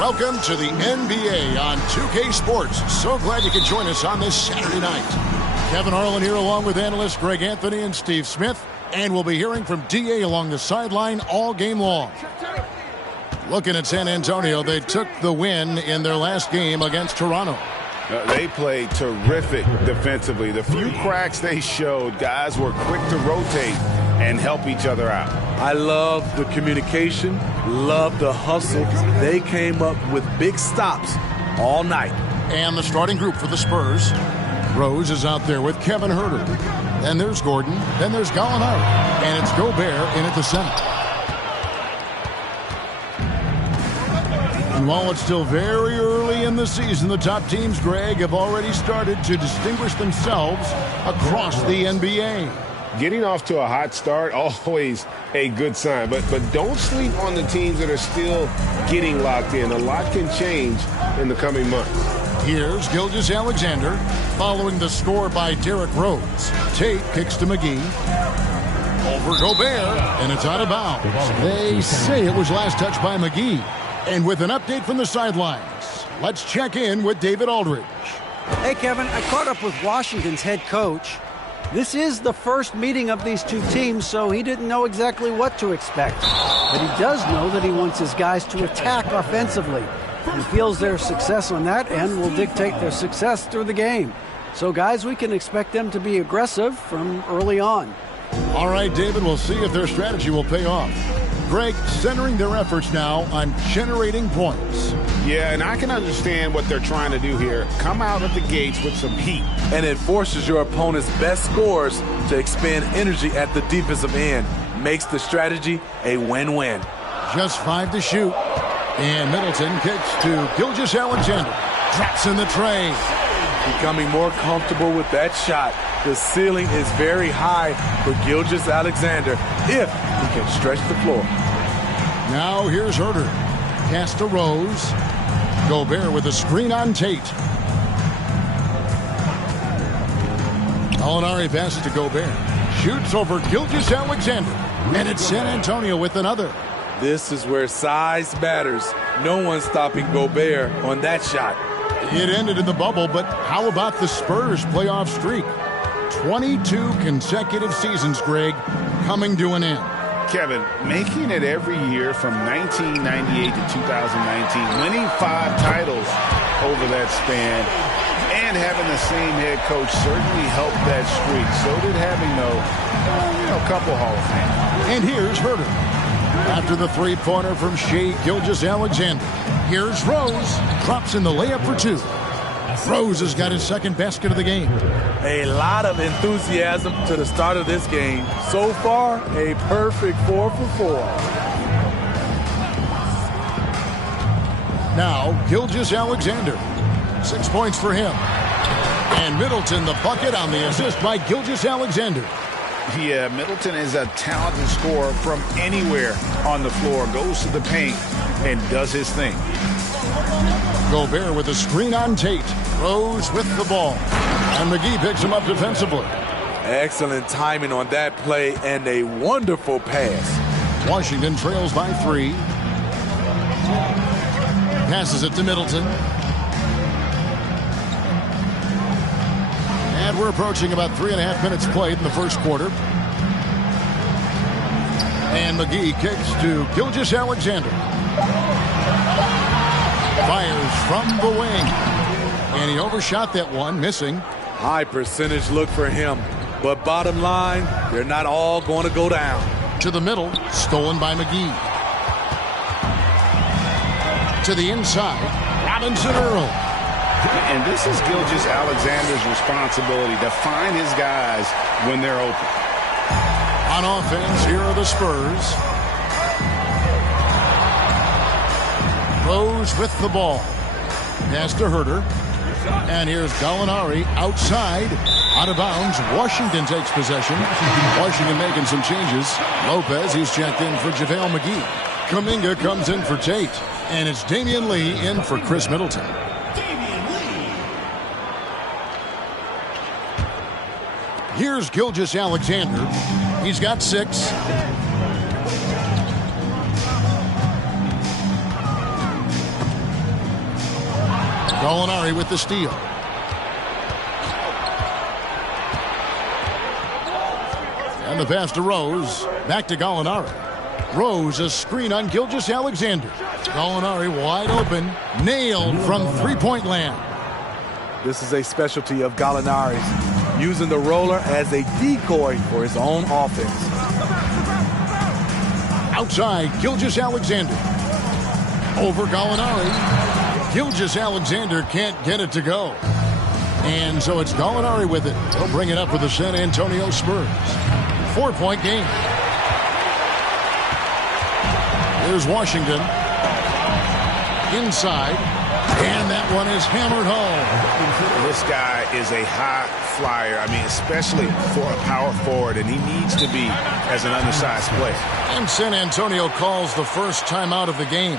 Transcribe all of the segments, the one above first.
Welcome to the NBA on 2K Sports. So glad you could join us on this Saturday night. Kevin Harlan here along with analysts Greg Anthony and Steve Smith. And we'll be hearing from DA along the sideline all game long. Looking at San Antonio, they took the win in their last game against Toronto. They played terrific defensively. The few cracks they showed, guys were quick to rotate and help each other out. I love the communication, love the hustle. They came up with big stops all night. And the starting group for the Spurs. Rose is out there with Kevin Huerter. Then there's Gordon. Then there's Gallinari. And it's Gobert in at the center. And while it's still very early in the season, the top teams, Greg, have already started to distinguish themselves across the NBA. Getting off to a hot start, always a good sign. But don't sleep on the teams that are still getting locked in. A lot can change in the coming months. Here's Gilgeous-Alexander following the score by Derrick Rose. Tate kicks to McGee. Over Gobert, and it's out of bounds. They say it was last touched by McGee. And with an update from the sidelines, let's check in with David Aldridge. Hey, Kevin, I caught up with Washington's head coach. This is the first meeting of these two teams, so he didn't know exactly what to expect. But he does know that he wants his guys to attack offensively. He feels their success on that end will dictate their success through the game. So, guys, we can expect them to be aggressive from early on. All right, David, we'll see if their strategy will pay off. Greg, centering their efforts now on generating points. Yeah, and I can understand what they're trying to do here. Come out of the gates with some heat. And it forces your opponent's best scorers to expend energy at the defensive end. Makes the strategy a win-win. Just 5 to shoot. And Middleton kicks to Gilgeous-Alexander. Drops in the tray. Becoming more comfortable with that shot. The ceiling is very high for Gilgeous-Alexander if he can stretch the floor. Now here's Herter. Pass to Rose. Gobert with a screen on Tate. Gallinari passes to Gobert. Shoots over Gilgeous-Alexander. And it's San Antonio with another. This is where size matters. No one stopping Gobert on that shot. It ended in the bubble, but how about the Spurs playoff streak? 22 consecutive seasons, Greg, coming to an end. Kevin, making it every year from 1998 to 2019, winning 5 titles over that span, and having the same head coach certainly helped that streak. So did having, a couple Hall of Fame. And here's Herter. After the three-pointer from Shai Gilgeous-Alexander. Here's Rose. Drops in the layup for 2. Rose has got his second basket of the game. A lot of enthusiasm to the start of this game. So far, a perfect 4 for 4. Now, Gilgeous-Alexander. 6 points for him. And Middleton, the bucket on the assist by Gilgeous-Alexander. Yeah, Middleton is a talented scorer from anywhere on the floor. Goes to the paint and does his thing. Gobert with a screen on Tate. Rose with the ball. And McGee picks him up defensively. Excellent timing on that play and a wonderful pass. Washington trails by 3. Passes it to Middleton. And we're approaching about 3.5 minutes played in the first quarter. And McGee kicks to Gilgeous-Alexander. Fires from the wing. And he overshot that one, missing. High percentage look for him. But bottom line, they're not all going to go down. To the middle, stolen by McGee. To the inside, Robinson Earl. And this is Gilgeous-Alexander's responsibility to find his guys when they're open. On offense, here are the Spurs. Rose with the ball. Pass to Herter. And here's Gallinari outside. Out of bounds. Washington takes possession. Washington making some changes. Lopez, he's checked in for JaVale McGee. Kuminga comes in for Tate. And it's Damian Lee in for Chris Middleton. Here's Gilgeous-Alexander. He's got 6. Gallinari with the steal. And the pass to Rose. Back to Gallinari. Rose, a screen on Gilgeous-Alexander. Gallinari wide open. Nailed from three-point land. This is a specialty of Gallinari's. Using the roller as a decoy for his own offense. Outside, Gilgeous-Alexander. Over Gallinari. Gilgeous-Alexander can't get it to go. And so it's Gallinari with it. He'll bring it up for the San Antonio Spurs. 4-point game. Here's Washington. Inside. And that one is hammered home. This guy is a high flyer. I mean, especially for a power forward, and he needs to be as an undersized player. And San Antonio calls the first timeout of the game.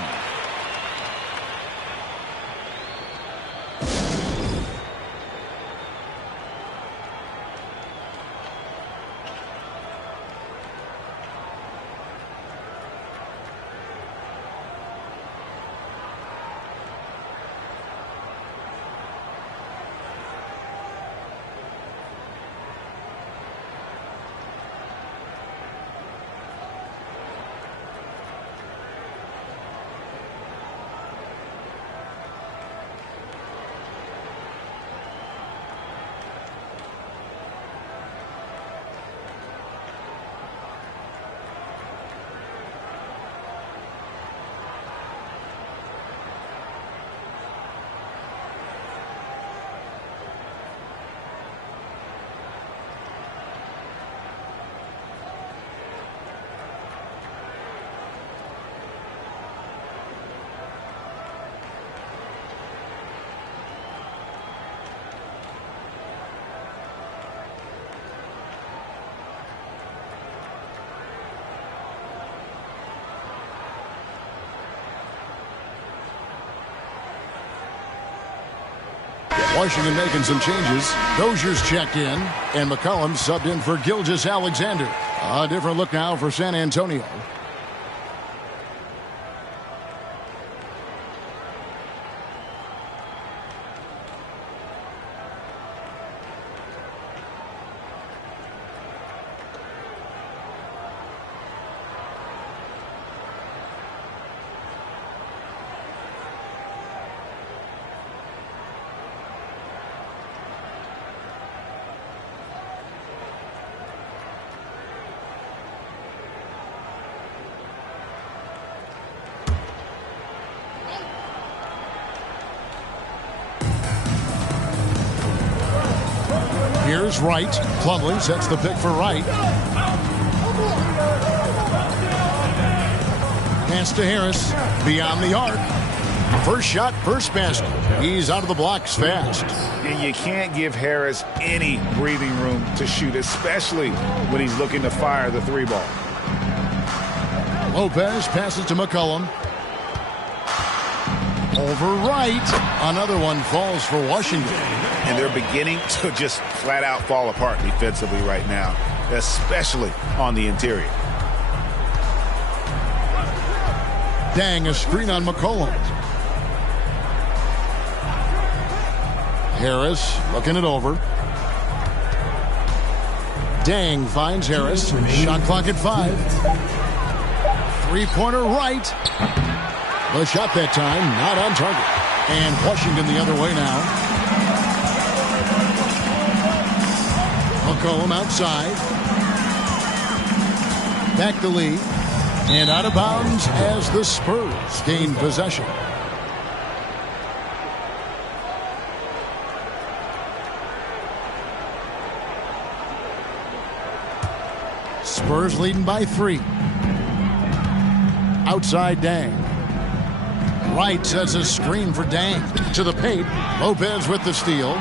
Washington making some changes. Dozier's checked in, and McCollum subbed in for Gilgeous-Alexander. A different look now for San Antonio. Here's Wright. Plumlee sets the pick for Wright. Pass to Harris. Beyond the arc. First shot, first basket. He's out of the blocks fast. And you can't give Harris any breathing room to shoot, especially when he's looking to fire the three ball. Lopez passes to McCollum. Over Wright. Another one falls for Washington. And they're beginning to just flat out fall apart defensively right now, especially on the interior. Dang, a screen on McCollum. Harris looking it over. Dang finds Harris. Shot clock at 5. Three-pointer Wright. The shot that time, not on target. And Washington the other way now. McCollum outside. Back to Lee. And out of bounds as the Spurs gain possession. Spurs leading by 3. Outside Dang. Wright sets a screen for Dang. To the paint. Lopez with the steal.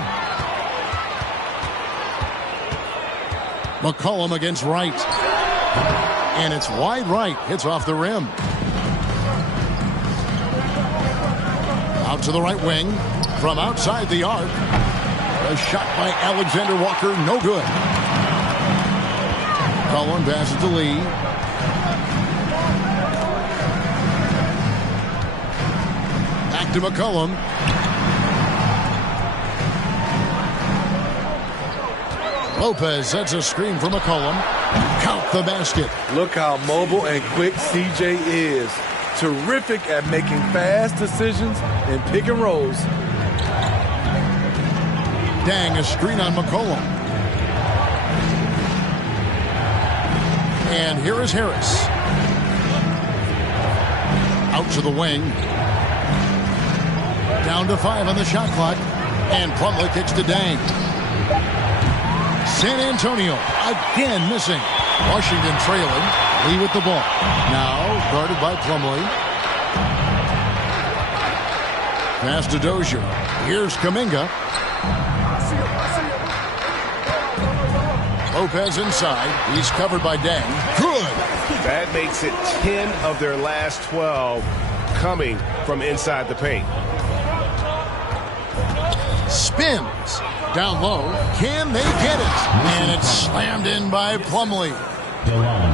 McCollum against Wright. And it's wide right. Hits off the rim. Out to the right wing. From outside the arc. A shot by Alexander Walker. No good. McCollum passes to Lee. Back to McCollum. Lopez sets a screen for McCollum. Count the basket. Look how mobile and quick CJ is. Terrific at making fast decisions and pick and rolls. Dang, a screen on McCollum. And here is Harris. Out to the wing. Down to 5 on the shot clock. And Plumlee kicks to Dang. San Antonio again missing. Washington trailing. Lee with the ball. Now guarded by Plumlee. Pass to Dozier. Here's Kuminga. Lopez inside. He's covered by Dang. Good. That makes it 10 of their last 12 coming from inside the paint. Spins. Down low. Can they get it? And it's slammed in by Plumlee.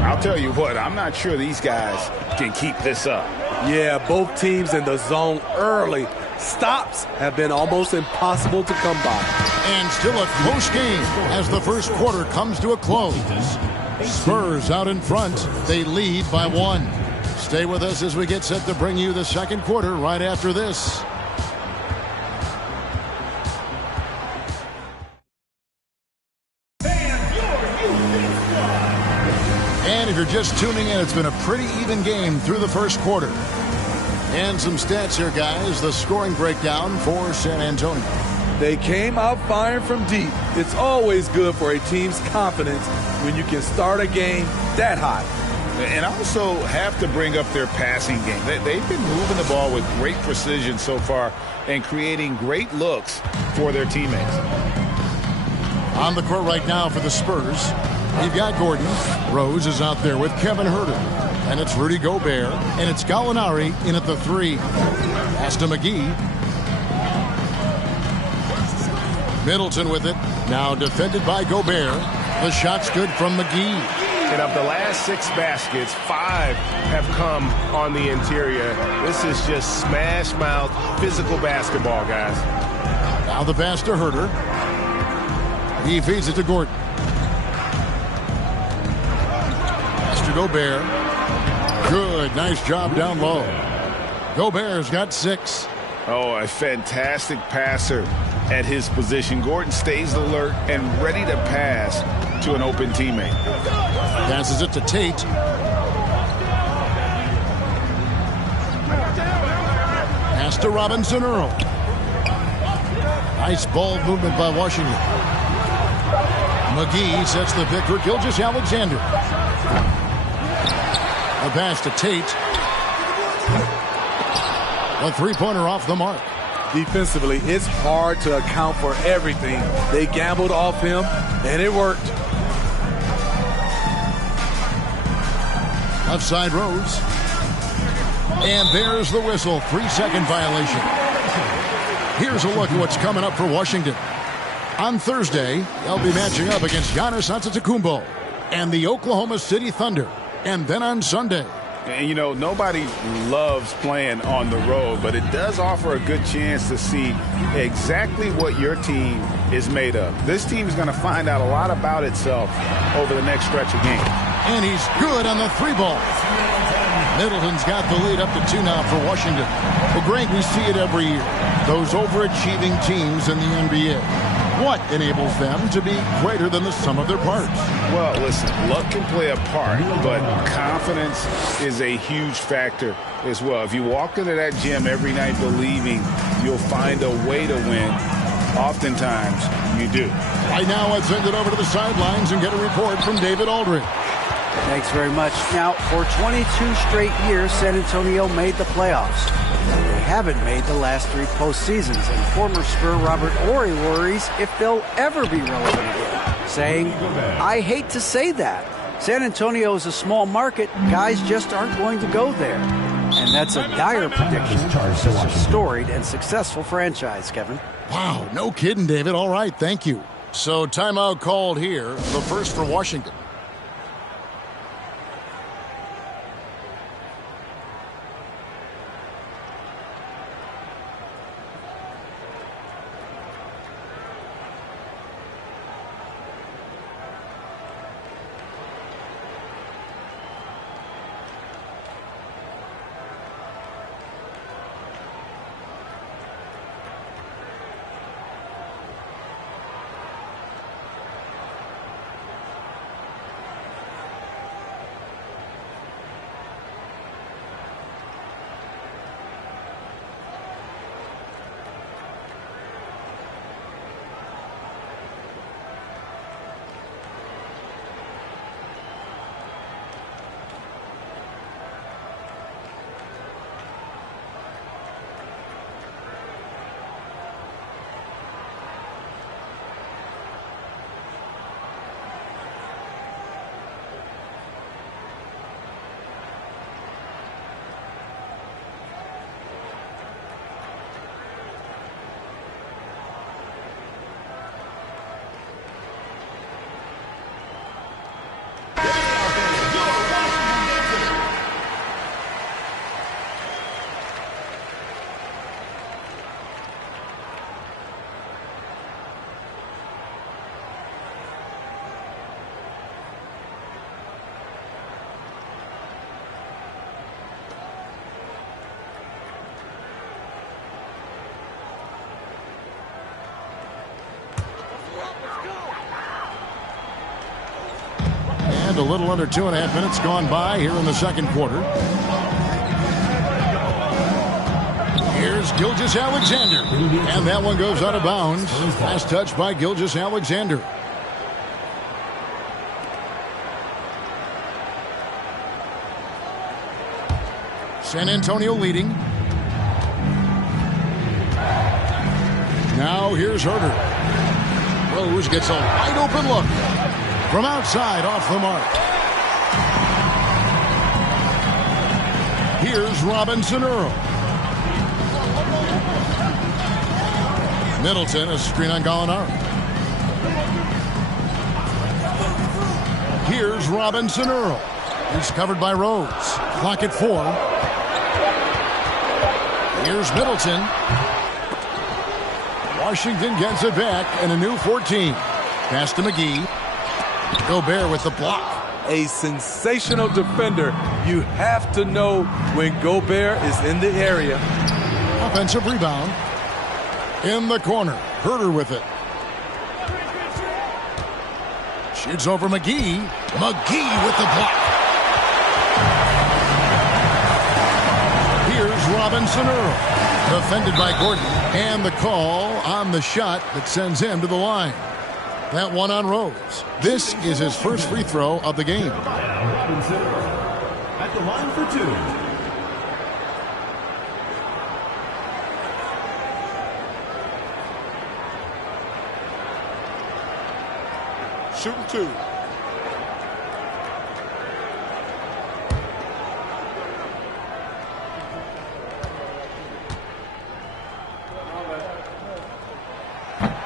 I'll tell you what, I'm not sure these guys can keep this up. Yeah, both teams in the zone early. Stops have been almost impossible to come by. And still a close game as the first quarter comes to a close. Spurs out in front. They lead by 1. Stay with us as we get set to bring you the second quarter right after this. And if you're just tuning in, it's been a pretty even game through the first quarter. And some stats here, guys. The scoring breakdown for San Antonio. They came out firing from deep. It's always good for a team's confidence when you can start a game that hot. And also have to bring up their passing game. They've been moving the ball with great precision so far and creating great looks for their teammates. On the court right now for the Spurs, you've got Gordon. Rose is out there with Kevin Huerter. And it's Rudy Gobert. And it's Gallinari in at the 3. Pass to McGee. Middleton with it. Now defended by Gobert. The shot's good from McGee. And of the last 6 baskets, 5 have come on the interior. This is just smash mouth physical basketball, guys. Now the pass to Herter. He feeds it to Gordon. Pass to Gobert. Good. Nice job down low. Gobert's got 6. Oh, a fantastic passer at his position. Gordon stays alert and ready to pass to an open teammate. Passes it to Tate. Pass to Robinson Earl. Nice ball movement by Washington. McGee sets the pick for Gilgeous-Alexander. A pass to Tate. A three-pointer off the mark. Defensively, it's hard to account for everything. They gambled off him, and it worked. Left side Rose. And there's the whistle. 3-second violation. Here's a look at what's coming up for Washington. On Thursday, they'll be matching up against Giannis Antetokounmpo and the Oklahoma City Thunder. And then on Sunday. And, you know, nobody loves playing on the road, but it does offer a good chance to see exactly what your team is made of. This team is going to find out a lot about itself over the next stretch of games. And he's good on the 3-ball. Middleton's got the lead up to 2 now for Washington. Well, Greg, we see it every year. Those overachieving teams in the NBA. What enables them to be greater than the sum of their parts? Well, listen, luck can play a part, but confidence is a huge factor as well. If you walk into that gym every night believing you'll find a way to win, oftentimes you do. Right now, let's send it over to the sidelines and get a report from David Aldridge. Thanks very much. Now, for 22 straight years, San Antonio made the playoffs. They haven't made the last 3 postseasons, and former Spur Robert Horry worries if they'll ever be relevant again, saying, I hate to say that. San Antonio is a small market. Guys just aren't going to go there. And that's a dire prediction for such a storied and successful franchise, Kevin. Wow, no kidding, David. All right, thank you. So timeout called here, the first for Washington. A little under 2.5 minutes gone by here in the second quarter. Here's Gilgeous-Alexander. And that one goes out of bounds. Last touch by Gilgeous-Alexander. San Antonio leading. Now here's Herter. Rose gets a wide open look. From outside, off the mark. Here's Robinson Earl. Middleton, a screen on Gallinari. Here's Robinson Earl. He's covered by Rose. Clock at 4. Here's Middleton. Washington gets it back and a new 14. Pass to McGee. Gobert with the block. A sensational defender. You have to know when Gobert is in the area. Offensive rebound. In the corner. Herter with it. Shoots over McGee. McGee with the block. Here's Robinson Earl. Defended by Gordon. And the call on the shot that sends him to the line. That one on Rose. This is his first free throw of the game. At the line for 2. Shooting 2.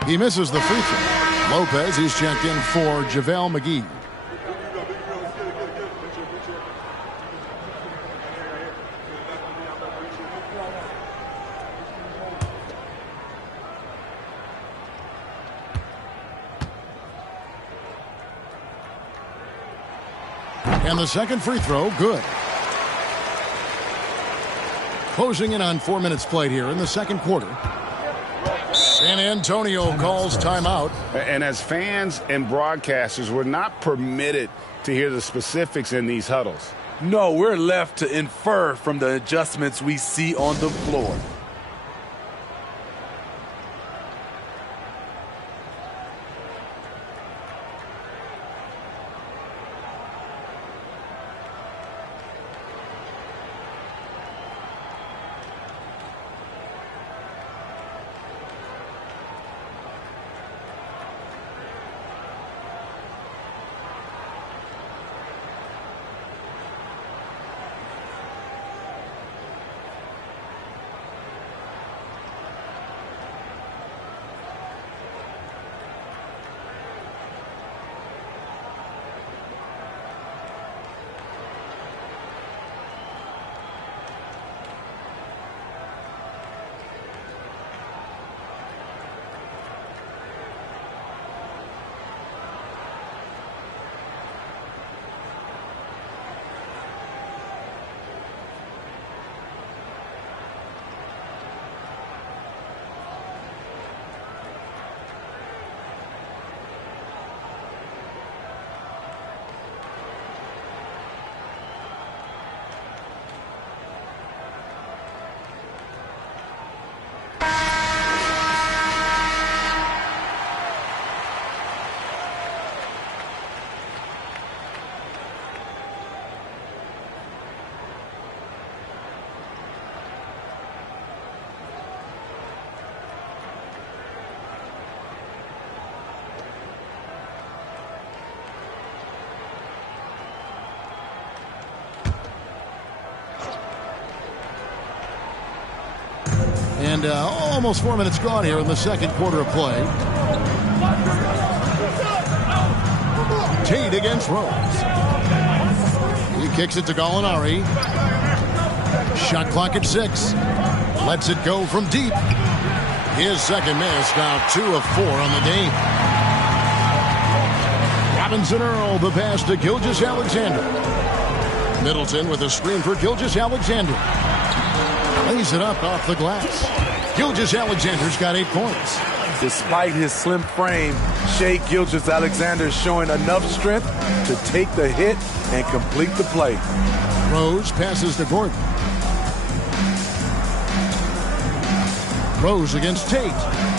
He misses the free throw. Lopez, he's checked in for JaVale McGee. And the second free throw, good. Closing in on 4 minutes played here in the second quarter. San Antonio calls timeout. And as fans and broadcasters, we're not permitted to hear the specifics in these huddles. No, we're left to infer from the adjustments we see on the floor. And almost 4 minutes gone here in the second quarter of play. Tate against Rose. He kicks it to Gallinari. Shot clock at 6. Lets it go from deep. His second miss, now 2 of 4 on the game. Robinson Earl, the pass to Gilgeous-Alexander. Middleton with a screen for Gilgeous-Alexander. Lays it up off the glass. Gilgeous-Alexander's got 8 points. Despite his slim frame, Shai Gilgeous-Alexander is showing enough strength to take the hit and complete the play. Rose passes to Gordon. Rose against Tate.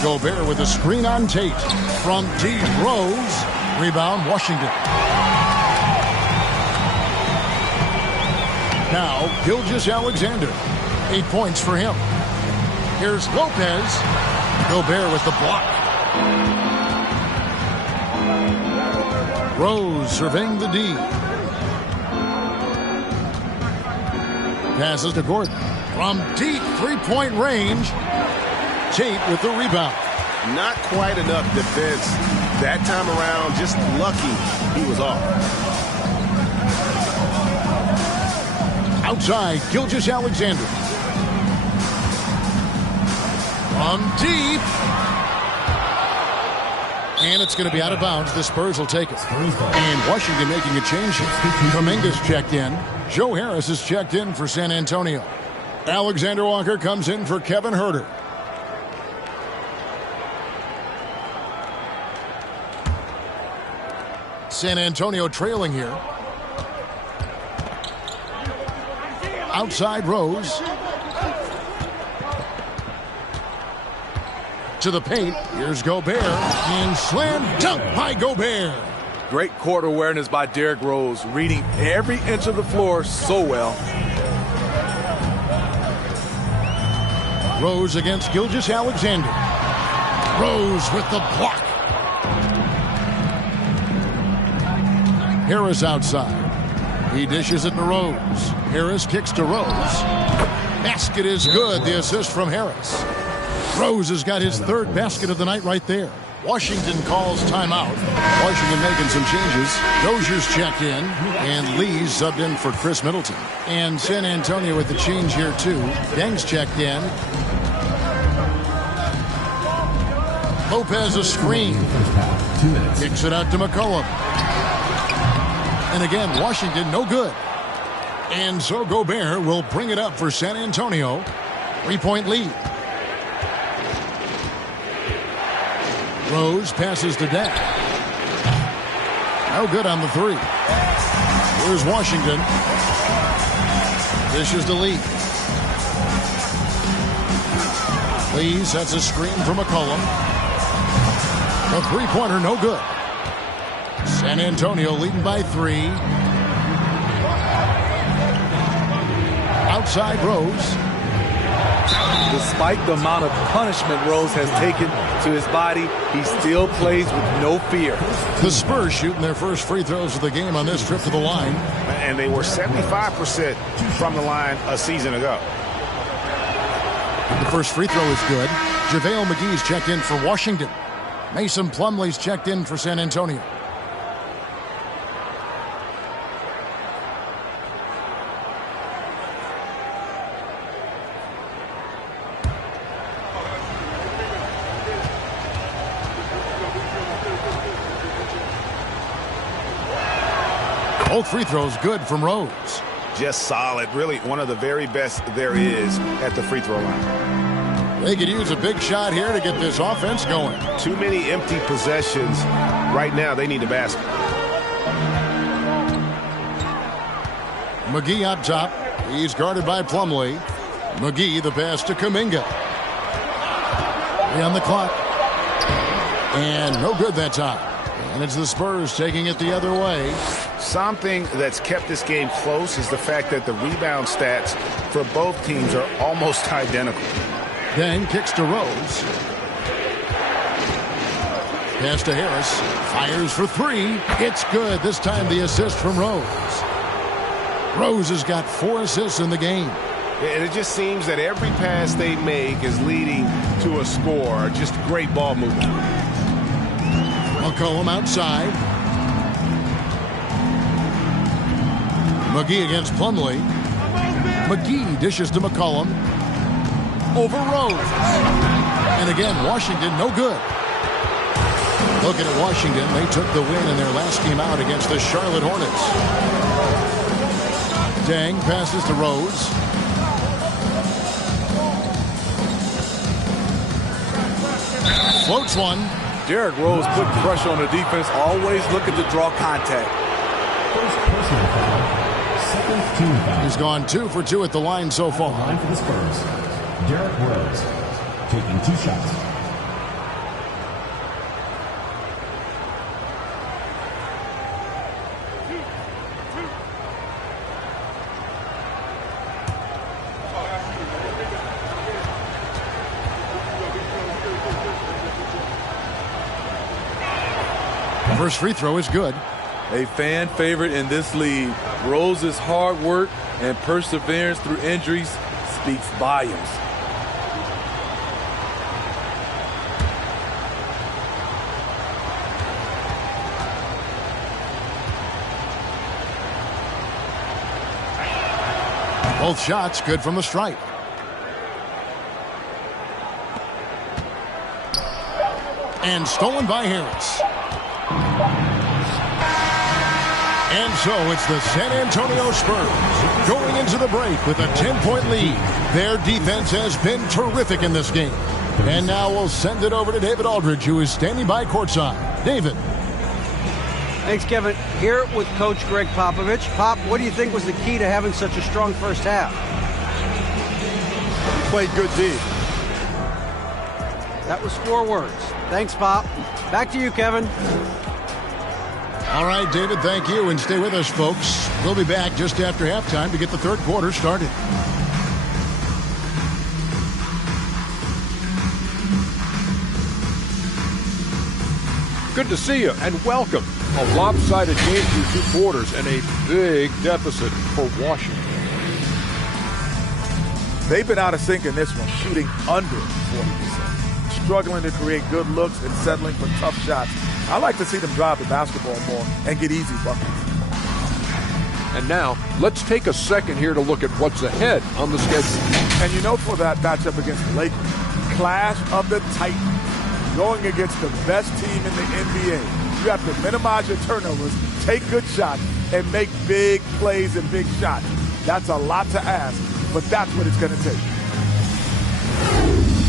Gobert with a screen on Tate. From deep, Rose. Rebound, Washington. Now, Gilgeous-Alexander. 8 points for him. Here's Lopez. Gobert with the block. Rose surveying the D. Passes to Gordon. From deep 3-point range. Tate with the rebound. Not quite enough defense that time around. Just lucky he was off. Outside, Gilgeous-Alexander. From deep. And it's going to be out of bounds. The Spurs will take it. And Washington making a change here. Kuminga's checked in. Joe Harris is checked in for San Antonio. Alexander Walker comes in for Kevin Huerter. San Antonio trailing here. Outside Rose. To the paint. Here's Gobert. And slam dunk by Gobert. Great court awareness by Derrick Rose, reading every inch of the floor so well. Rose against Gilgeous-Alexander. Rose with the block. Harris outside. He dishes it to Rose. Harris kicks to Rose. Basket is good. The assist from Harris. Rose has got his third basket of the night right there. Washington calls timeout. Washington making some changes. Dozier's checked in, and Lee's subbed in for Chris Middleton. And San Antonio with the change here, too. Deng's checked in. Lopez a screen. Kicks it out to McCollum. And again, Washington no good. And so Gobert will bring it up for San Antonio. 3-point lead. Rose passes to Deng. No good on the three. Here's Washington. Dishes to Lee. Lee sets a screen for McCollum. The three-pointer no good. San Antonio leading by 3. Outside Rose. Despite the amount of punishment Rose has taken to his body, he still plays with no fear. The Spurs shooting their first free throws of the game on this trip to the line. And they were 75% from the line a season ago. The first free throw is good. JaVale McGee's checked in for Washington. Mason Plumlee's checked in for San Antonio. Both free throws good from Rose. Just solid. Really one of the very best there is at the free throw line. They could use a big shot here to get this offense going. Too many empty possessions. Right now they need a basket. McGee up top. He's guarded by Plumlee. McGee the pass to Kuminga. 3 on the clock. And no good that time. And it's the Spurs taking it the other way. Something that's kept this game close is the fact that the rebound stats for both teams are almost identical. Deng kicks to Rose. Pass to Harris. Fires for 3. It's good. This time the assist from Rose. Rose has got 4 assists in the game. And it just seems that every pass they make is leading to a score. Just great ball movement. McCollum outside. McGee against Plumlee. McGee dishes to McCollum. Over Rose. And again, Washington no good. Looking at Washington, they took the win in their last game out against the Charlotte Hornets. Deng passes to Rose. Floats one. Derrick Rose put pressure on the defense, always looking to draw contact. First personal foul. Second team foul. He's gone 2 for 2 at the line so far. Line for the Spurs. Derrick Rose taking 2 shots. First free throw is good. A fan favorite in this league. Rose's hard work and perseverance through injuries speaks volumes. Both shots good from the stripe. And stolen by Harris. And so it's the San Antonio Spurs going into the break with a 10-point lead. Their defense has been terrific in this game. And now we'll send it over to David Aldridge, who is standing by courtside. David. Thanks, Kevin. Here with Coach Greg Popovich. Pop, what do you think was the key to having such a strong first half? Played good D. That was 4 words. Thanks, Pop. Back to you, Kevin. All right, David, thank you. And stay with us, folks. We'll be back just after halftime to get the third quarter started. Good to see you and welcome. A lopsided game through 2 quarters and a big deficit for Washington. They've been out of sync in this one, shooting under 40%. Struggling to create good looks and settling for tough shots. I like to see them drive the basketball more and get easy buckets. And now, let's take a second here to look at what's ahead on the schedule. And you know, for that matchup against the Lakers, clash of the Titans, going against the best team in the NBA. You have to minimize your turnovers, take good shots, and make big plays and big shots. That's a lot to ask, but that's what it's going to take.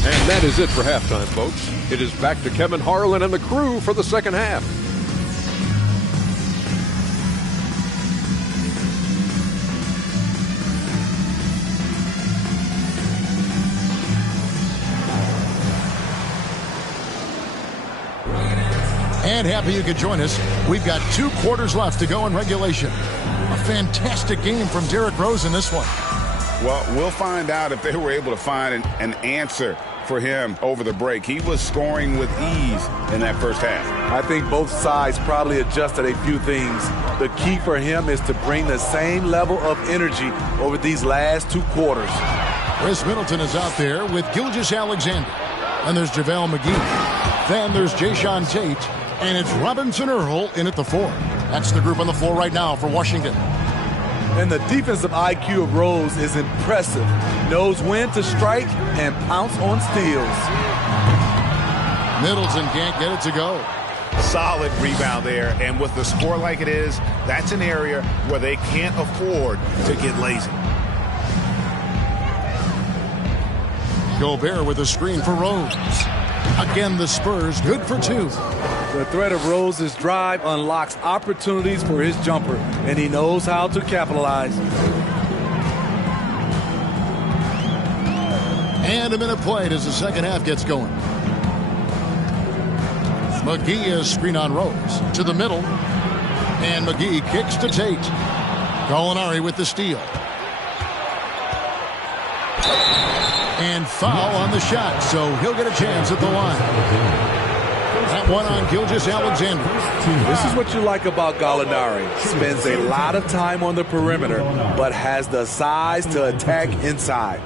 And that is it for halftime, folks. It is back to Kevin Harlan and the crew for the second half. And happy you could join us. We've got 2 quarters left to go in regulation. A fantastic game from Derrick Rose in this one. Well, we'll find out if they were able to find an answer for him over the break. He was scoring with ease in that first half. I think both sides probably adjusted a few things. The key for him is to bring the same level of energy over these last 2 quarters. Chris Middleton is out there with Gilgeous-Alexander. And there's JaVale McGee. Then there's Jayshawn Tate. And it's Robinson Earl in at the 4. That's the group on the floor right now for Washington. And the defensive IQ of Rose is impressive. Knows when to strike and pounce on steals. Middleton can't get it to go. Solid rebound there. And with the score like it is, that's an area where they can't afford to get lazy. Gobert with a screen for Rose. Again, the Spurs good for 2. The threat of Rose's drive unlocks opportunities for his jumper, and he knows how to capitalize. And a minute played as the second half gets going. McGee is screen on Rose to the middle. And McGee kicks to Tate. Gallinari with the steal. And foul on the shot, so he'll get a chance at the line. That one on Gilgeous-Alexander. This is what you like about Gallinari. Spends a lot of time on the perimeter, but has the size to attack inside.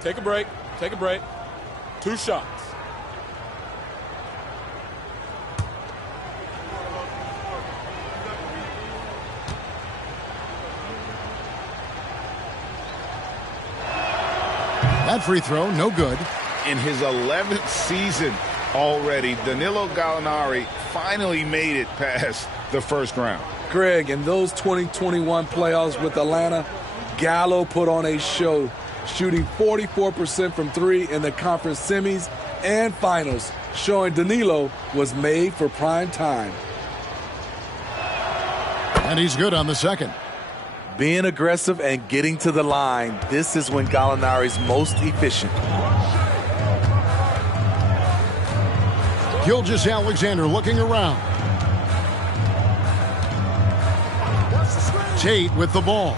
Take a break. Take a break. 2 shots. That free throw, no good. In his 11th season already, Danilo Gallinari finally made it past the first round. Greg, in those 2021 playoffs with Atlanta, Gallo put on a show, shooting 44% from 3 in the conference semis and finals, showing Danilo was made for prime time. And he's good on the second. Being aggressive and getting to the line, this is when Gallinari's most efficient. Gilgeous-Alexander looking around. Tate with the ball.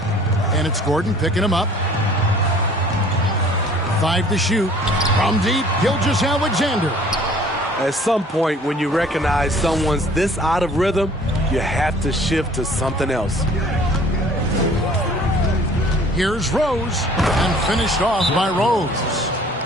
And it's Gordon picking him up. 5 to shoot. From deep, Gilgeous-Alexander. At some point, when you recognize someone's this out of rhythm, you have to shift to something else. Here's Rose, and finished off by Rose.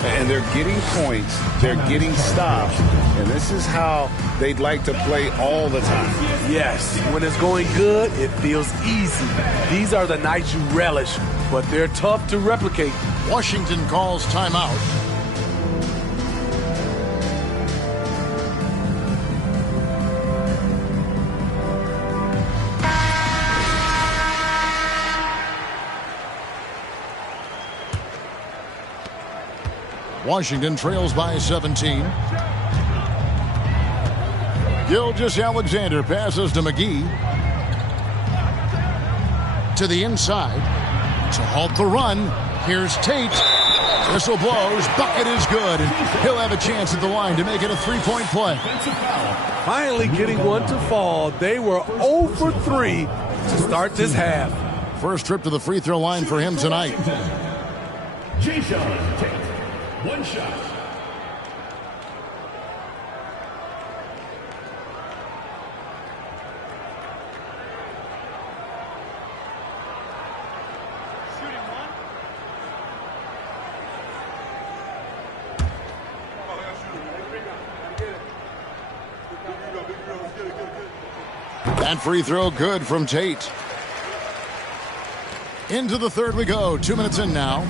And they're getting points, they're getting stops, and this is how they'd like to play all the time. Yes, when it's going good, it feels easy. These are the nights you relish, but they're tough to replicate. Washington calls timeout. Washington trails by 17. Gilgeous-Alexander passes to McGee. To the inside. To halt the run. Here's Tate. Whistle blows. Bucket is good. And he'll have a chance at the line to make it a three-point play. Finally getting one to fall. They were 0 for 3 to start this half. First trip to the free throw line for him tonight. Jason Tate. One shot. That free throw good from Tate. Into the third we go. 2 minutes in now.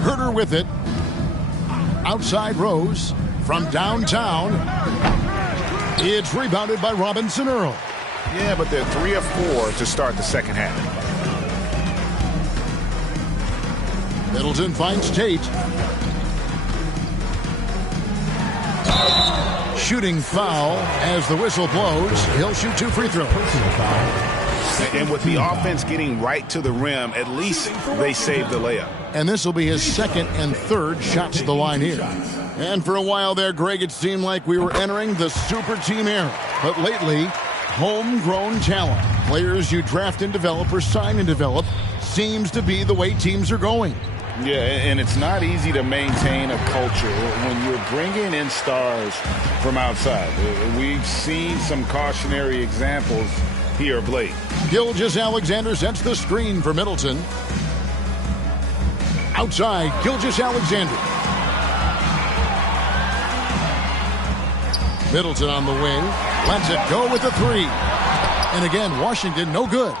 Herter with it. Outside Rose. From downtown. It's rebounded by Robinson Earl. Yeah, but they're 3 of 4 to start the second half. Middleton finds Tate. Shooting foul as the whistle blows. He'll shoot 2 free throws. And with the offense getting right to the rim, at least they saved the layup. And this will be his second and third shots at the line here. And for a while there, Greg, it seemed like we were entering the super team era. But lately, homegrown talent, players you draft and develop or sign and develop, seems to be the way teams are going. Yeah, and it's not easy to maintain a culture when you're bringing in stars from outside. We've seen some cautionary examples here of late. Gilgeous-Alexander sets the screen for Middleton. Outside, Gilgeous-Alexander. Middleton on the wing. Lets it go with the 3. And again, Washington no good.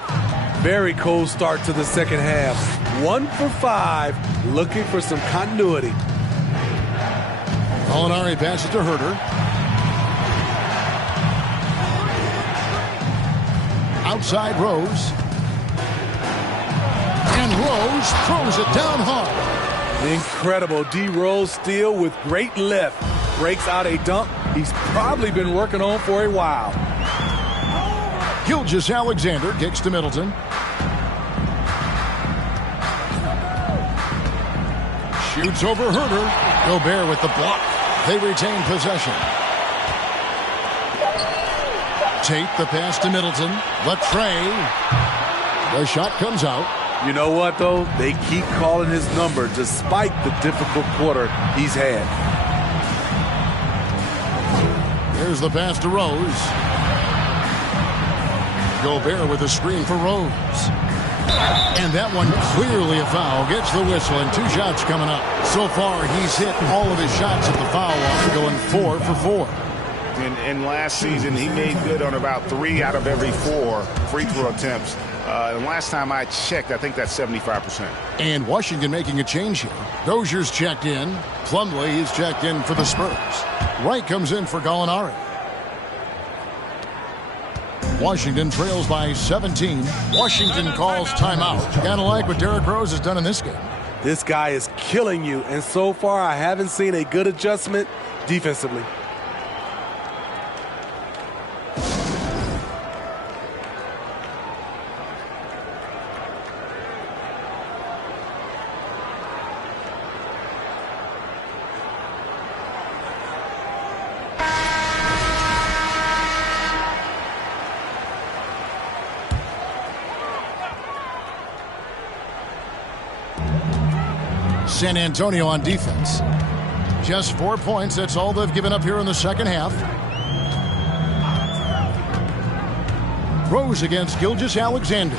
Very cold start to the second half. 1 for 5, looking for some continuity. Molinari passes to Herter. Outside Rose. And Rose throws it down hard. Incredible D. Rose steal with great lift. Breaks out a dunk he's probably been working on for a while. Gilgeous-Alexander kicks to Middleton. Shoots over Herter. Gobert with the block. They retain possession. Tate the pass to Middleton. Latrey. The shot comes out. You know what, though? They keep calling his number despite the difficult quarter he's had. Here's the pass to Rose. Gobert with a screen for Rose. And that one clearly a foul. Gets the whistle and 2 shots coming up. So far, he's hit all of his shots at the foul line, going 4 for 4. And last season, he made good on about 3 out of every 4 free throw attempts. And last time I checked, I think that's 75%. And Washington making a change here. Dozier's checked in. Plumlee is checked in for the Spurs. Wright comes in for Gallinari. Washington trails by 17. Washington calls timeout. Kind of like what Derrick Rose has done in this game. This guy is killing you, and so far I haven't seen a good adjustment defensively. San Antonio on defense. Just 4 points. That's all they've given up here in the second half. Rose against Gilgeous-Alexander.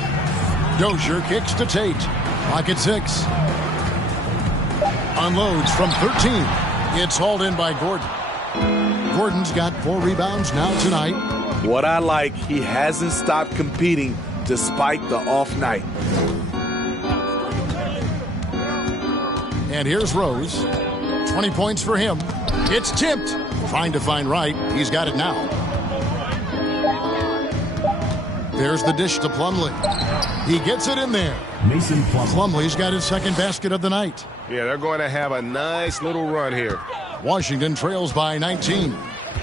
Dozier kicks to Tate. Pocket 6. Unloads from 13. It's hauled in by Gordon. Gordon's got 4 rebounds now tonight. What I like, he hasn't stopped competing despite the off night. And here's Rose. 20 points for him. It's tipped. Trying to find Wright. He's got it now. There's the dish to Plumlee. He gets it in there. Mason Plumlee's got his second basket of the night. Yeah, they're going to have a nice little run here. Washington trails by 19.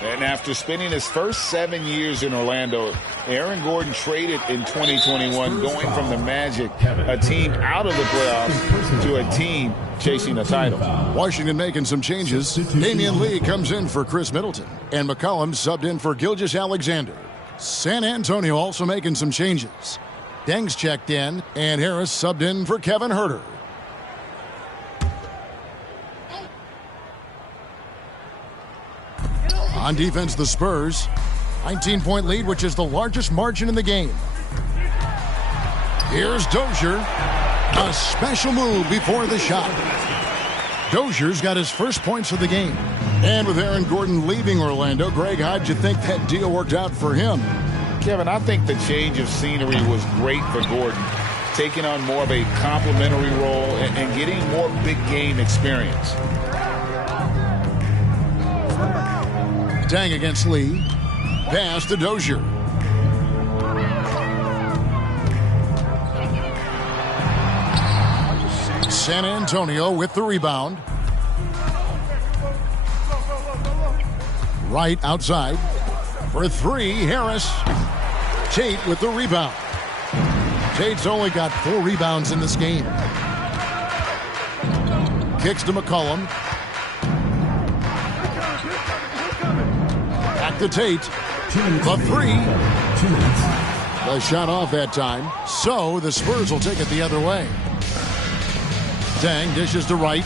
And after spending his first 7 years in Orlando, Aaron Gordon traded in 2021, going from the Magic, a team out of the playoffs, to a team chasing a title. Washington making some changes. Damian Lee comes in for Chris Middleton, and McCollum subbed in for Gilgeous-Alexander. San Antonio also making some changes. Deng's checked in, and Harris subbed in for Kevin Huerter. On defense, the Spurs. 19-point lead, which is the largest margin in the game. Here's Dozier. A special move before the shot. Dozier's got his first points of the game. And with Aaron Gordon leaving Orlando, Greg, how'd you think that deal worked out for him? Kevin, I think the change of scenery was great for Gordon, taking on more of a complimentary role and getting more big game experience. Deng against Lee. Pass to Dozier. San Antonio with the rebound. Right outside. For 3, Harris. Tate with the rebound. Tate's only got 4 rebounds in this game. Kicks to McCollum. Back to Tate. The 3. The shot off that time. So the Spurs will take it the other way. Deng dishes to Wright.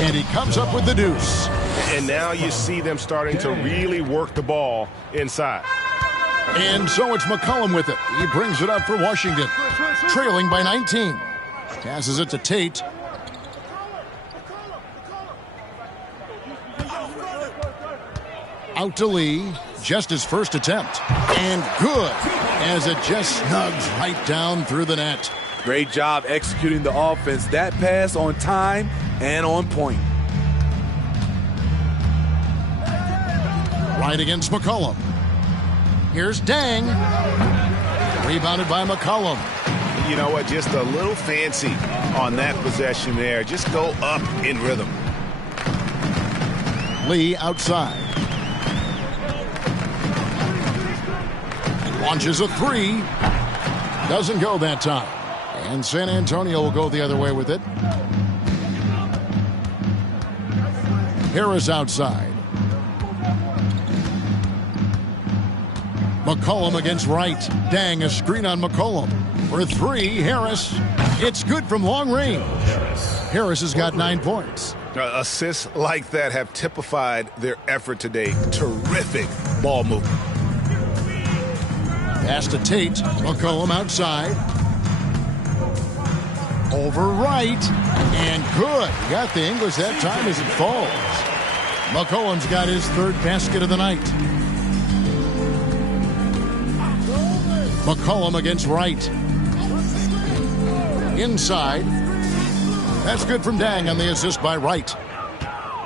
And he comes up with the deuce. And now you see them starting to really work the ball inside. And so it's McCollum with it. He brings it up for Washington. Trailing by 19. Passes it to Tate. Out to Lee. Just his first attempt. And good, as it just snugs right down through the net. Great job executing the offense. That pass on time and on point. Right against McCollum. Here's Deng. Rebounded by McCollum. You know what? Just a little fancy on that possession there. Just go up in rhythm. Lee outside. Launches a 3. Doesn't go that time. And San Antonio will go the other way with it. Harris outside. McCollum against Wright. Deng, a screen on McCollum. For 3, Harris. It's good from long range. Harris has got 9 points. Assists like that have typified their effort today. Terrific ball movement. Pass to Tate. McCollum outside. Over Wright. And good. Got the English that time as it falls. McCollum's got his 3rd basket of the night. McCollum against Wright. Inside. That's good from Deng on the assist by Wright.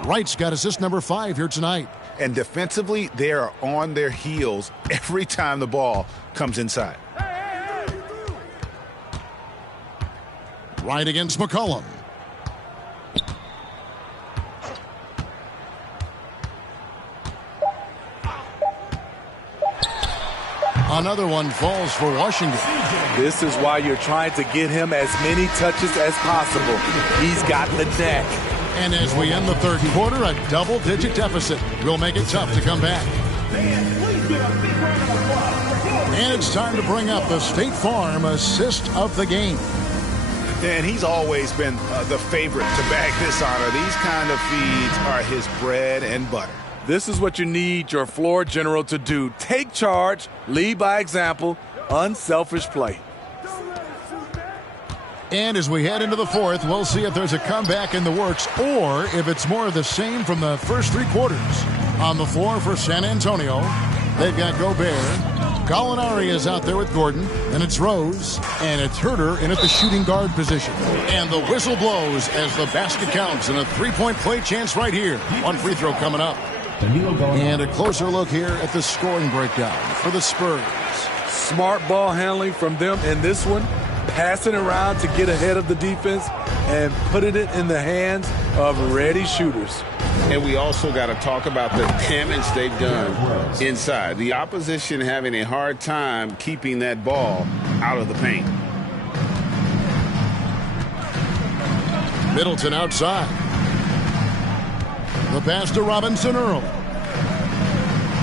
Wright's got assist number 5 here tonight. And defensively, they are on their heels every time the ball comes inside. Wright against McCollum. Another one falls for Washington. This is why you're trying to get him as many touches as possible. He's got the knack. And as we end the 3rd quarter, a double-digit deficit will make it tough to come back. And it's time to bring up the State Farm assist of the game. And he's always been the favorite to bag this honor. These kind of feeds are his bread and butter. This is what you need your floor general to do. Take charge, lead by example, unselfish play. And as we head into the fourth, we'll see if there's a comeback in the works or if it's more of the same from the first three quarters. On the floor for San Antonio, they've got Gobert. Gallinari is out there with Gordon, and it's Rose, and it's Herter in at the shooting guard position. And the whistle blows as the basket counts, and a three-point play chance right here. One free throw coming up. And a closer look here at the scoring breakdown for the Spurs. Smart ball handling from them in this one, passing around to get ahead of the defense and putting it in the hands of ready shooters. And we also got to talk about the damage they've done inside. The opposition having a hard time keeping that ball out of the paint. Middleton outside. The pass to Robinson Earl.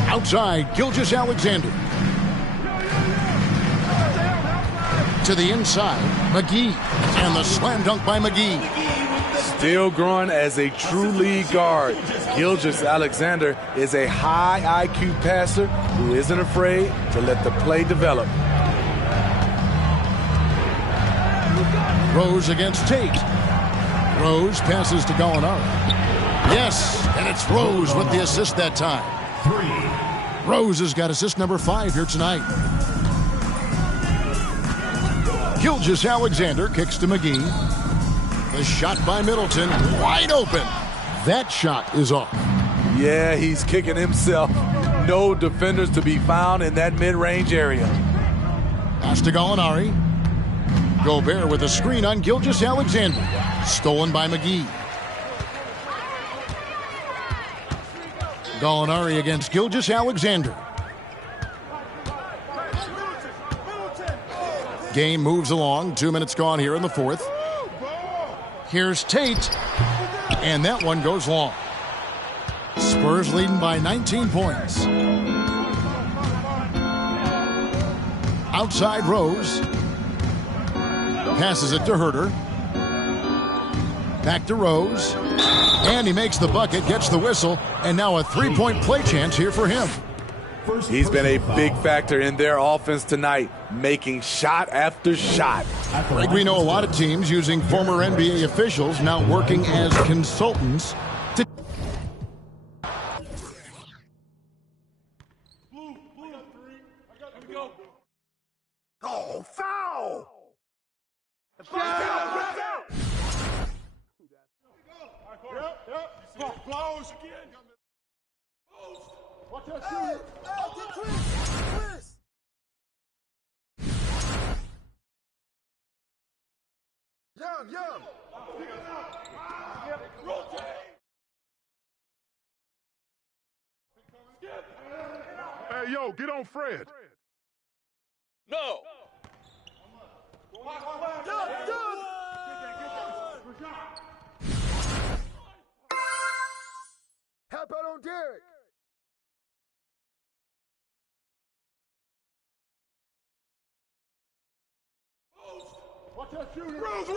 Outside, Gilgeous-Alexander. To the inside, McGee. And the slam dunk by McGee. Still growing as a true lead guard, Gilgeous-Alexander is a high IQ passer who isn't afraid to let the play develop. Rose against Tate. Rose passes to Gallinari. Yes, and it's Rose with the assist that time. Rose has got assist number 5 here tonight. Gilgeous-Alexander kicks to McGee. The shot by Middleton, wide open. That shot is off. Yeah, he's kicking himself. No defenders to be found in that mid-range area. Pass to Gallinari. Gobert with a screen on Gilgeous-Alexander. Stolen by McGee. Gallinari against Gilgeous-Alexander. Game moves along. 2 minutes gone here in the fourth. Here's Tate. And that one goes long. Spurs leading by 19 points. Outside Rose. Passes it to Herter. Back to Rose. And he makes the bucket, gets the whistle, and now a three-point play chance here for him. He's been a big factor in their offense tonight, making shot after shot. Greg, we know a lot of teams using former NBA officials now working as consultants to... Oh, foul! Blows again. Watch that shooter. Young. Hey, yo, get on Fred. No. How about on Derek? Watch that shooter. Rose.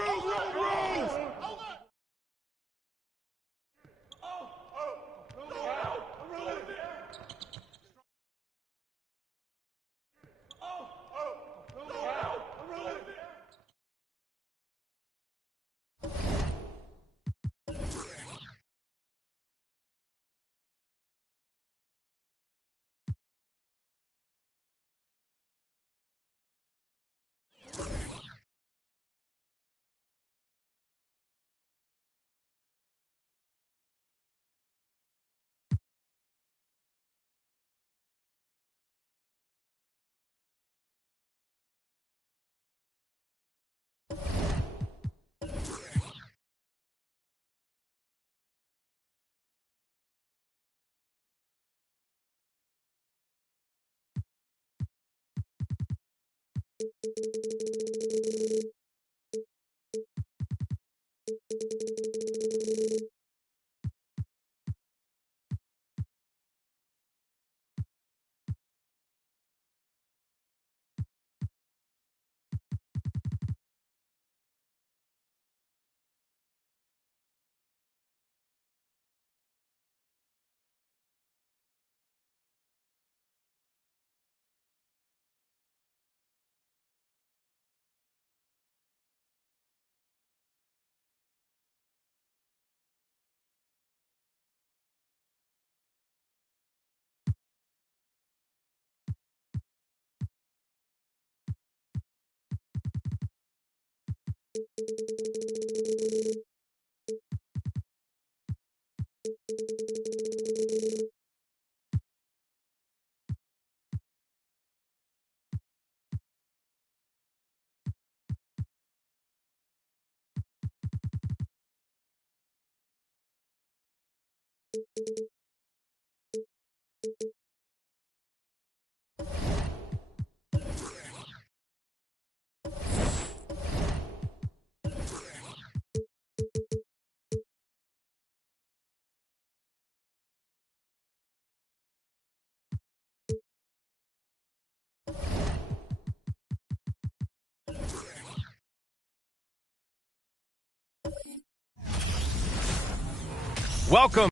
Welcome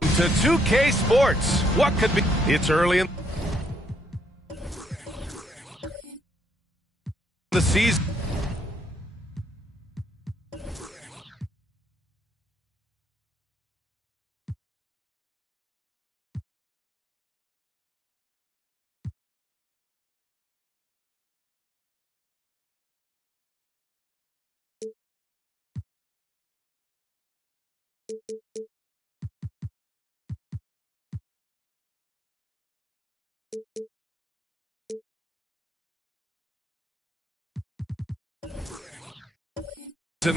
to 2K Sports. What could be? It's early in the season.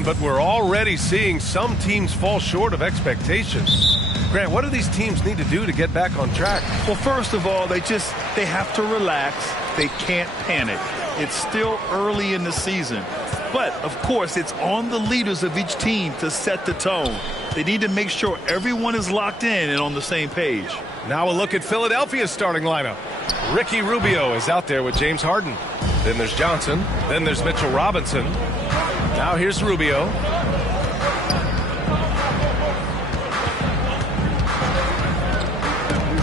But we're already seeing some teams fall short of expectations. Grant, what do these teams need to do to get back on track? Well, first of all, they have to relax. They can't panic. It's still early in the season. But, of course, it's on the leaders of each team to set the tone. They need to make sure everyone is locked in and on the same page. Now a look at Philadelphia's starting lineup. Ricky Rubio is out there with James Harden. Then there's Johnson. Then there's Mitchell Robinson. Now here's Rubio.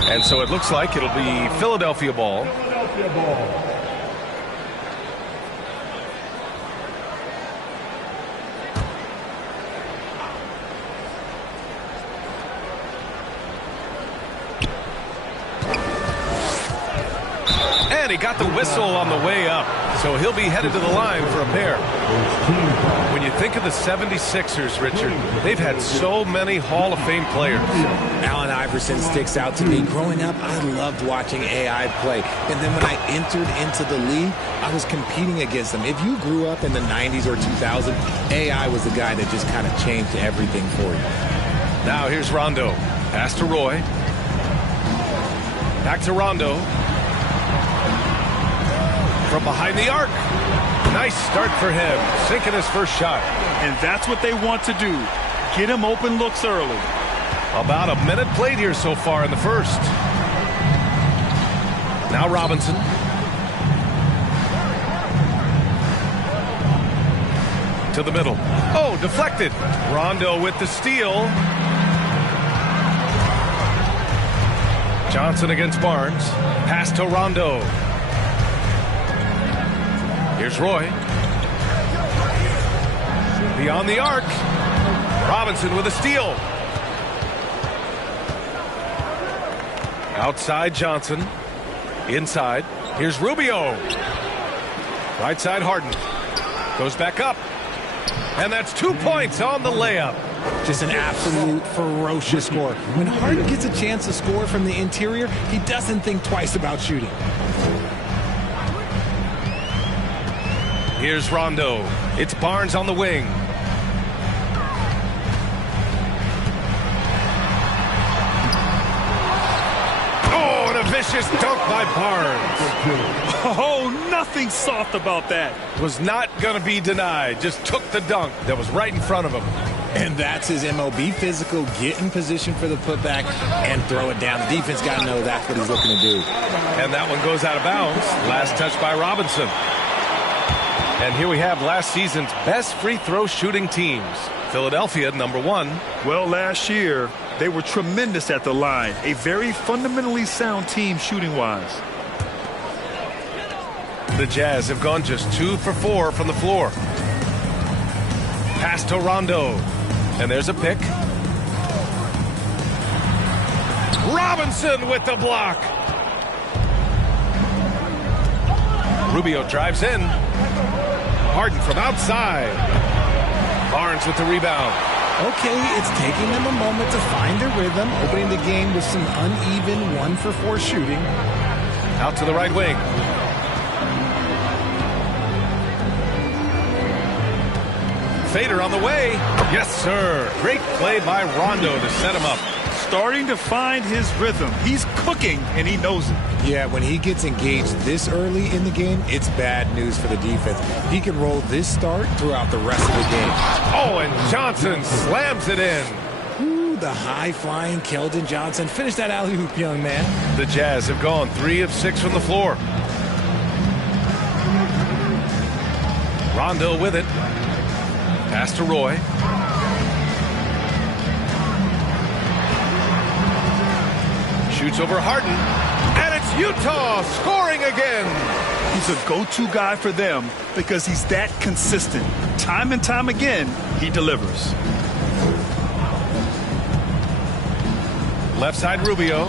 And so it looks like it'll be Philadelphia ball. And he got the whistle on the way up. So he'll be headed to the line for a pair. When you think of the 76ers, Richard, they've had so many Hall of Fame players. Allen Iverson sticks out to me. Growing up, I loved watching AI play. And then when I entered into the league, I was competing against them. If you grew up in the 90s or 2000, AI was the guy that just kind of changed everything for you. Now here's Rondo. Pass to Roy. Back to Rondo. From behind the arc. Nice start for him. Sinking his first shot. And that's what they want to do. Get him open looks early. About a minute played here so far in the first. Now Robinson. To the middle. Oh, deflected. Rondo with the steal. Johnson against Barnes. Pass to Rondo. Here's Roy. Beyond the arc. Robinson with a steal. Outside Johnson. Inside. Here's Rubio. Right side Harden. Goes back up. And that's 2 points on the layup. Just an absolute ferocious score. When Harden gets a chance to score from the interior, he doesn't think twice about shooting. Here's Rondo. It's Barnes on the wing. Oh, and a vicious dunk by Barnes. Oh, nothing soft about that. Was not going to be denied. Just took the dunk that was right in front of him. And that's his MO. Be physical, get in position for the putback, and throw it down. The defense got to know that's what he's looking to do. And that one goes out of bounds. Last touch by Robinson. And here we have last season's best free throw shooting teams. Philadelphia, number 1. Well, last year, they were tremendous at the line. A very fundamentally sound team shooting-wise. The Jazz have gone just 2 for 4 from the floor. Pass to Rondo. And there's a pick. Robinson with the block. Rubio drives in. Harden from outside. Barnes with the rebound. Okay, it's taking them a moment to find their rhythm, opening the game with some uneven 1 for 4 shooting. Out to the right wing. Fader on the way. Yes, sir. Great play by Rondo to set him up. starting to find his rhythm. He's cooking, and he knows it. Yeah, when he gets engaged this early in the game, it's bad news for the defense. He can roll this start throughout the rest of the game. Oh, and Johnson slams it in. Ooh, the high-flying Keldon Johnson. Finish that alley-oop, young man. The Jazz have gone 3 of 6 from the floor. Rondo with it. Pass to Roy. Shoots over Harden. And it's Utah scoring again. He's a go-to guy for them because he's that consistent. Time and time again, he delivers. Left side Rubio.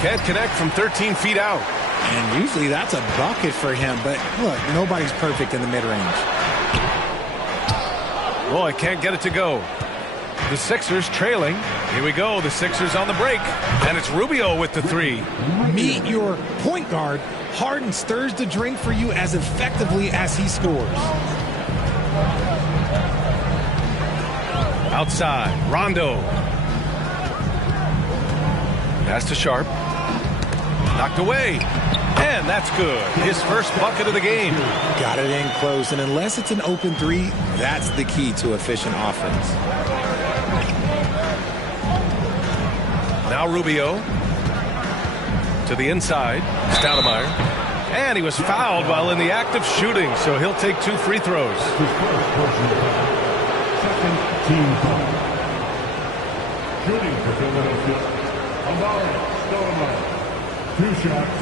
Can't connect from 13 feet out. And usually that's a bucket for him. But look, nobody's perfect in the mid-range. Roy can't get it to go. The Sixers trailing. Here we go. The Sixers on the break. And it's Rubio with the 3. Meet your point guard. Harden stirs the drink for you as effectively as he scores. Outside. Rondo. Pass to Sharp. Knocked away. And that's good. His first bucket of the game. Got it in close. And unless it's an open 3, that's the key to efficient offense. Now Rubio to the inside. Stoudemire. And he was fouled while in the act of shooting, so he'll take 2 free throws. Second team foul. Shooting for Philadelphia. Stoudemire. 2 shots.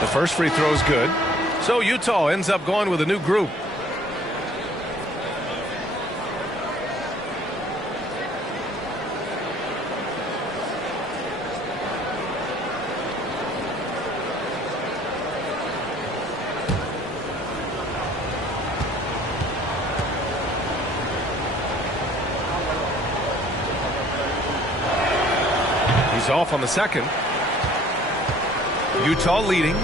The first free throw is good. So Utah ends up going with a new group. He's off on the second. Utah leading.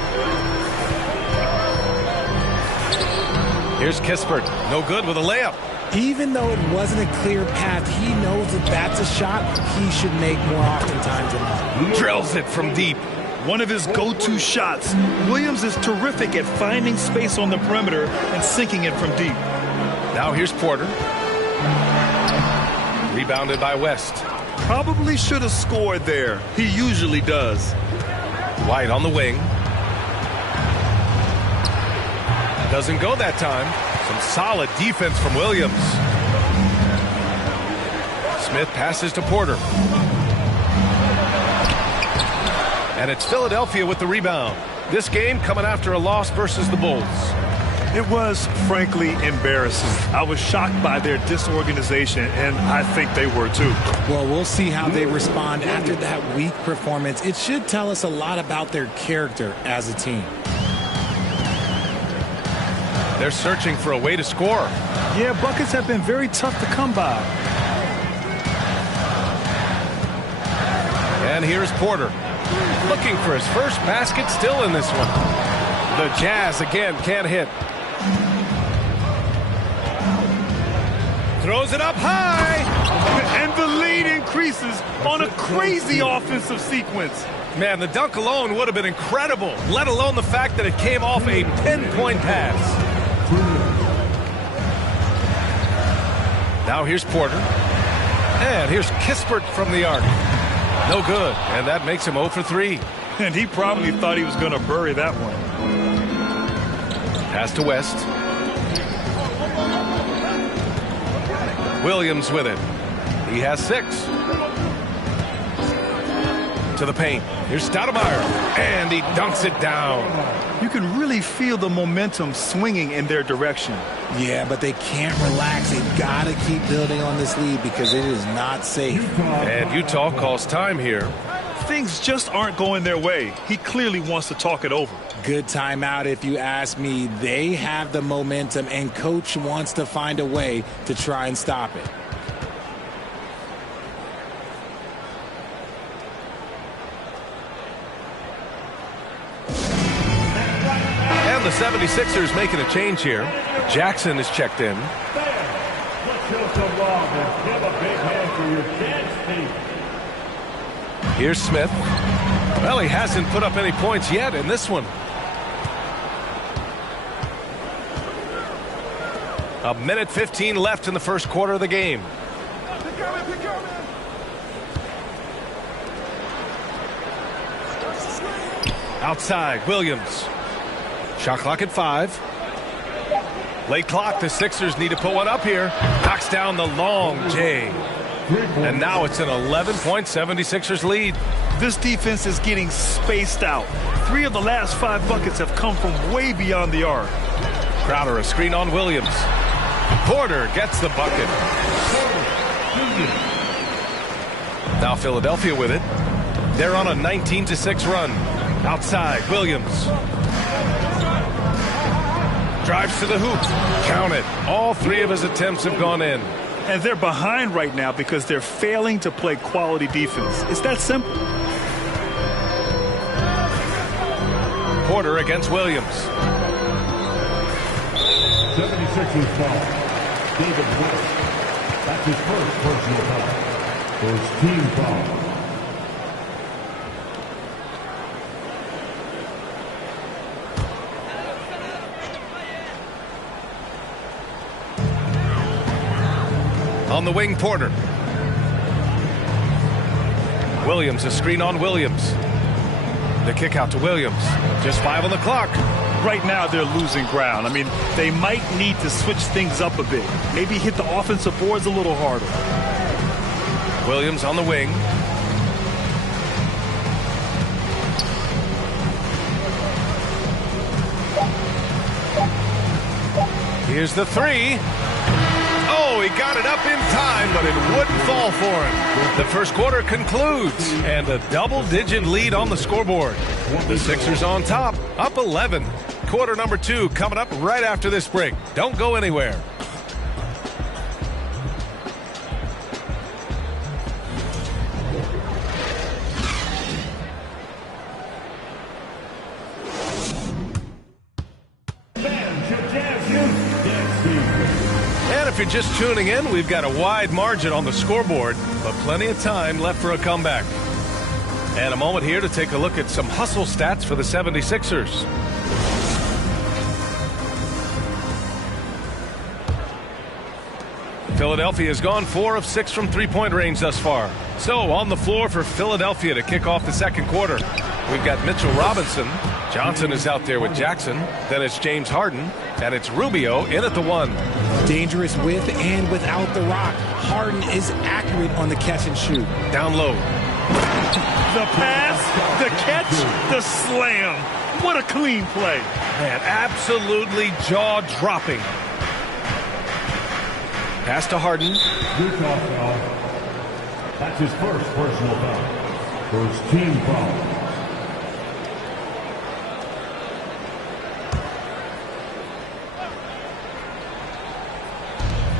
Here's Kispert. No good with a layup. Even though it wasn't a clear path, he knows that that's a shot he should make more oftentimes than not. Drills it from deep. One of his go-to shots. Williams is terrific at finding space on the perimeter and sinking it from deep. Now here's Porter. Rebounded by West. Probably should have scored there. He usually does. White on the wing. Doesn't go that time. Some solid defense from Williams. Smith passes to Porter. And it's Philadelphia with the rebound. This game coming after a loss versus the Bulls. It was, frankly, embarrassing. I was shocked by their disorganization, and I think they were too. Well, we'll see how they respond after that weak performance. It should tell us a lot about their character as a team. They're searching for a way to score. Yeah, buckets have been very tough to come by. And here's Porter. Looking for his first basket, still in this one. The Jazz again can't hit. Throws it up high. And the lead increases on a crazy offensive sequence. Man, the dunk alone would have been incredible, let alone the fact that it came off a pinpoint pass. Now here's Porter. And here's Kispert from the arc. No good, and that makes him 0 for 3. And he probably thought he was going to bury that one. Pass to West. Williams with it. He has 6. To the paint. Here's Stoudemire. And he dunks it down. You can really feel the momentum swinging in their direction. Yeah, but they can't relax. They've got to keep building on this lead because it is not safe. And Utah calls time here. Things just aren't going their way. He clearly wants to talk it over. Good timeout if you ask me. They have the momentum, and Coach wants to find a way to try and stop it. the 76ers making a change here. Jackson is checked in. Here's Smith. Well, he hasn't put up any points yet in this one. A minute 15 left in the first quarter of the game. Outside, Williams. Shot clock at 5. Late clock, the Sixers need to put one up here. Knocks down the long J. And now it's an 11-point 76ers lead. This defense is getting spaced out. 3 of the last 5 buckets have come from way beyond the arc. Crowder, a screen on Williams. Porter gets the bucket. Now Philadelphia with it. They're on a 19-6 run. Outside, Williams. Drives to the hoop. Count it. All 3 of his attempts have gone in. And they're behind right now because they're failing to play quality defense. It's that simple. Porter against Williams. 76ers foul. David West. That's his first personal foul. First team foul. On the wing, Porter. Williams, a screen on Williams. The kick out to Williams. Just 5 on the clock. Right now they're losing ground. I mean, they might need to switch things up a bit. Maybe hit the offensive boards a little harder. Williams on the wing. Here's the 3. Oh, he got it up in time, but it wouldn't fall for him. The first quarter concludes, and a double-digit lead on the scoreboard. The Sixers on top, up 11. Quarter number 2 coming up right after this break. Don't go anywhere. And if you're just tuning in, we've got a wide margin on the scoreboard, but plenty of time left for a comeback. And a moment here to take a look at some hustle stats for the 76ers. Philadelphia has gone 4 of 6 from three-point range thus far. So on the floor for Philadelphia to kick off the second quarter, we've got Mitchell Robinson. Johnson is out there with Jackson. Then it's James Harden. And it's Rubio in at the 1. Dangerous with and without the rock. Harden is accurate on the catch and shoot. Down low. The pass, the catch, the slam. What a clean play. Man, absolutely jaw-dropping. Pass to Harden. Utah foul. That's his first personal foul. First team foul.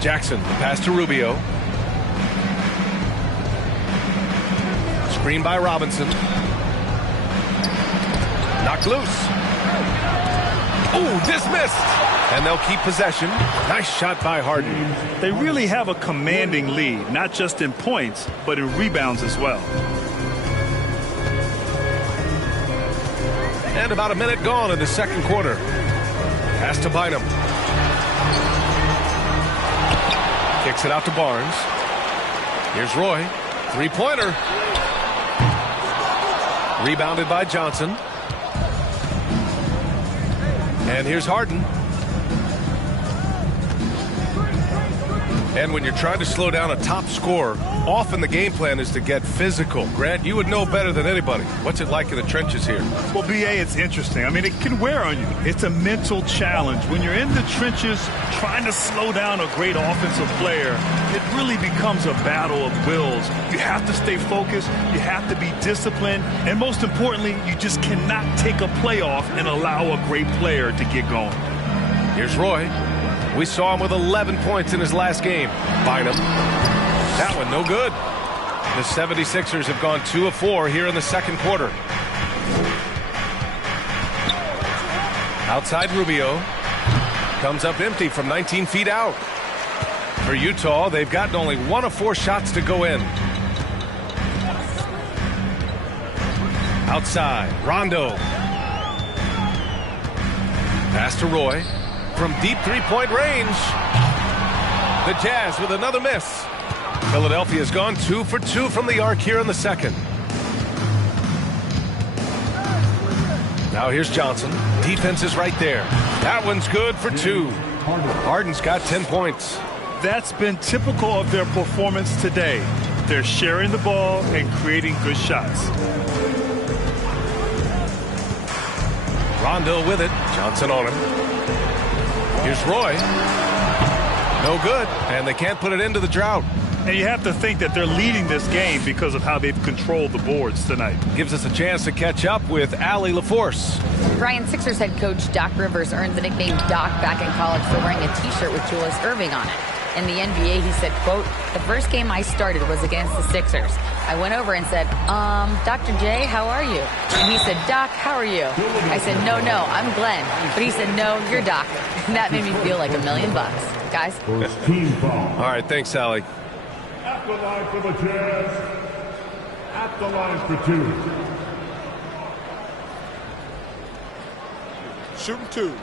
Jackson, pass to Rubio. Screen by Robinson. Knocked loose. Oh, dismissed. And they'll keep possession. Nice shot by Harden. They really have a commanding lead, not just in points, but in rebounds as well. And about a minute gone in the second quarter. Pass to Bynum. Kicks it out to Barnes. Here's Roy. Three-pointer. Rebounded by Johnson. And here's Harden. And when you're trying to slow down a top scorer, often the game plan is to get physical. Grant, you would know better than anybody. What's it like in the trenches here? Well, B.A., it's interesting. I mean, it can wear on you. It's a mental challenge. When you're in the trenches trying to slow down a great offensive player, it really becomes a battle of wills. You have to stay focused. You have to be disciplined. And most importantly, you just cannot take a play off and allow a great player to get going. Here's Roy. We saw him with 11 points in his last game. Bynum. That one no good. The 76ers have gone 2 of 4 here in the second quarter. Outside Rubio. Comes up empty from 19 feet out. For Utah, they've gotten only 1 of 4 shots to go in. Outside, Rondo. Pass to Roy. From deep three-point range. The Jazz with another miss. Philadelphia's gone 2 for 2 from the arc here in the second. Now here's Johnson. Defense is right there. That one's good for 2. Harden's got 10 points. That's been typical of their performance today. They're sharing the ball and creating good shots. Rondo with it. Johnson on him. Here's Roy. No good. And they can't put it into the drought. And you have to think that they're leading this game because of how they've controlled the boards tonight. Gives us a chance to catch up with Allie LaForce. Brian, Sixers head coach Doc Rivers earned the nickname Doc back in college for wearing a T-shirt with Julius Erving on it. In the NBA, he said, quote, "The first game I started was against the Sixers. I went over and said, Dr. J, how are you?" And he said, "Doc, how are you?" I said, no, I'm Glenn. But he said, "No, you're Doc." And that made me feel like $1 million. Guys? All right, thanks, Allie. At the line for the Jazz. At the line for 2. Shooting 2.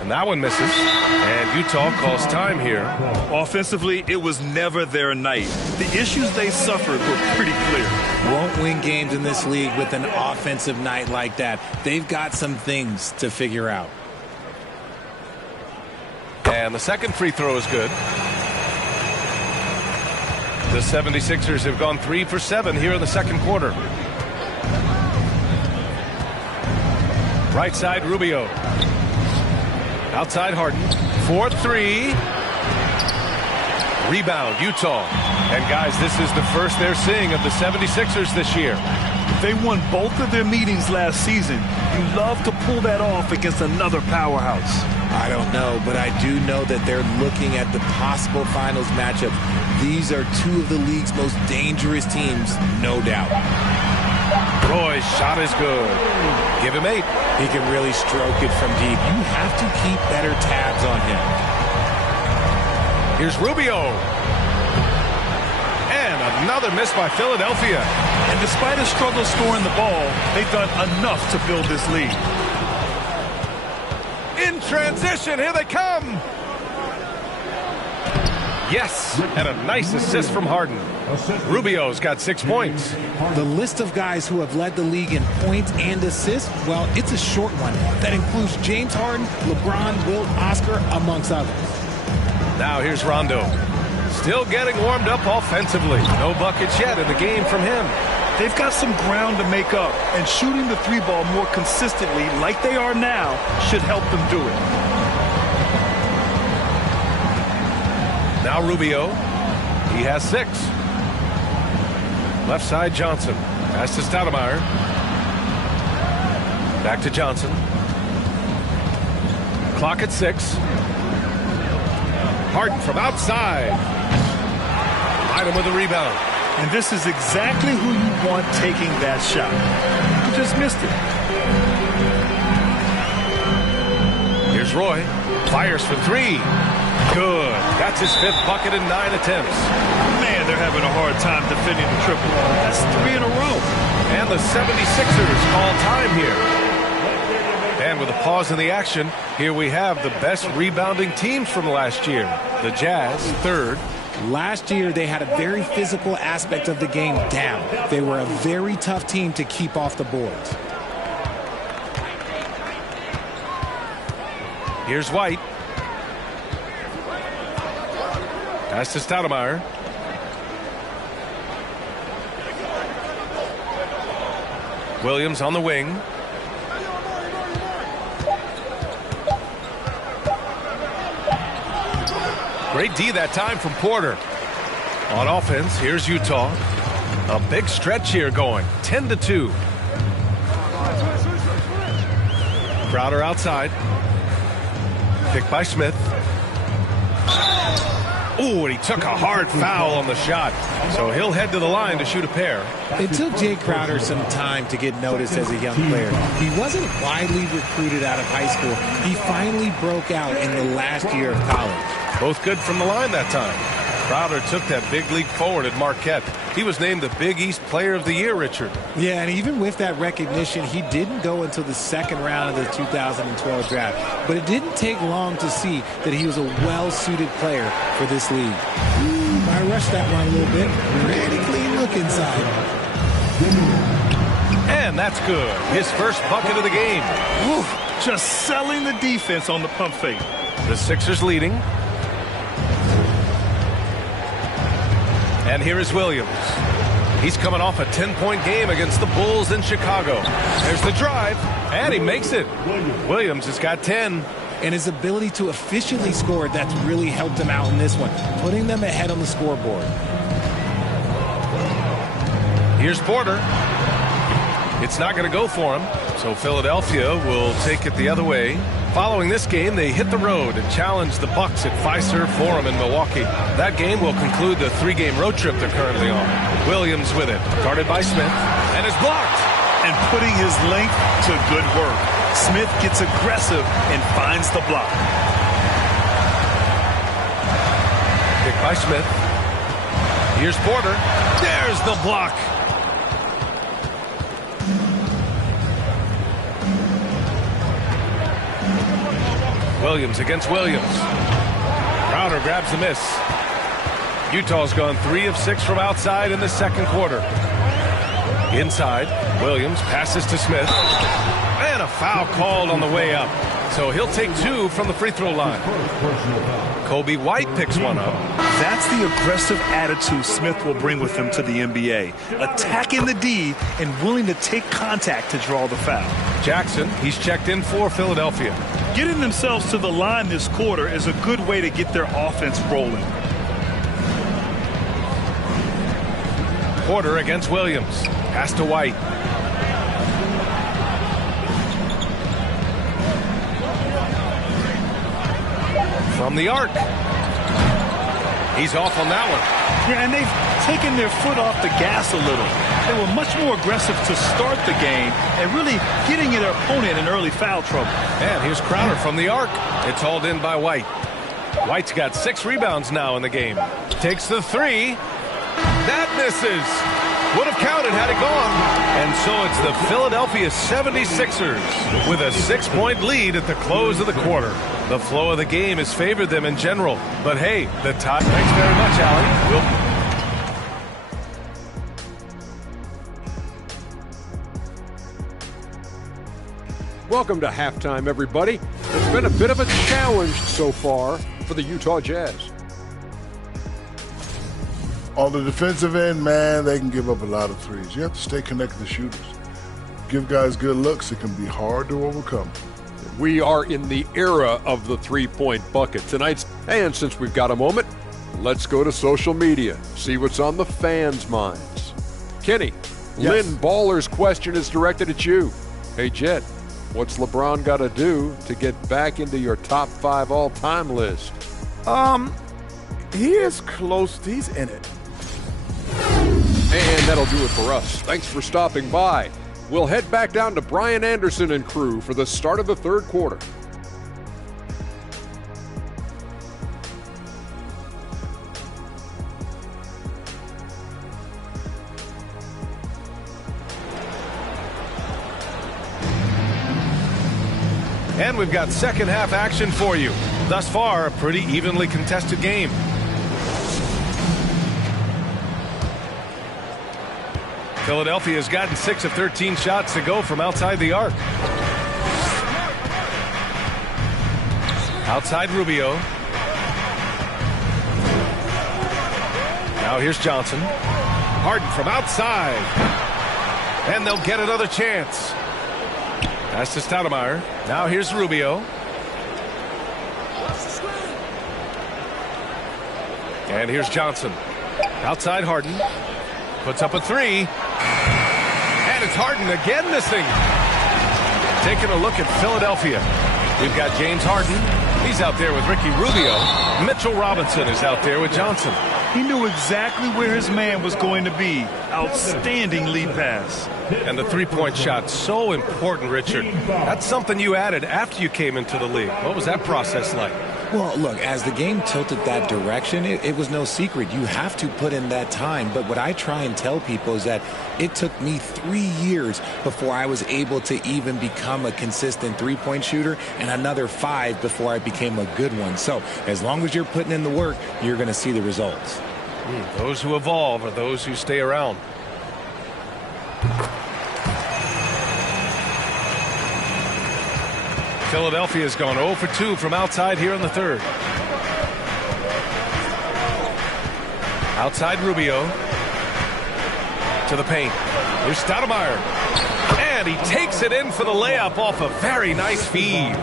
And that one misses. And Utah calls time here. Offensively, it was never their night. The issues they suffered were pretty clear. Won't win games in this league with an offensive night like that. They've got some things to figure out. And the second free throw is good. The 76ers have gone 3 for 7 here in the second quarter. Right side, Rubio. Outside Harden. 4-3. Rebound, Utah. And guys, this is the first they're seeing of the 76ers this year. They won both of their meetings last season. You love to pull that off against another powerhouse. I don't know, but I do know that they're looking at the possible finals matchup. These are 2 of the league's most dangerous teams, no doubt. Roy's shot is good. Give him 8. He can really stroke it from deep. You have to keep better tabs on him. Here's Rubio. And another miss by Philadelphia. And despite a struggle scoring the ball, they've done enough to build this lead. In transition, here they come. Yes, and a nice assist from Harden. Rubio's got 6 points. The list of guys who have led the league in points and assists, well, it's a short one. That includes James Harden, LeBron, Wilt, Oscar, amongst others. Now here's Rondo. Still getting warmed up offensively. No buckets yet in the game from him. They've got some ground to make up, and shooting the 3-ball more consistently like they are now should help them do it. Now Rubio. He has 6. Left side, Johnson. Pass to Stoudemire. Back to Johnson. Clock at 6. Harden from outside. Bynum with a rebound. And this is exactly who you want taking that shot. You just missed it. Here's Roy. Fires for 3. Good. That's his 5th bucket in 9 attempts. Man, they're having a hard time defending the triple. That's 3 in a row. And the 76ers call time here. And with a pause in the action, here we have the best rebounding teams from last year. The Jazz, 3rd. Last year, they had a very physical aspect of the game down. They were a very tough team to keep off the boards. Here's White. Pass to Stoudemire. Williams on the wing. Great D that time from Porter. On offense, here's Utah. A big stretch here going. 10-2. Crowder outside. Picked by Smith. Ooh, and he took a hard foul on the shot. So he'll head to the line to shoot a pair. It took Jay Crowder some time to get noticed as a young player. He wasn't widely recruited out of high school. He finally broke out in the last year of college. Both good from the line that time. Crowder took that big leap forward at Marquette. He was named the Big East Player of the Year, Richard. Yeah, and even with that recognition, he didn't go until the second round of the 2012 draft. But it didn't take long to see that he was a well-suited player for this league. I rushed that one a little bit. Pretty clean look inside. And that's good. His first bucket of the game. Ooh, just selling the defense on the pump fake. The Sixers leading. And here is Williams. He's coming off a 10-point game against the Bulls in Chicago. There's the drive, and he makes it. Williams has got 10. And his ability to efficiently score, that's really helped him out in this one, putting them ahead on the scoreboard. Here's Porter. It's not going to go for him, so Philadelphia will take it the other way. Following this game, they hit the road and challenge the Bucks at Fiserv Forum in Milwaukee. That game will conclude the 3-game road trip they're currently on. Williams with it, guarded by Smith, and is blocked. And putting his length to good work. Smith gets aggressive and finds the block. Picked by Smith. Here's Porter. There's the block. Williams against Williams. Crowder grabs the miss. Utah's gone 3 of 6 from outside in the second quarter. Inside, Williams passes to Smith. And a foul called on the way up. So he'll take 2 from the free throw line. Kobe White picks one up. That's the aggressive attitude Smith will bring with him to the NBA. Attacking the D and willing to take contact to draw the foul. Jackson, he's checked in for Philadelphia. Getting themselves to the line this quarter is a good way to get their offense rolling. Porter against Williams. Pass to White. From the arc. He's off on that one. Yeah, and they've taken their foot off the gas a little. They were much more aggressive to start the game and really getting their opponent in early foul trouble. And here's Crowder from the arc. It's hauled in by White. White's got 6 rebounds now in the game. Takes the 3. That misses. Would have counted had it gone. And so it's the Philadelphia 76ers with a 6-point lead at the close of the quarter. The flow of the game has favored them in general. But hey, the tie. Thanks very much, Allie. Welcome to halftime, everybody. It's been a bit of a challenge so far for the Utah Jazz. On the defensive end, man, they can give up a lot of threes. You have to stay connected to shooters. Give guys good looks. It can be hard to overcome. We are in the era of the three-point bucket tonight. And since we've got a moment, let's go to social media, see what's on the fans' minds. Kenny, Yes. Lynn Baller's question is directed at you. Hey, Jet, what's LeBron got to do to get back into your top 5 all-time list? He is close. He's in it. And that'll do it for us. Thanks for stopping by. We'll head back down to Brian Anderson and crew for the start of the third quarter. And we've got second half action for you. Thus far, a pretty evenly contested game. Philadelphia has gotten 6 of 13 shots to go from outside the arc. Outside Rubio. Now here's Johnson. Harden from outside. And they'll get another chance. Pass to Stoudemire. Now here's Rubio. And here's Johnson. Outside Harden. Puts up a 3. And it's Harden again missing. Taking a look at Philadelphia. We've got James Harden. He's out there with Ricky Rubio. Mitchell Robinson is out there with Johnson. He knew exactly where his man was going to be. Outstanding lead pass. And the three-point shot, so important, Richard. That's something you added after you came into the league. What was that process like? Well, look, as the game tilted that direction, it was no secret. You have to put in that time. But what I try and tell people is that it took me 3 years before I was able to even become a consistent three-point shooter, and another 5 before I became a good one. So as long as you're putting in the work, you're going to see the results. Those who evolve are those who stay around. Philadelphia's gone 0 for 2 from outside here in the third. Outside Rubio. To the paint. Here's Stoudemire. And he takes it in for the layup off a very nice feed.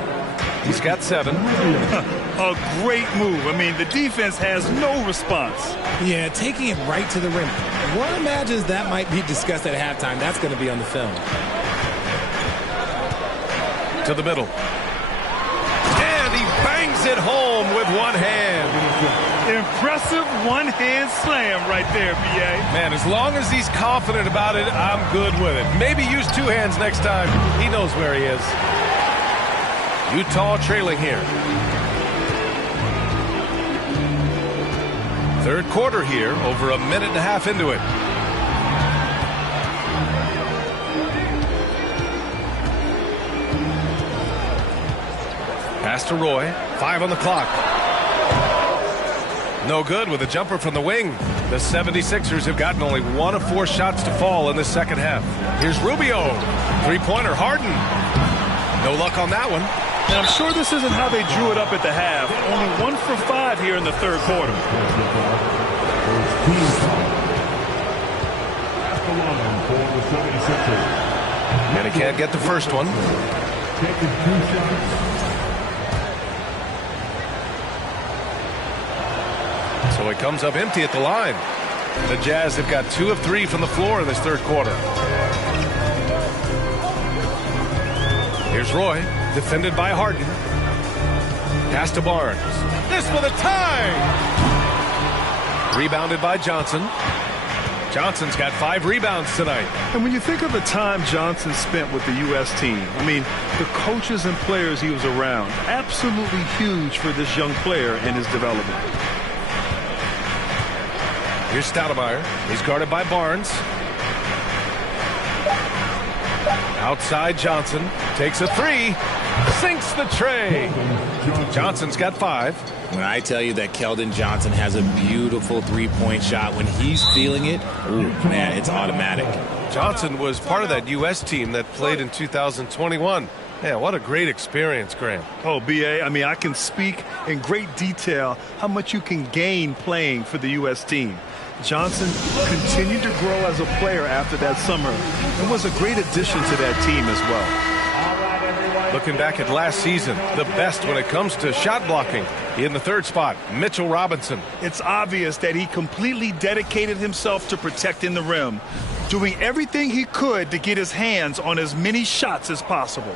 He's got 7. A great move. I mean, the defense has no response. Yeah, taking it right to the rim. One imagines that might be discussed at halftime. That's going to be on the film. To the middle. And he bangs it home with one hand. Impressive one-hand slam right there, B.A. Man, as long as he's confident about it, I'm good with it. Maybe use 2 hands next time. He knows where he is. Utah trailing here. Third quarter here, over a minute and a half into it. Pass to Roy. 5 on the clock. No good with a jumper from the wing. The 76ers have gotten only 1 of 4 shots to fall in the second half. Here's Rubio. Three-pointer, Harden. No luck on that one. And I'm sure this isn't how they drew it up at the half. Only 1 for 5 here in the third quarter. And he can't get the first one. So he comes up empty at the line. The Jazz have got 2 of 3 from the floor in this third quarter. Here's Roy, defended by Harden. Pass to Barnes. This with a tie! Rebounded by Johnson. Johnson's got 5 rebounds tonight. And when you think of the time Johnson spent with the U.S. team, I mean, the coaches and players he was around, absolutely huge for this young player and his development. Here's Stoudemire. He's guarded by Barnes. Outside Johnson. Takes a 3. Sinks the tray. Johnson's got 5. When I tell you that Keldon Johnson has a beautiful three-point shot, when he's feeling it, ooh, man, it's automatic. Johnson was part of that U.S. team that played in 2021. Yeah, what a great experience, Graham. Oh, B.A., I mean, I can speak in great detail how much you can gain playing for the U.S. team. Johnson continued to grow as a player after that summer and was a great addition to that team as well. Looking back at last season, the best when it comes to shot blocking. In the third spot, Mitchell Robinson. It's obvious that he completely dedicated himself to protecting the rim, doing everything he could to get his hands on as many shots as possible.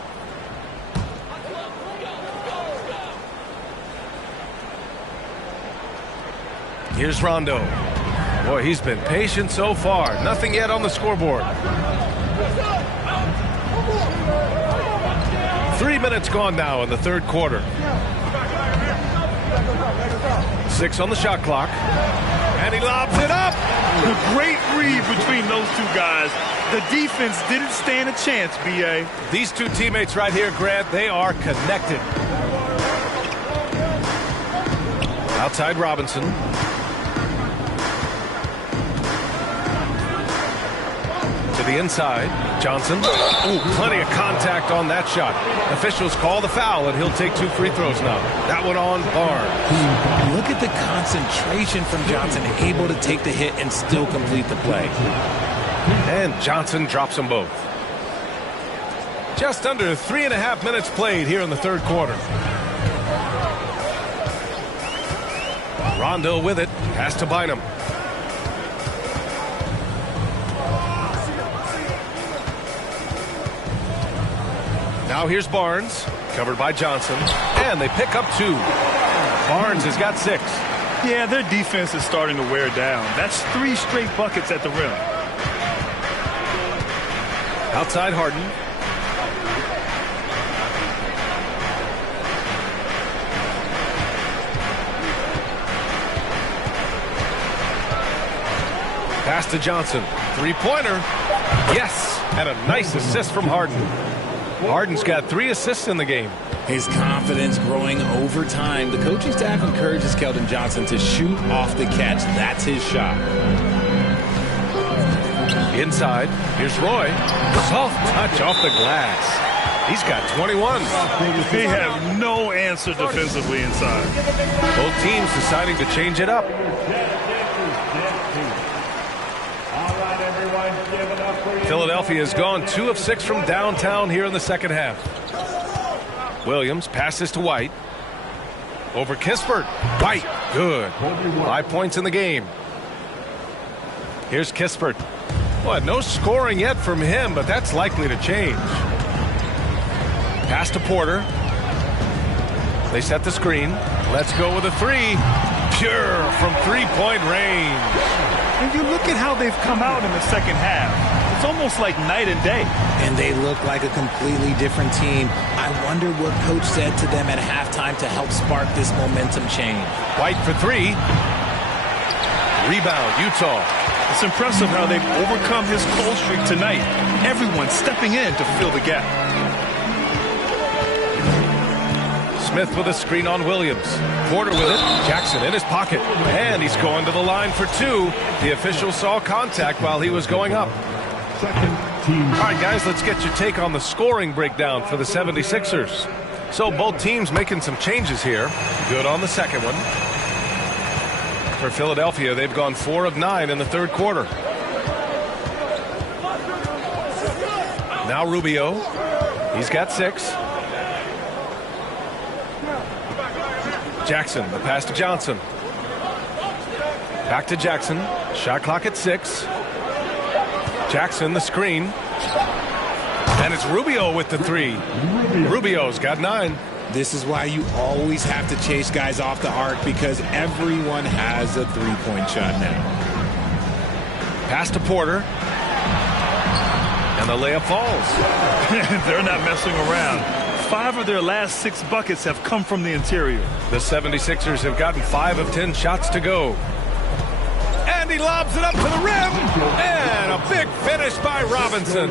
Here's Rondo. Boy, he's been patient so far. Nothing yet on the scoreboard. 3 minutes gone now in the third quarter. 6 on the shot clock. And he lobs it up. A great read between those two guys. The defense didn't stand a chance, B.A. These two teammates right here, Grant, they are connected. Outside Robinson. To the inside, Johnson. Ooh, plenty of contact on that shot. Officials call the foul, and he'll take 2 free throws now. That one on Barnes. Look at the concentration from Johnson, able to take the hit and still complete the play. And Johnson drops them both. Just under 3.5 minutes played here in the third quarter. Rondo with it. Pass to Bynum. Now here's Barnes. Covered by Johnson. And they pick up 2. Barnes has got 6. Yeah, their defense is starting to wear down. That's 3 straight buckets at the rim. Outside Harden. Pass to Johnson. 3-pointer. Yes. And a nice assist from Harden. Harden's got 3 assists in the game. His confidence growing over time. The coaching staff encourages Keldon Johnson to shoot off the catch. That's his shot. Inside. Here's Roy. Soft touch off the glass. He's got 21. They have no answer defensively inside. Both teams deciding to change it up. Philadelphia has gone 2 of 6 from downtown here in the second half. Williams passes to White. Over Kispert. White. Good. 5 points in the game. Here's Kispert. Well, no scoring yet from him, but that's likely to change. Pass to Porter. They set the screen. Let's go with a 3. Pure from 3-point range. And you look at how they've come out in the second half. It's almost like night and day. And they look like a completely different team. I wonder what coach said to them at halftime to help spark this momentum change. White for 3. Rebound, Utah. It's impressive how they've overcome his cold streak tonight. Everyone stepping in to fill the gap. Smith with a screen on Williams. Porter with it. Jackson in his pocket. And he's going to the line for 2. The official saw contact while he was going up. All right, guys, let's get your take on the scoring breakdown for the 76ers. So both teams making some changes here. Good on the second one. For Philadelphia, they've gone 4 of 9 in the third quarter. Now Rubio. He's got 6. Jackson, the pass to Johnson. Back to Jackson. Shot clock at 6. Jackson, the screen. And it's Rubio with the 3. Rubio's got 9. This is why you always have to chase guys off the arc, because everyone has a 3-point shot now. Pass to Porter. And the layup falls. They're not messing around. 5 of their last 6 buckets have come from the interior. The 76ers have gotten 5 of 10 shots to go. And he lobs it up to the rim. And a big finish by Robinson.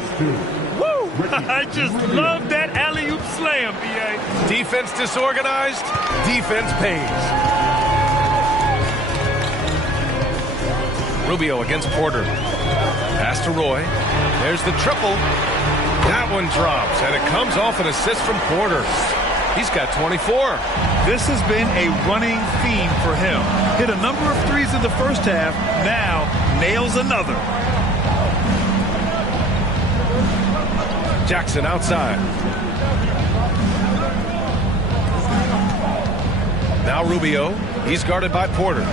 Woo! I just love that alley-oop slam, B.A. Defense disorganized. Defense pays. Rubio against Porter. Pass to Roy. There's the triple. That one drops, and it comes off an assist from Porter. He's got 24. This has been a running theme for him. Hit a number of 3s in the first half. Now nails another. Jackson outside. Now Rubio. He's guarded by Porter.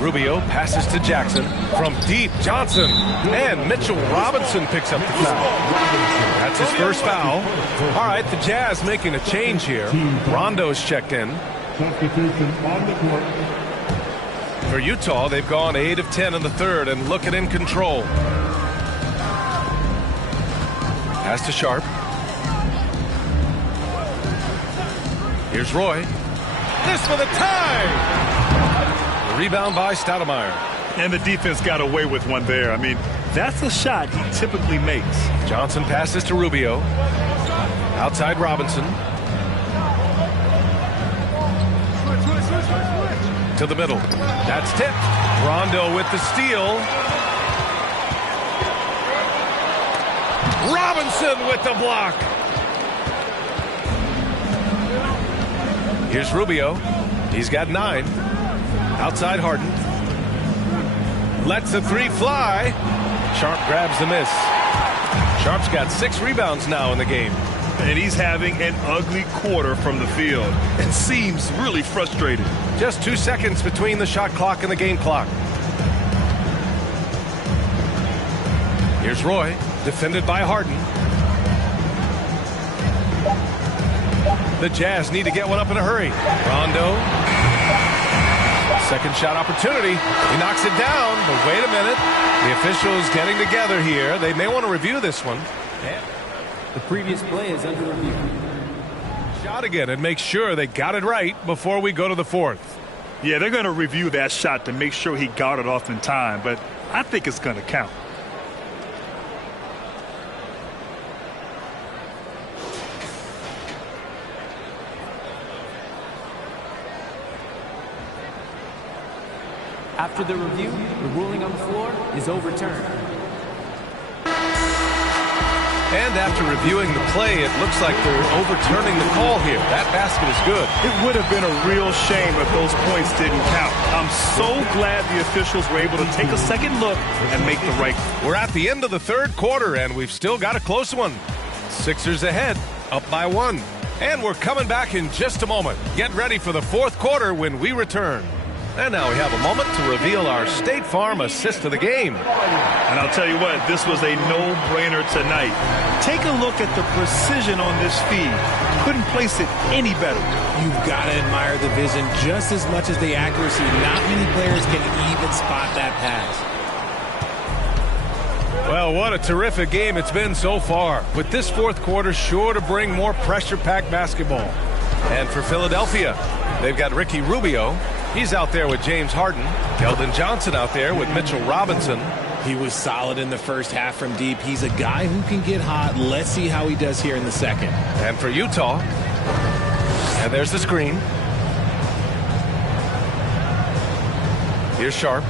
Rubio passes to Jackson from deep. Johnson and Mitchell Robinson picks up the foul. That's his first foul. All right, the Jazz making a change here. Rondo's checked in. For Utah, they've gone 8 of 10 in the third and looking in control. Pass to Sharp. Here's Roy. This for the tie. Rebound by Stoudemire. And the defense got away with one there. I mean, that's a shot he typically makes. Johnson passes to Rubio. Outside Robinson. To the middle. That's tipped. Rondo with the steal. Robinson with the block. Here's Rubio. He's got 9. Outside Harden. Lets the 3 fly. Sharp grabs the miss. Sharp's got 6 rebounds now in the game. And he's having an ugly quarter from the field and seems really frustrated. Just 2 seconds between the shot clock and the game clock. Here's Roy, defended by Harden. The Jazz need to get one up in a hurry. Rondo. Second shot opportunity. He knocks it down, but wait a minute. The officials getting together here. They may want to review this one. The previous play is under review. Shot again and make sure they got it right before we go to the fourth. Yeah, they're going to review that shot to make sure he got it off in time, but I think it's going to count. After the review, the ruling on the floor is overturned. And after reviewing the play, it looks like they're overturning the call here. That basket is good. It would have been a real shame if those points didn't count. I'm so glad the officials were able to take a second look and make the right call. We're at the end of the third quarter, and we've still got a close one. Sixers ahead, up by 1. And we're coming back in just a moment. Get ready for the fourth quarter when we return. And now we have a moment to reveal our State Farm assist of the game. And I'll tell you what, this was a no-brainer tonight. Take a look at the precision on this feed. Couldn't place it any better. You've got to admire the vision just as much as the accuracy. Not many players can even spot that pass. Well, what a terrific game it's been so far. With this fourth quarter sure to bring more pressure-packed basketball. And for Philadelphia, they've got Ricky Rubio. He's out there with James Harden. Keldon Johnson out there with Mitchell Robinson. He was solid in the first half from deep. He's a guy who can get hot. Let's see how he does here in the second. And for Utah, and there's the screen. Here's Sharp.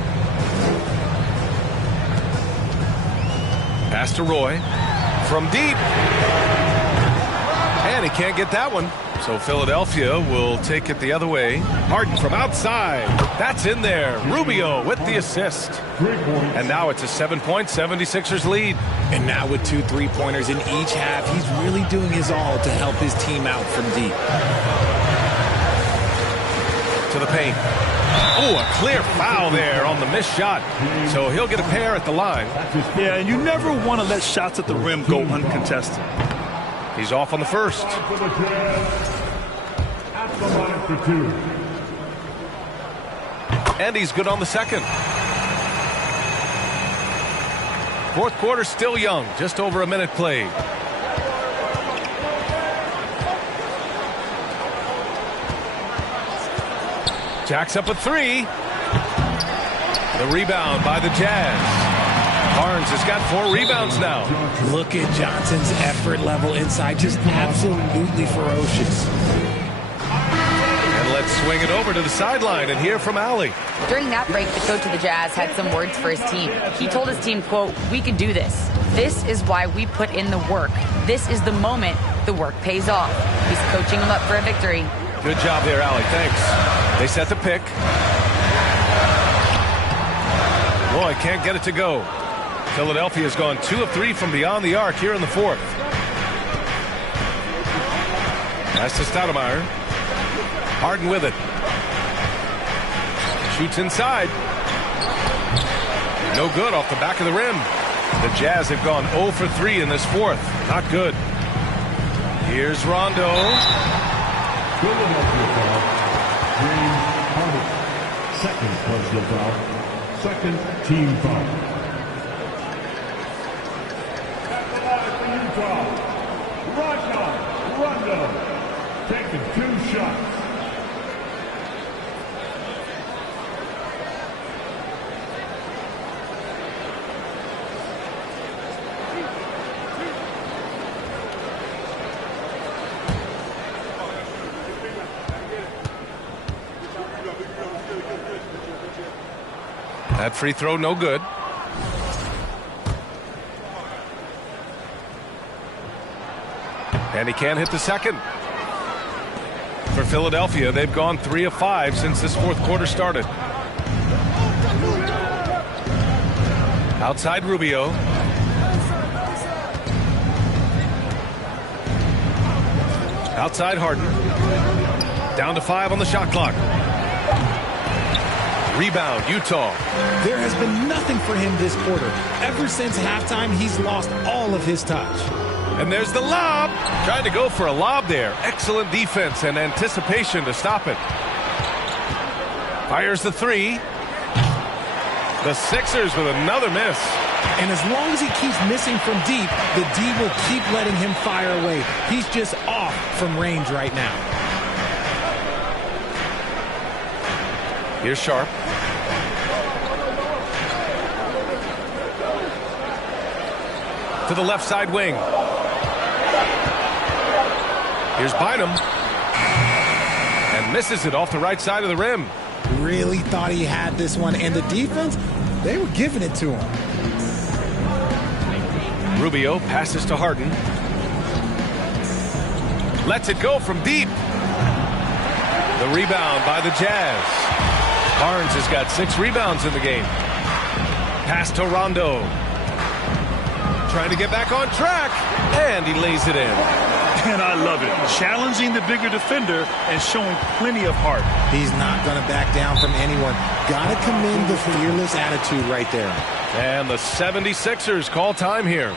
Pass to Roy. From deep. And he can't get that one. So Philadelphia will take it the other way. Harden from outside. That's in there. Rubio with the assist. And now it's a 7-point 76ers lead. And now with 2 3-pointers in each half, he's really doing his all to help his team out from deep. To the paint. Oh, a clear foul there on the missed shot. So he'll get a pair at the line. Yeah, and you never want to let shots at the rim go uncontested. He's off on the first. And he's good on the second. Fourth quarter still young. Just over a minute played. Jacks up a 3. The rebound by the Jazz. Barnes has got 4 rebounds now. Look at Johnson's effort level inside. Just absolutely ferocious. And let's swing it over to the sideline and hear from Allie. During that break, the coach of the Jazz had some words for his team. He told his team, quote, "We can do this. This is why we put in the work. This is the moment the work pays off." He's coaching them up for a victory. Good job there, Allie. Thanks. They set the pick. Roy can't get it to go. Philadelphia's gone 2 of 3 from beyond the arc here in the fourth. Pass to Stoudemire. Harden with it. Shoots inside. No good off the back of the rim. The Jazz have gone 0 for 3 in this fourth. Not good. Here's Rondo. Philadelphia foul. James Harden. Second personal foul. Second team foul. Rondo taking 2 shots. That free throw no good. And he can't hit the second. For Philadelphia, they've gone 3 of 5 since this fourth quarter started. Outside Rubio. Outside Harden. Down to 5 on the shot clock. Rebound, Utah. There has been nothing for him this quarter. Ever since halftime, he's lost all of his touch. And there's the lob. Trying to go for a lob there. Excellent defense and anticipation to stop it. Fires the three. The Sixers with another miss. And as long as he keeps missing from deep, the D will keep letting him fire away. He's just off from range right now. Here's Sharp. To the left side wing. Here's Bynum. And misses it off the right side of the rim. Really thought he had this one. And the defense, they were giving it to him. Rubio passes to Harden. Lets it go from deep. The rebound by the Jazz. Barnes has got 6 rebounds in the game. Pass to Rondo. Trying to get back on track. And he lays it in. And I love it. Challenging the bigger defender and showing plenty of heart. He's not going to back down from anyone. Got to commend the fearless attitude right there. And the 76ers call time here.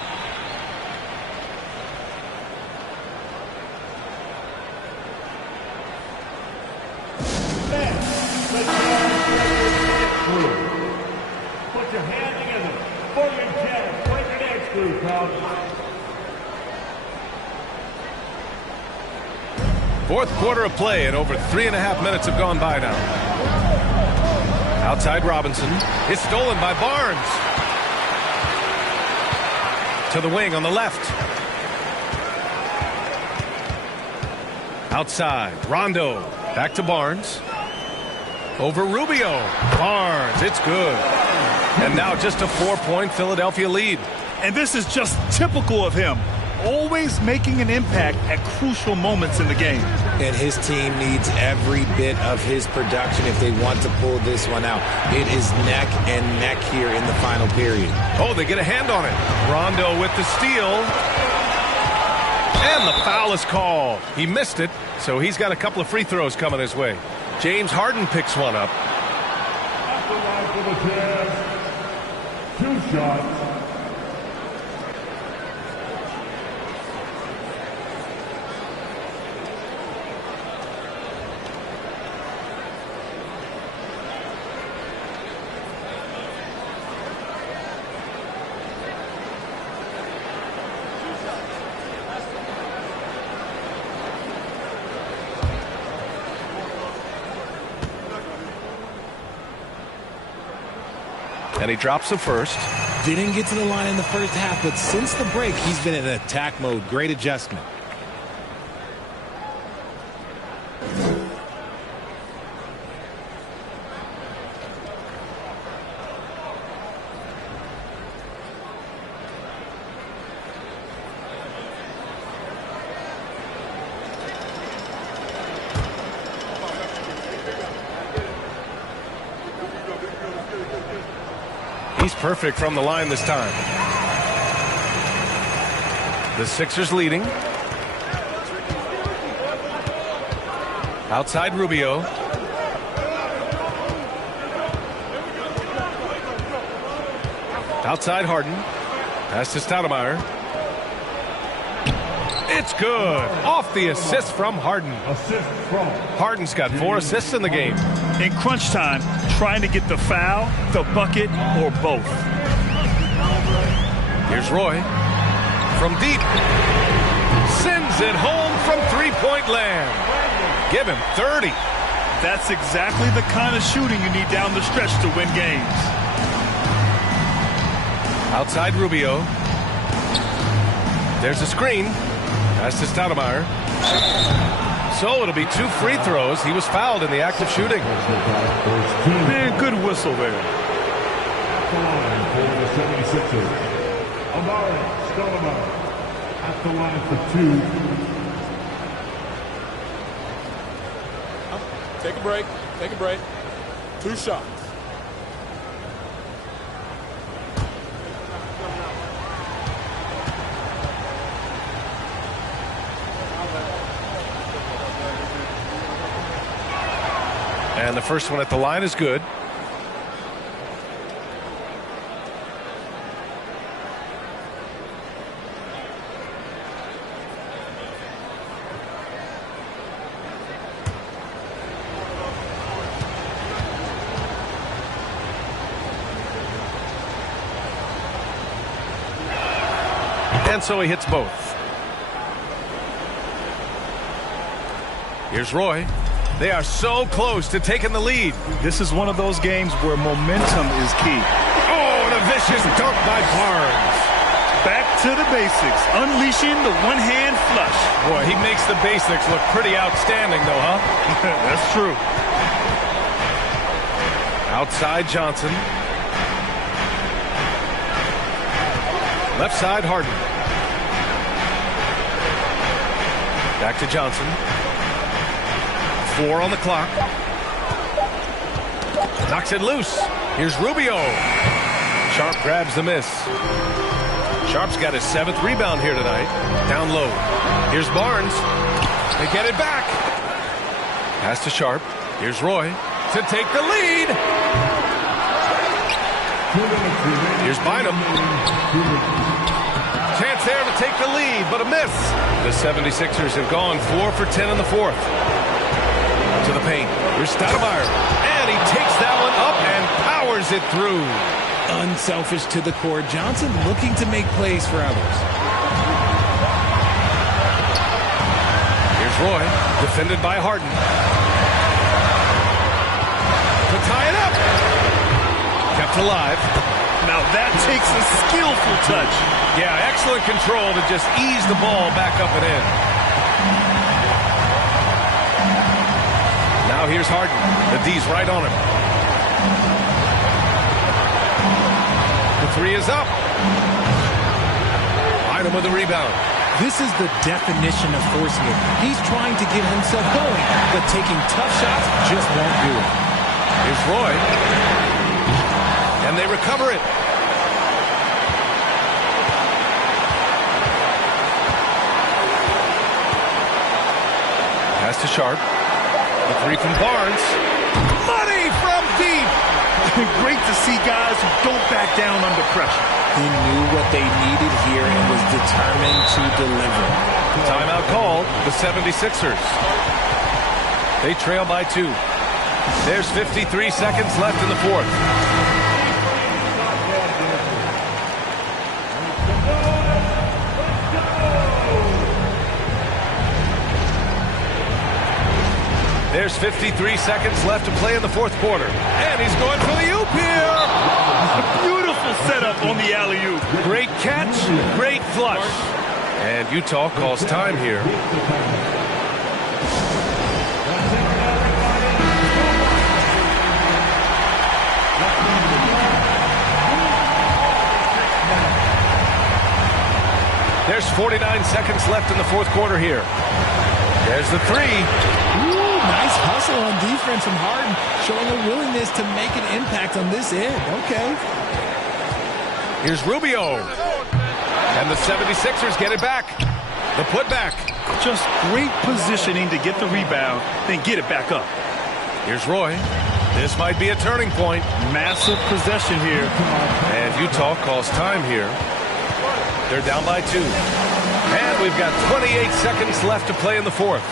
Put your hand together for your Jazz. Play your next group, crowd. Fourth quarter of play, and over 3.5 minutes have gone by now. Outside Robinson. It's stolen by Barnes. To the wing on the left. Outside. Rondo. Back to Barnes. Over Rubio. Barnes. It's good. And now just a 4-point Philadelphia lead. And this is just typical of him. Always making an impact at crucial moments in the game. And his team needs every bit of his production if they want to pull this one out. It is neck and neck here in the final period. Oh, they get a hand on it. Rondo with the steal. And the foul is called. He missed it, so he's got a couple of free throws coming his way. James Harden picks one up. At the line for the Jazz, 2 shots. And he drops the first. Didn't get to the line in the first half, but since the break, he's been in attack mode. Great adjustment. He's perfect from the line this time. The Sixers leading. Outside Rubio. Outside Harden. Pass to Stoudemire. It's good. Off the assist from Harden. Harden's got 4 assists in the game. In crunch time, trying to get the foul, the bucket, or both. Here's Roy. From deep. Sends it home from three-point land. Give him 30. That's exactly the kind of shooting you need down the stretch to win games. Outside Rubio. There's a screen. Pass to Stoudemire. So it'll be 2 free throws. He was fouled in the act of shooting. Man, good whistle there. At the line for the 76ers, Amari Stoudemire. At the line for 2. Take a break. Take a break. 2 shots. And the first one at the line is good. And so he hits both. Here's Roy. They are so close to taking the lead. This is one of those games where momentum is key. Oh, and a vicious dunk by Barnes. Back to the basics, unleashing the one-hand flush. Boy, he makes the basics look pretty outstanding, though, huh? That's true. Outside Johnson. Left side Harden. Back to Johnson. 4 on the clock. Knocks it loose. Here's Rubio. Sharp grabs the miss. Sharp's got his 7th rebound here tonight. Down low. Here's Barnes. They get it back. Pass to Sharp. Here's Roy to take the lead. Here's Bynum. Chance there to take the lead, but a miss. The 76ers have gone 4 for 10 in the 4th. To the paint. Here's Stoudemire. And he takes that one up and powers it through. Unselfish to the core. Johnson looking to make plays for others. Here's Roy. Defended by Harden. To tie it up. Kept alive. Now that takes a skillful touch. Yeah, excellent control to just ease the ball back up and in. Now here's Harden. The D's right on him. The 3 is up. Bynum with the rebound. This is the definition of forcing it. He's trying to get himself going, but taking tough shots just won't do it. Here's Roy. And they recover it. Pass to Sharp. The 3 from Barnes. Money from deep. Great to see guys who don't back down under pressure. He knew what they needed here and was determined to deliver. Timeout called. The 76ers. They trail by 2. There's 53 seconds left in the 4th. There's 53 seconds left to play in the 4th quarter. And he's going for the oop here. Beautiful setup on the alley-oop. Great catch, great flush. And Utah calls time here. There's 49 seconds left in the 4th quarter here. There's the 3. Ooh, nice hustle on defense from Harden, showing a willingness to make an impact on this end. Okay. Here's Rubio. And the 76ers get it back. The putback. Just great positioning to get the rebound, then get it back up. Here's Roy. This might be a turning point. Massive possession here. And Utah calls time here. They're down by 2. And we've got 28 seconds left to play in the 4th.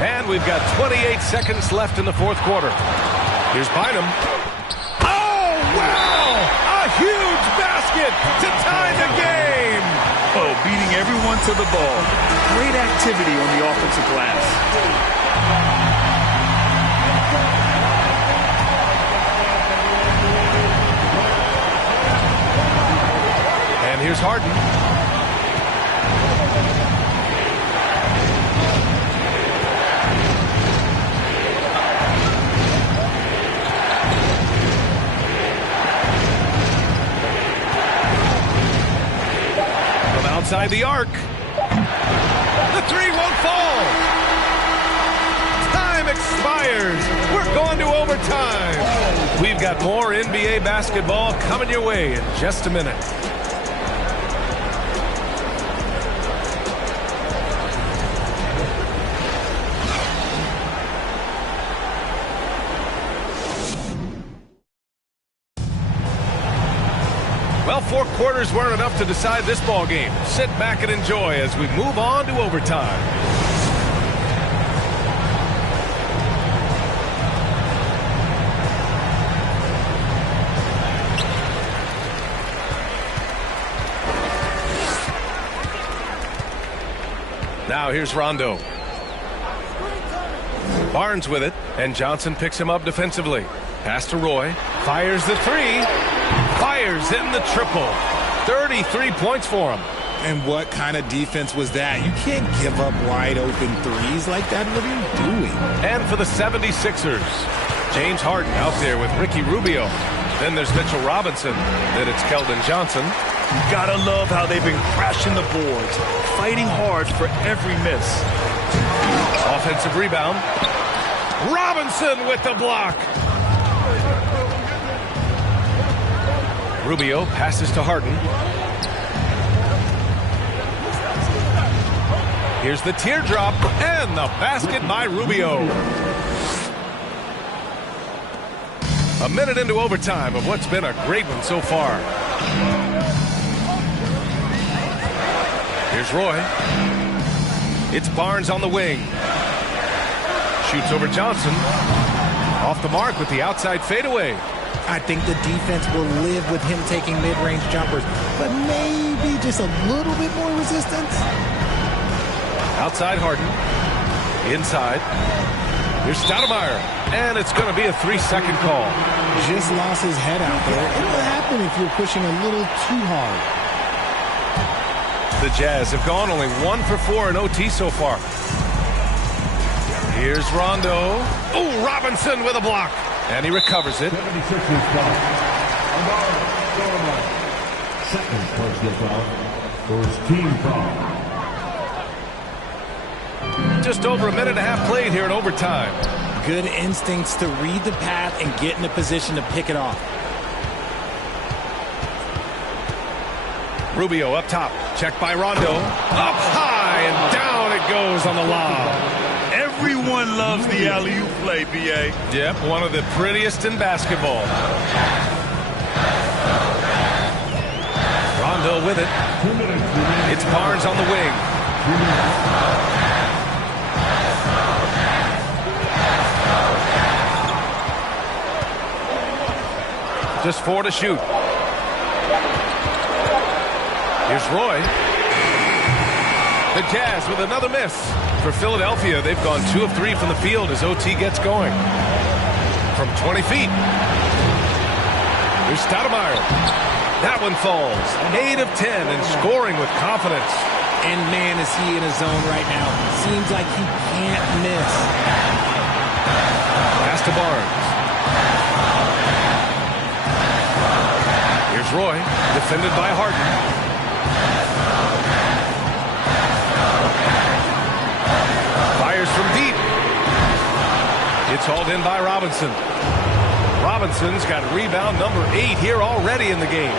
And we've got 28 seconds left in the 4th quarter. Here's Bynum. Oh, wow! A huge basket to tie the game! Oh, beating everyone to the ball. Great activity on the offensive glass. And here's Harden. From outside the arc. The 3 won't fall. Time expires. We're going to overtime. We've got more NBA basketball coming your way in just a minute. Well, 4 quarters weren't enough to decide this ball game. Sit back and enjoy as we move on to overtime. Now here's Rondo. Barnes with it, and Johnson picks him up defensively. Pass to Roy. Fires the three. Fires in the triple. 33 points for him. And what kind of defense was that? You can't give up wide open threes like that. What are you doing? And for the 76ers, James Harden out there with Ricky Rubio. Then there's Mitchell Robinson. Then it's Keldon Johnson. You gotta love how they've been crashing the boards, fighting hard for every miss. Offensive rebound. Robinson with the block. Rubio passes to Harden. Here's the teardrop and the basket by Rubio. A minute into overtime of what's been a great one so far. Here's Roy. It's Barnes on the wing. Shoots over Johnson. Off the mark with the outside fadeaway. I think the defense will live with him taking mid-range jumpers, but maybe just a little bit more resistance. Outside Harden. Inside. Here's Stoudemire. And it's going to be a 3-second call. Just lost his head out there. It'll happen if you're pushing a little too hard. The Jazz have gone only 1 for 4 in OT so far. Here's Rondo. Oh, Robinson with a block. And he recovers it. 76ers foul. Second personal foul. First team foul. Just over a minute and a half played here in overtime. Good instincts to read the path and get in a position to pick it off. Rubio up top. Checked by Rondo. Up high and down it goes on the lob. Everyone loves the alley-oop play, B.A. Yep, one of the prettiest in basketball. Rondo with it. It's Barnes on the wing. Just 4 to shoot. Here's Roy. The Jazz with another miss. For Philadelphia, they've gone 2 of 3 from the field as OT gets going. From 20 feet. Here's Stoudemire. That one falls. 8 of 10 and scoring with confidence. And man, is he in a zone right now. Seems like he can't miss. Pass to Barnes. Here's Roy, defended by Harden. Fires from deep. It's hauled in by Robinson. Robinson's got rebound number 8 here already in the game.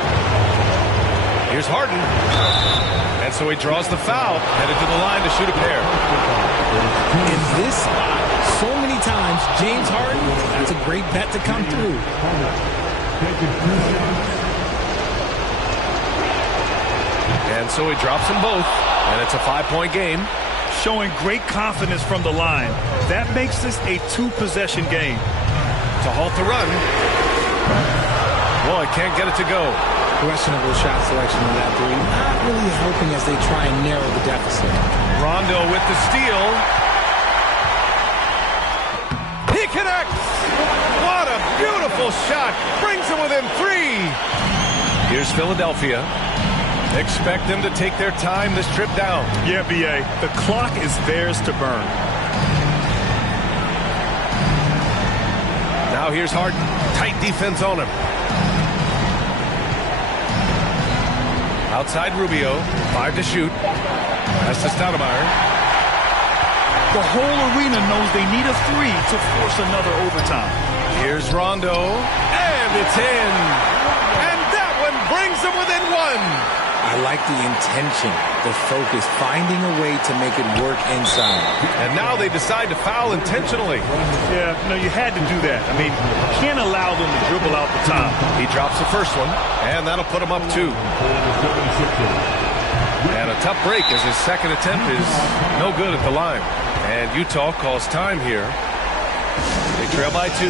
Here's Harden. And so he draws the foul, headed to the line to shoot a pair. In this spot, so many times, James Harden, that's a great bet to come through. And so he drops them both, and it's a 5-point game. Showing great confidence from the line. That makes this a 2-possession game. To halt the run. Boy, can't get it to go. Questionable shot selection on that three. Not really helping as they try and narrow the deficit. Rondo with the steal. He connects. What a beautiful shot. Brings him within 3. Here's Philadelphia. Expect them to take their time this trip down. Yeah, B.A. The clock is theirs to burn. Now here's Harden. Tight defense on him. Outside Rubio. 5 to shoot. That's to Stoudemire. The whole arena knows they need a 3 to force another overtime. Here's Rondo. And it's in. And that one brings them within 1. I like the intention, the focus, finding a way to make it work inside. And now they decide to foul intentionally. Yeah, no, you had to do that. I mean, you can't allow them to dribble out the top. He drops the first one, and that'll put him up 2. And a tough break as his second attempt is no good at the line. And Utah calls time here. They trail by 2.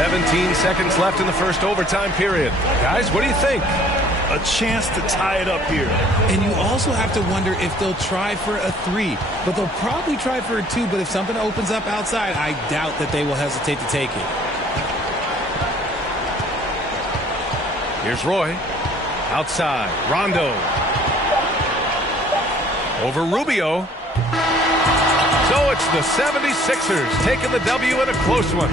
17 seconds left in the first overtime period. Guys, what do you think? a chance to tie it up here. And you also have to wonder if they'll try for a 3, but they'll probably try for a 2, but if something opens up outside, I doubt that they will hesitate to take it. Here's Roy. Outside. Rondo. Over Rubio. So it's the 76ers taking the W in a close one.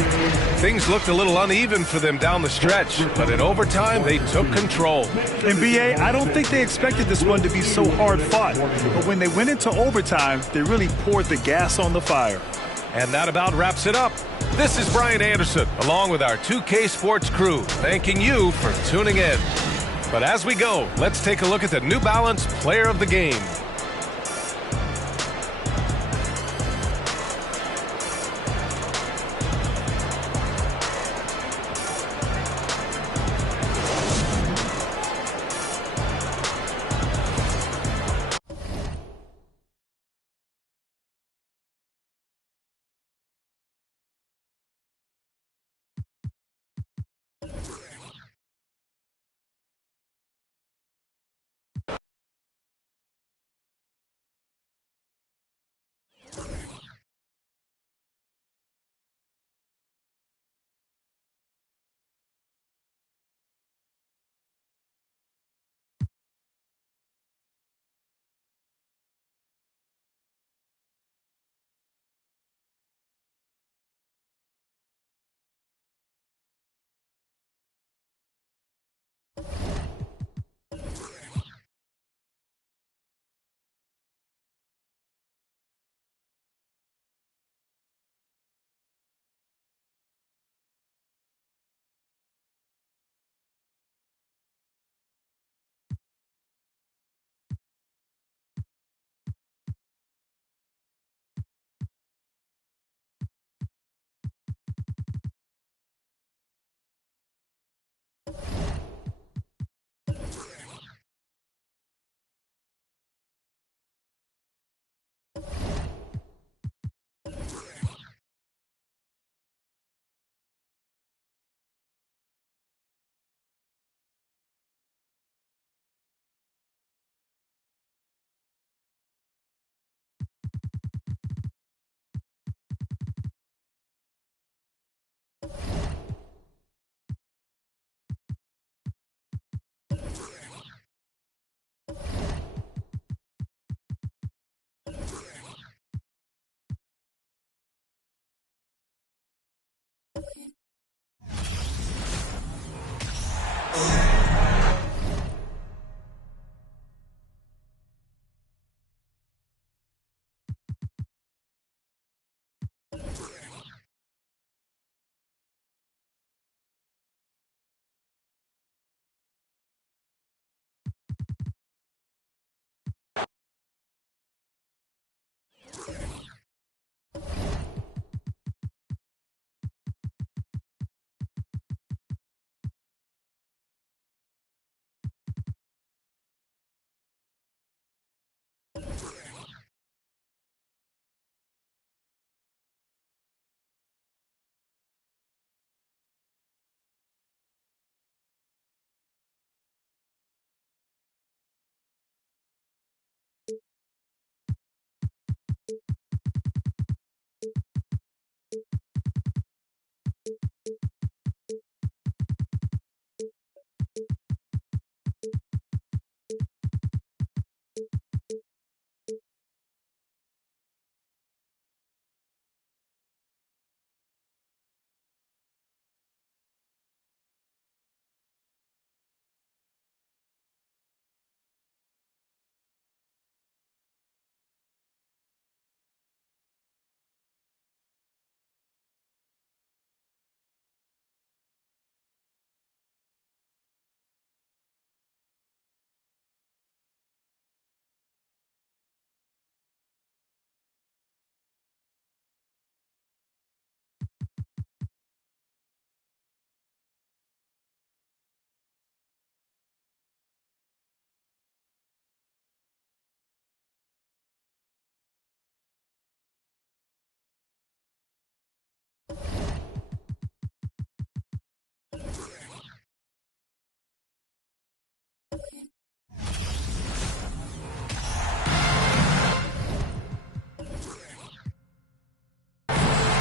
Things looked a little uneven for them down the stretch, but in overtime, they took control. And BA, I don't think they expected this one to be so hard fought. But when they went into overtime, they really poured the gas on the fire. And that about wraps it up. This is Brian Anderson, along with our 2K Sports crew, thanking you for tuning in. But as we go, let's take a look at the New Balance Player of the Game.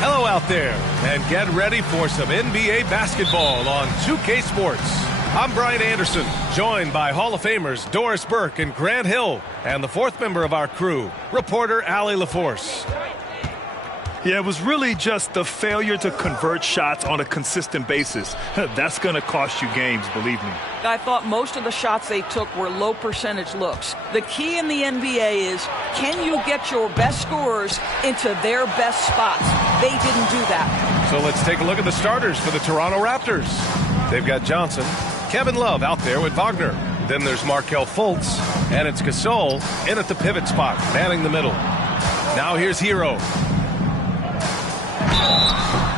Hello out there, and get ready for some NBA basketball on 2K Sports. I'm Brian Anderson, joined by Hall of Famers Doris Burke and Grant Hill, and the fourth member of our crew, reporter Allie LaForce. Yeah, it was really just the failure to convert shots on a consistent basis. That's going to cost you games, believe me. I thought most of the shots they took were low percentage looks. The key in the NBA is, can you get your best scorers into their best spots? They didn't do that. So let's take a look at the starters for the Toronto Raptors. They've got Johnson, Kevin Love out there with Wagner. Then there's Markelle Fultz, and it's Gasol in at the pivot spot, manning the middle. Now here's Hero.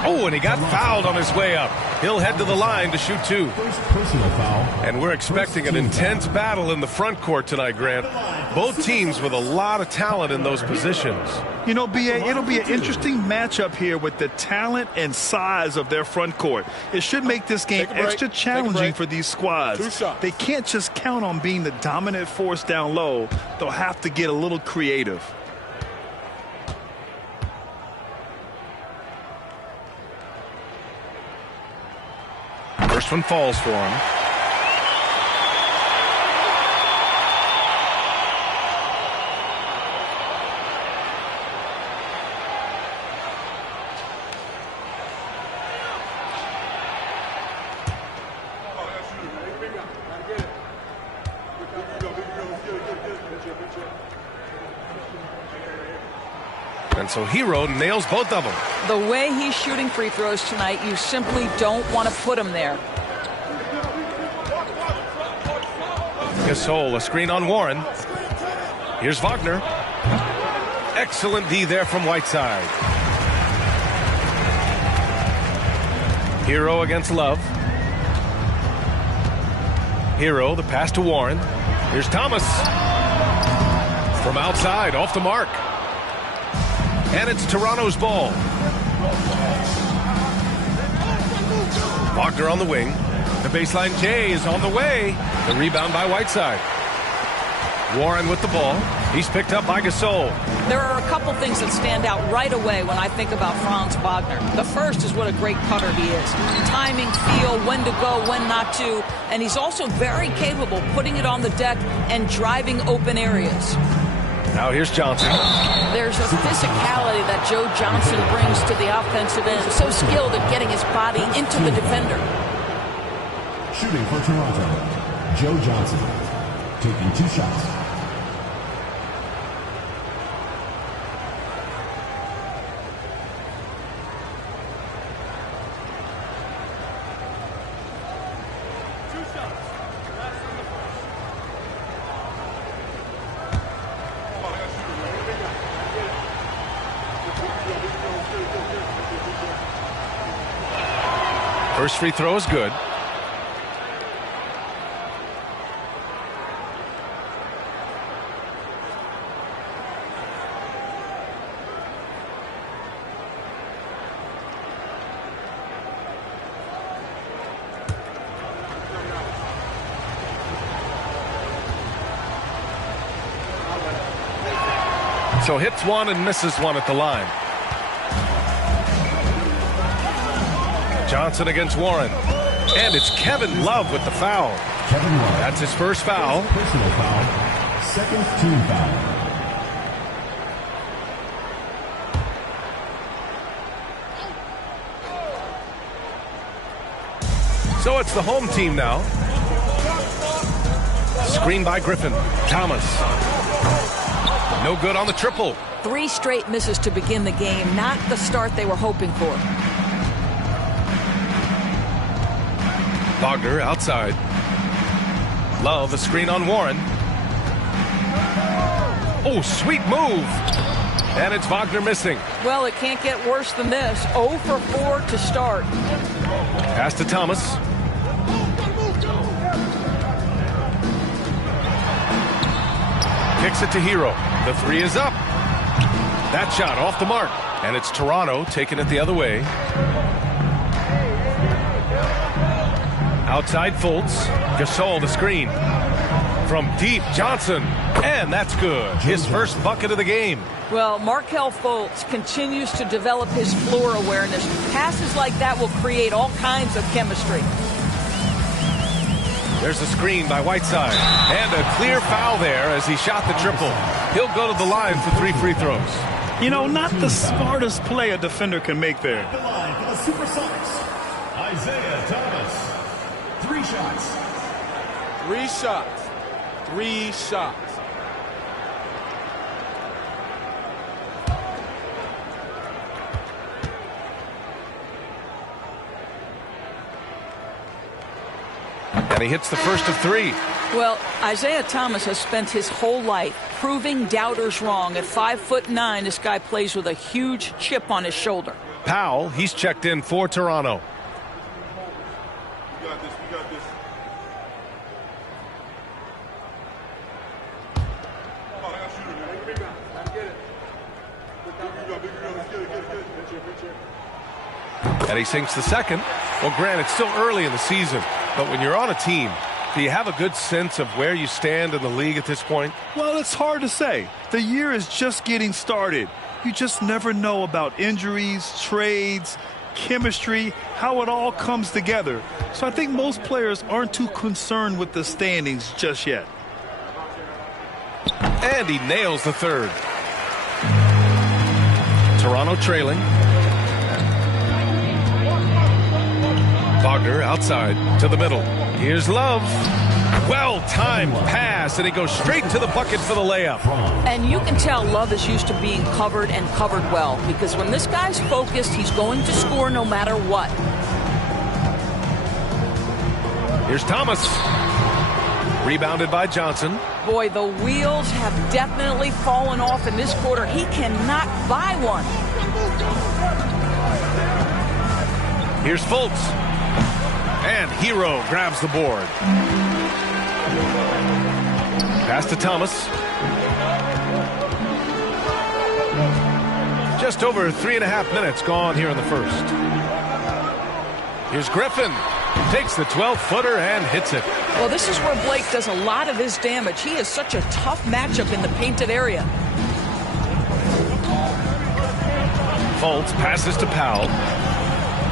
Oh, and he got fouled on his way up. He'll head to the line to shoot two. First personal foul. And we're expecting an intense battle in the front court tonight, Grant. Both teams with a lot of talent in those positions. You know, B.A., it'll be an interesting matchup here with the talent and size of their front court. It should make this game extra challenging for these squads. They can't just count on being the dominant force down low. They'll have to get a little creative. First one falls for him. And so Hero nails both of them. The way he's shooting free throws tonight, you simply don't want to put him there. Gasol, a screen on Warren. Here's Wagner. Excellent D there from Whiteside. Hero against Love. Hero, the pass to Warren. Here's Thomas. From outside, off the mark. And it's Toronto's ball. Wagner on the wing. The baseline J is on the way. The rebound by Whiteside. Warren with the ball. He's picked up by Gasol. There are a couple things that stand out right away when I think about Franz Wagner. The first is what a great putter he is. Timing, feel, when to go, when not to. And he's also very capable putting it on the deck and driving open areas. Now here's Johnson. There's a physicality that Joe Johnson brings to the offensive end. So skilled at getting his body into the defender. Shooting for Toronto, Joe Johnson, taking 2 shots. First free throw is good. So hits one and misses one at the line. Johnson against Warren. And it's Kevin Love with the foul. Kevin Love. That's his first foul. Personal foul. Second team foul. So it's the home team now. Screen by Griffin. Thomas. No good on the triple. 3 straight misses to begin the game. Not the start they were hoping for. Wagner outside. Love, a screen on Warren. Oh, sweet move. And it's Wagner missing. Well, it can't get worse than this. 0 for 4 to start. Pass to Thomas. Kicks it to Hero. The 3 is up. That shot off the mark. And it's Toronto taking it the other way. Outside Fultz. Gasol the screen. From deep, Johnson. And that's good. His first bucket of the game. Well, Markelle Fultz continues to develop his floor awareness. Passes like that will create all kinds of chemistry. There's a screen by Whiteside. And a clear foul there as he shot the triple. He'll go to the line for 3 free throws. You know, not the smartest play a defender can make there. The line for the Supersonics, Isaiah Thomas. 3 shots. 3 shots. 3 shots. And he hits the first of 3. Well, Isaiah Thomas has spent his whole life proving doubters wrong. At 5'9", this guy plays with a huge chip on his shoulder. Powell, he's checked in for Toronto. You got this. You got this. Oh, I got shooter, man. Rebound. Let's get it. And he sinks the second. Well, Grant, it's still early in the season, but when you're on a team, do you have a good sense of where you stand in the league at this point? Well, it's hard to say. The year is just getting started. You just never know about injuries, trades, chemistry, how it all comes together. So I think most players aren't too concerned with the standings just yet. And he nails the third. Toronto trailing. Wagner outside to the middle. Here's Love. Well-timed pass, and he goes straight to the bucket for the layup. And you can tell Love is used to being covered and covered well, because when this guy's focused, he's going to score no matter what. Here's Thomas. Rebounded by Johnson. Boy, the wheels have definitely fallen off in this quarter. He cannot buy one. Here's Fultz. And Hero grabs the board. Pass to Thomas. Just over 3.5 minutes gone here in the first. Here's Griffin. Takes the 12-footer and hits it. Well, this is where Blake does a lot of his damage. He is such a tough matchup in the painted area. Fultz passes to Powell.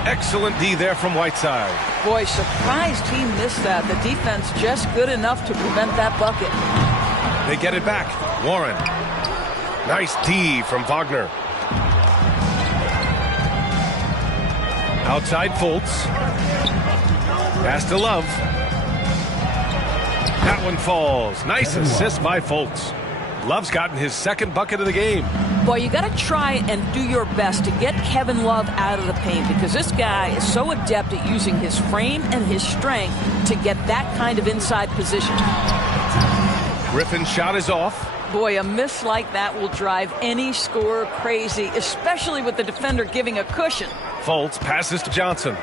Excellent D there from Whiteside. Boy, surprised he missed that. The defense just good enough to prevent that bucket. They get it back. Warren. Nice D from Wagner. Outside Fultz. Pass to Love. That one falls. Nice assist by Fultz. Love's gotten his second bucket of the game. Boy, you got to try and do your best to get Kevin Love out of the paint, because this guy is so adept at using his frame and his strength to get that kind of inside position. Griffin's shot is off. Boy, a miss like that will drive any scorer crazy, especially with the defender giving a cushion. Fultz passes to Johnson.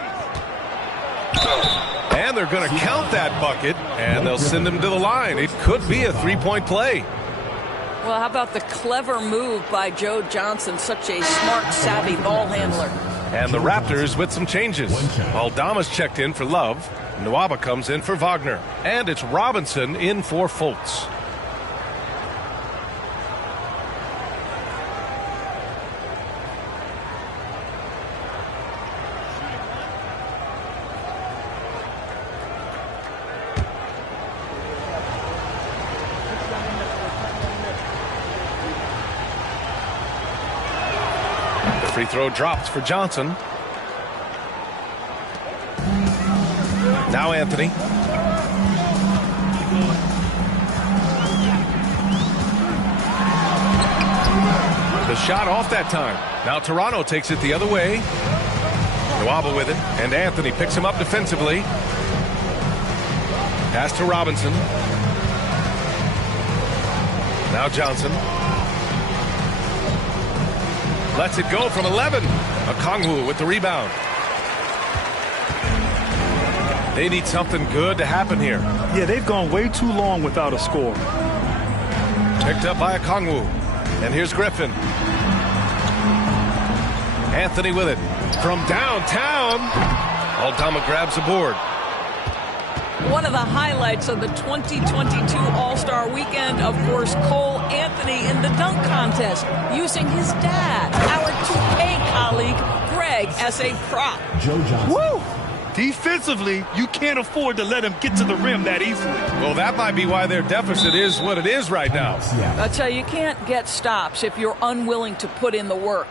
And they're going to count that bucket, and they'll send him to the line. It could be a three-point play. Well, how about the clever move by Joe Johnson, such a smart, savvy ball handler. And the Raptors with some changes. Aldama's checked in for Love. Nwaba comes in for Wagner. And it's Robinson in for Fultz. Free throw dropped for Johnson. Now Anthony. The shot off that time. Now Toronto takes it the other way. Nwaba with it, and Anthony picks him up defensively. Pass to Robinson. Now Johnson. Lets it go from 11. Okongwu with the rebound. They need something good to happen here. Yeah, they've gone way too long without a score. Picked up by Okongwu. And here's Griffin. Anthony with it. From downtown. Aldama grabs the board. One of the highlights of the 2022 All-Star Weekend, of course, Cole Anthony in the dunk contest, using his dad, our 2K colleague, Greg, as a prop. Joe Johnson. Woo! Defensively, you can't afford to let him get to the rim that easily. Well, that might be why their deficit is what it is right now. I tell you, you can't get stops if you're unwilling to put in the work.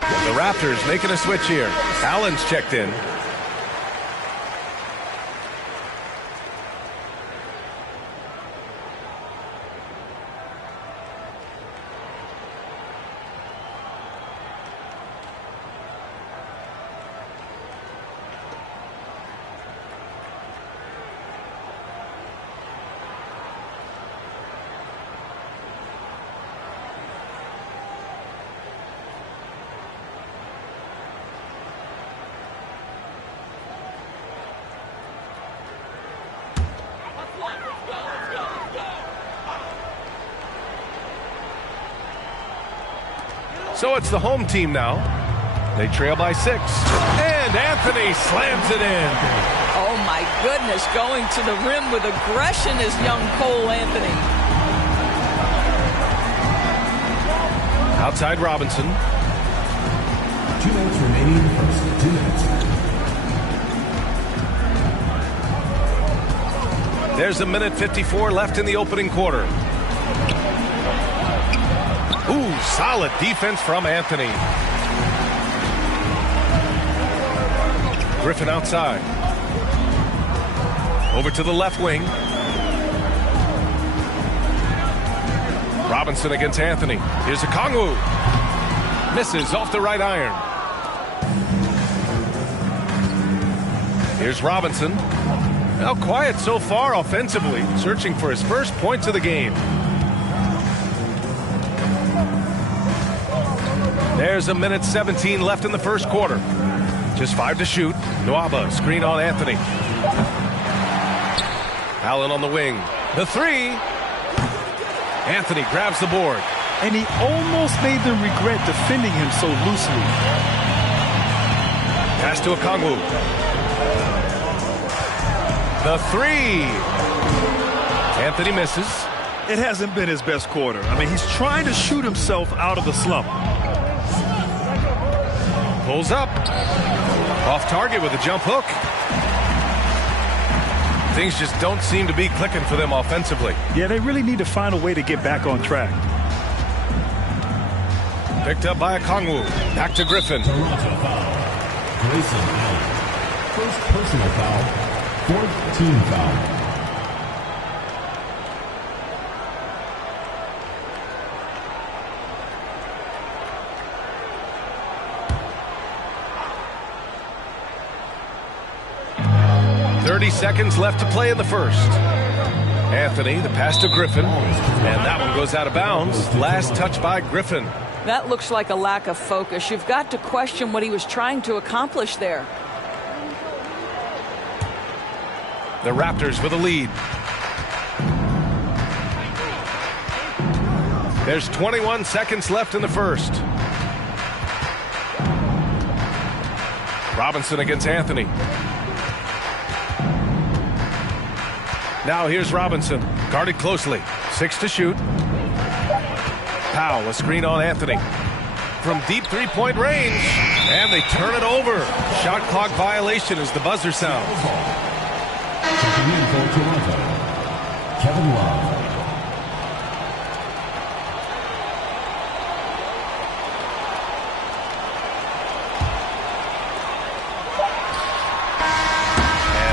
The Raptors making a switch here. Allen's checked in. So it's the home team now. They trail by 6. And Anthony slams it in. Oh, my goodness. Going to the rim with aggression is young Cole Anthony. Outside Robinson. 2 minutes remaining. First 2 minutes. There's a minute 54 left in the opening quarter. Ooh, solid defense from Anthony. Griffin outside. Over to the left wing. Robinson against Anthony. Here's Okongwu. Misses off the right iron. Here's Robinson. Now quiet so far offensively, searching for his first points of the game. There's a minute 17 left in the first quarter. Just 5 to shoot. Nwaba, screen on Anthony. Allen on the wing. The 3. Anthony grabs the board. And he almost made them regret defending him so loosely. Pass to Okongwu. The 3. Anthony misses. It hasn't been his best quarter. I mean, he's trying to shoot himself out of the slump. Pulls up. Off target with a jump hook. Things just don't seem to be clicking for them offensively. Yeah, they really need to find a way to get back on track. Picked up by Okongwu. Back to Griffin. Toronto foul. Grayson Allen. First personal foul. Fourth team foul. Seconds left to play in the first. Anthony, the pass to Griffin, and that one goes out of bounds. Last touch by Griffin. That looks like a lack of focus. You've got to question what he was trying to accomplish there. The Raptors with a lead. There's 21 seconds left in the first. Robinson against Anthony. Now here's Robinson, guarded closely. 6 to shoot. Powell, a screen on Anthony. From deep three-point range, and they turn it over. Shot clock violation as the buzzer sounds. Checking in for Toronto, Kevin Love.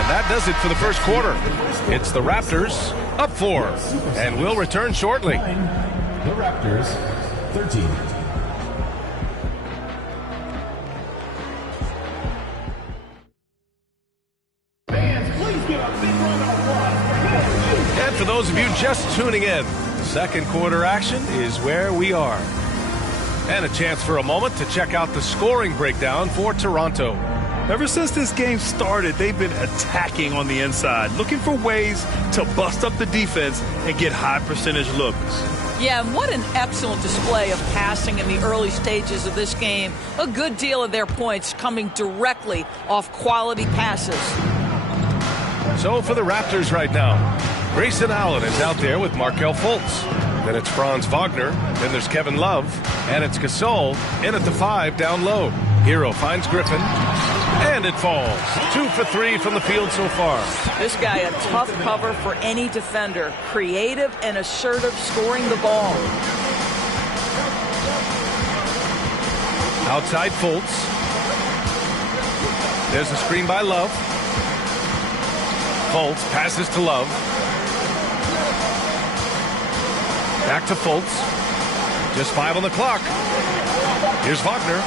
That does it for the first quarter. It's the Raptors up 4, and we'll return shortly. The Raptors, 13. And for those of you just tuning in, second quarter action is where we are. And a chance for a moment to check out the scoring breakdown for Toronto. Ever since this game started, they've been attacking on the inside, looking for ways to bust up the defense and get high percentage looks. Yeah, and what an excellent display of passing in the early stages of this game. A good deal of their points coming directly off quality passes. So for the Raptors right now, Grayson Allen is out there with Markelle Fultz. Then it's Franz Wagner. Then there's Kevin Love. And it's Gasol in at the 5 down low. Hero finds Griffin. And it falls. 2 for 3 from the field so far. This guy a tough cover for any defender. Creative and assertive scoring the ball. Outside Fultz. There's a screen by Love. Fultz passes to Love. Back to Fultz. Just 5 on the clock. Here's Wagner.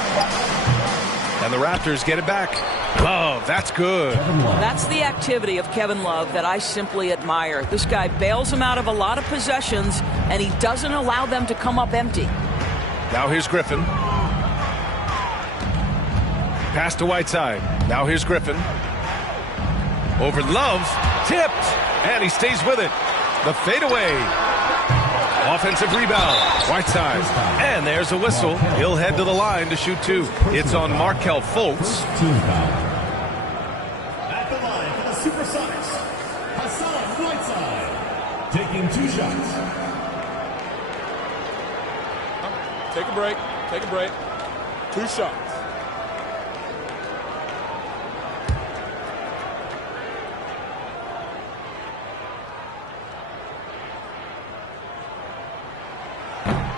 And the Raptors get it back. Love, that's good. That's the activity of Kevin Love that I simply admire. This guy bails them out of a lot of possessions, and he doesn't allow them to come up empty. Now here's Griffin. Pass to Whiteside. Now here's Griffin. Over Love. Tipped. And he stays with it. The fadeaway. Offensive rebound. Whiteside. And there's a whistle. He'll head to the line to shoot 2. It's on Markelle Fultz. At the line for the Supersonics, Hassan Whiteside, taking 2 shots. Take a break. Take a break. 2 shots.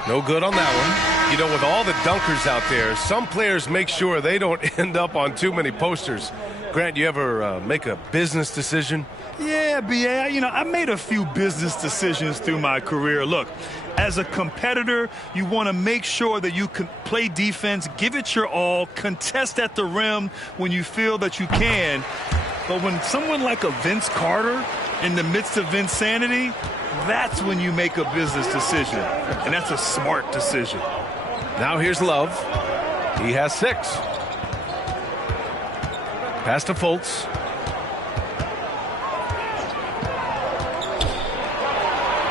No good on that one. You know, with all the dunkers out there, some players make sure they don't end up on too many posters. Grant, you ever make a business decision? Yeah, B.A., I made a few business decisions through my career. Look, as a competitor, you want to make sure that you can play defense, give it your all, contest at the rim when you feel that you can. But when someone like a Vince Carter, in the midst of insanity, that's when you make a business decision. And that's a smart decision. Now here's Love. He has 6. Pass to Fultz.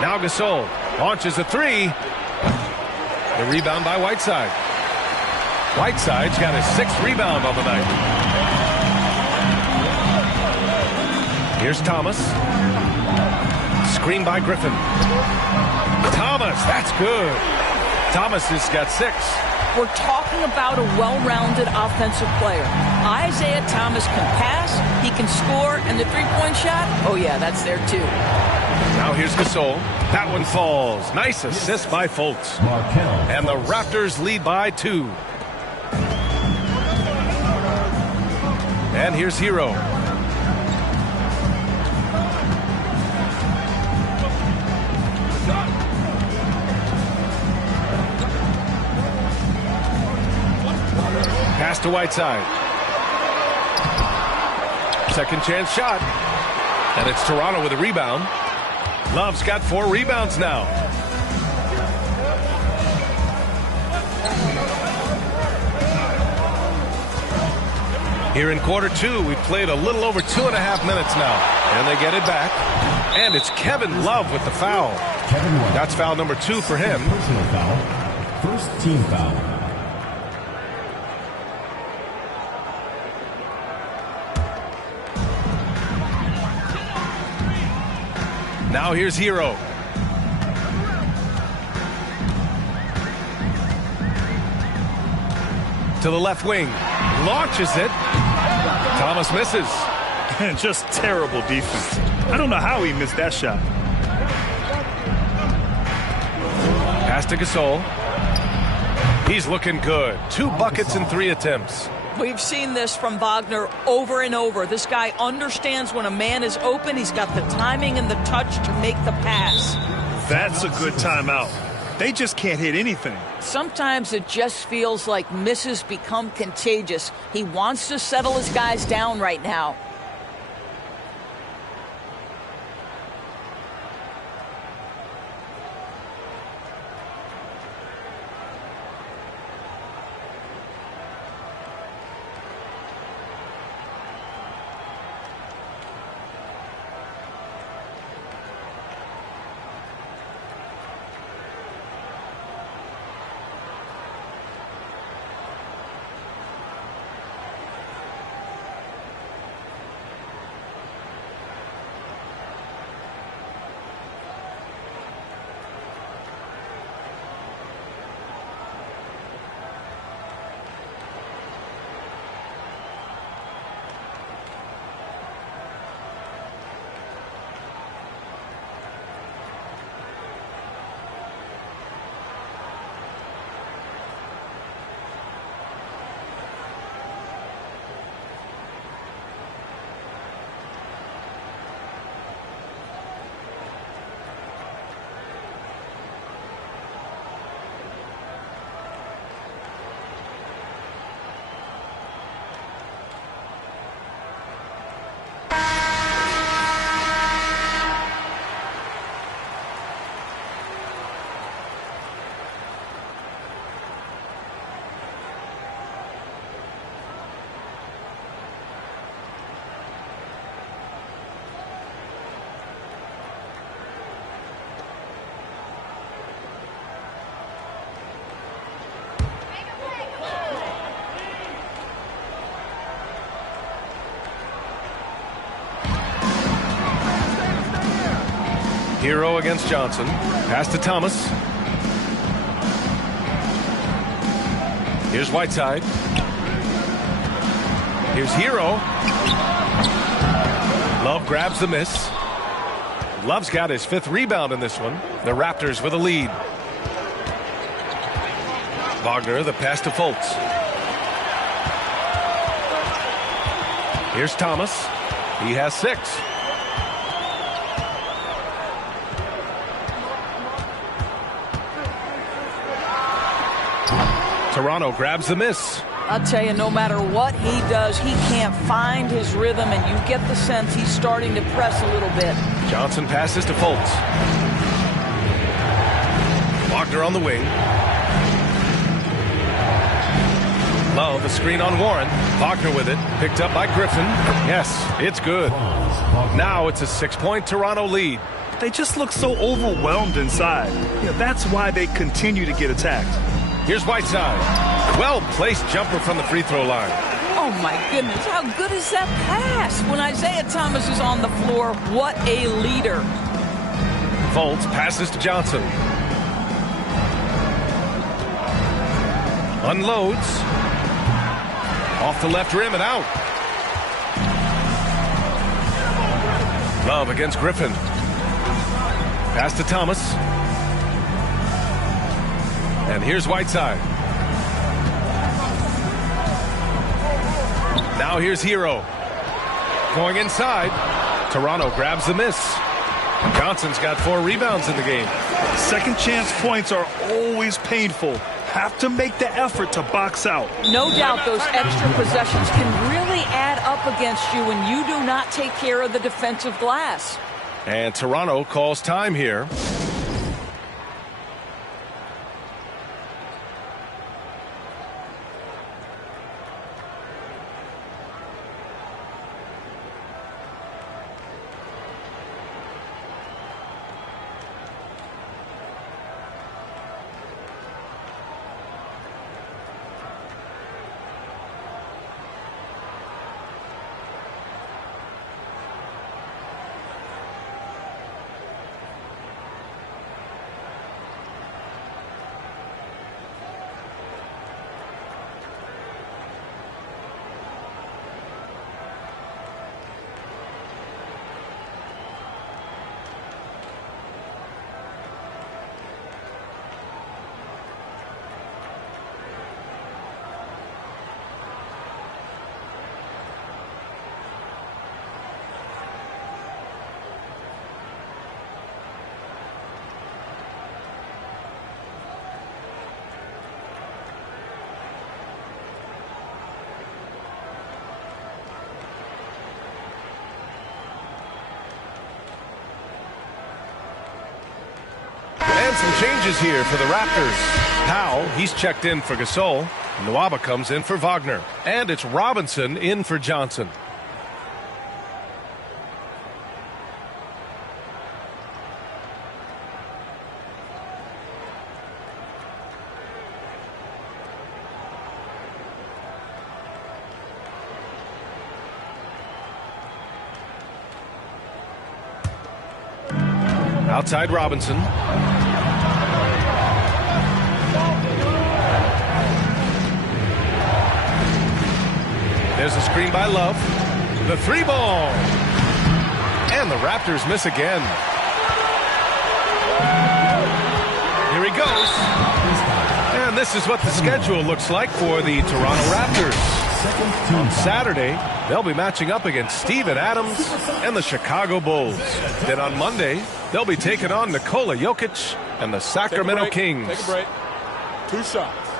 Now Gasol launches a 3. The rebound by Whiteside. Whiteside's got his 6th rebound on the night. Here's Thomas. Screen by Griffin. Thomas, that's good. Thomas has got 6. We're talking about a well-rounded offensive player. Isaiah Thomas can pass, he can score, and the three-point shot, oh yeah, that's there too. Now here's Gasol. That one falls. Nice assist by Fultz. And the Raptors lead by 2. And here's Hero. Pass to Whiteside. Second chance shot. And it's Toronto with a rebound. Love's got 4 rebounds now. Here in quarter 2, we've played a little over 2.5 minutes now. And they get it back. And it's Kevin Love with the foul. That's foul number 2 for him. Personal foul. First team foul. Now here's Hero. To the left wing. Launches it. Thomas misses. And just terrible defense. I don't know how he missed that shot. Pass to Gasol. He's looking good. 2 buckets in 3 attempts. We've seen this from Wagner over and over. This guy understands when a man is open. He's got the timing and the touch to make the pass. That's a good timeout. They just can't hit anything. Sometimes it just feels like misses become contagious. He wants to settle his guys down right now. Hero against Johnson. Pass to Thomas. Here's Whiteside. Here's Hero. Love grabs the miss. Love's got his 5th rebound in this one. The Raptors with a lead. Wagner, the pass to Fultz. Here's Thomas. He has 6. Toronto grabs the miss. I'll tell you, no matter what he does, he can't find his rhythm, and you get the sense he's starting to press a little bit. Johnson passes to Fultz. Wagner on the wing. Love, the screen on Warren. Wagner with it. Picked up by Griffin. Yes, it's good. Now it's a 6-point Toronto lead. They just look so overwhelmed inside. That's why they continue to get attacked. Here's Whiteside. Well-placed jumper from the free throw line. Oh, my goodness. How good is that pass? When Isaiah Thomas is on the floor, what a leader. Fultz passes to Johnson. Unloads. Off the left rim and out. Love against Griffin. Pass to Thomas. And here's Whiteside. Now here's Hero. Going inside. Toronto grabs the miss. Johnson's got 4 rebounds in the game. Second chance points are always painful. Have to make the effort to box out. No doubt those extra possessions can really add up against you when you do not take care of the defensive glass. And Toronto calls time here. And some changes here for the Raptors. Powell, he's checked in for Gasol. Nwaba comes in for Wagner. And it's Robinson in for Johnson. Outside Robinson. There's a screen by Love. The three ball. And the Raptors miss again. Here he goes. And this is what the schedule looks like for the Toronto Raptors. On Saturday, they'll be matching up against Steven Adams and the Chicago Bulls. Then on Monday, they'll be taking on Nikola Jokic and the Sacramento Kings. Take a break. 2 shots.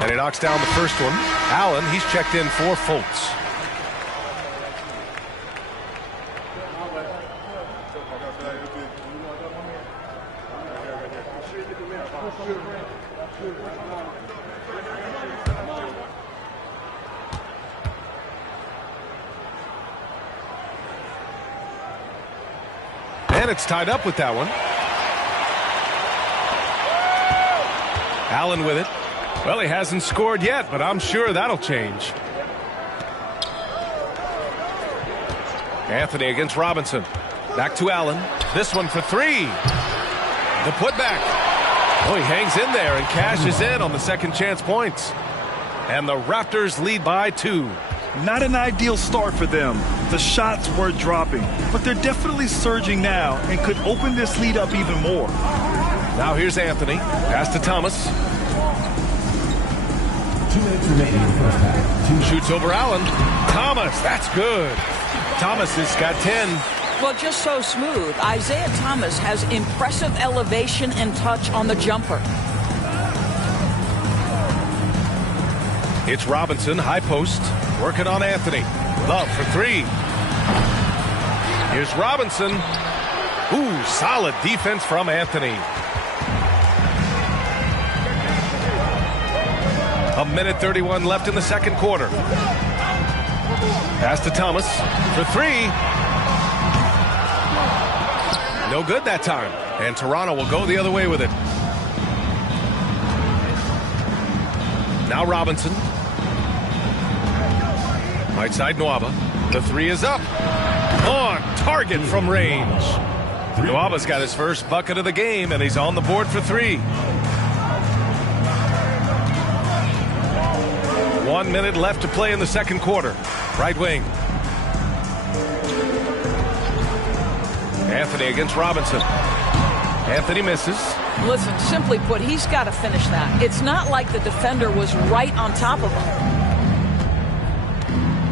And he knocks down the first one. Allen, he's checked in for Fultz. And it's tied up with that one. Allen with it. Well, he hasn't scored yet, but I'm sure that'll change. Anthony against Robinson. Back to Allen. This one for three. The putback. Oh, he hangs in there and cashes in on the second chance points. And the Raptors lead by 2. Not an ideal start for them. The shots were dropping, but they're definitely surging now and could open this lead up even more. Now here's Anthony. Pass to Thomas. 2 minutes remaining in the first half. Shoots over Allen. Thomas, that's good. Thomas has got 10. Well, just so smooth. Isaiah Thomas has impressive elevation and touch on the jumper. It's Robinson, high post, working on Anthony. Love for 3. Here's Robinson. Ooh, solid defense from Anthony. A minute 31 left in the second quarter. Pass to Thomas for 3. No good that time. And Toronto will go the other way with it. Now Robinson. Right side Nwaba. The 3 is up. On target from range. Nwaba's got his first bucket of the game, and he's on the board for 3. 1 minute left to play in the second quarter. Right wing. Anthony against Robinson. Anthony misses. Listen, simply put, he's got to finish that. It's not like the defender was right on top of him.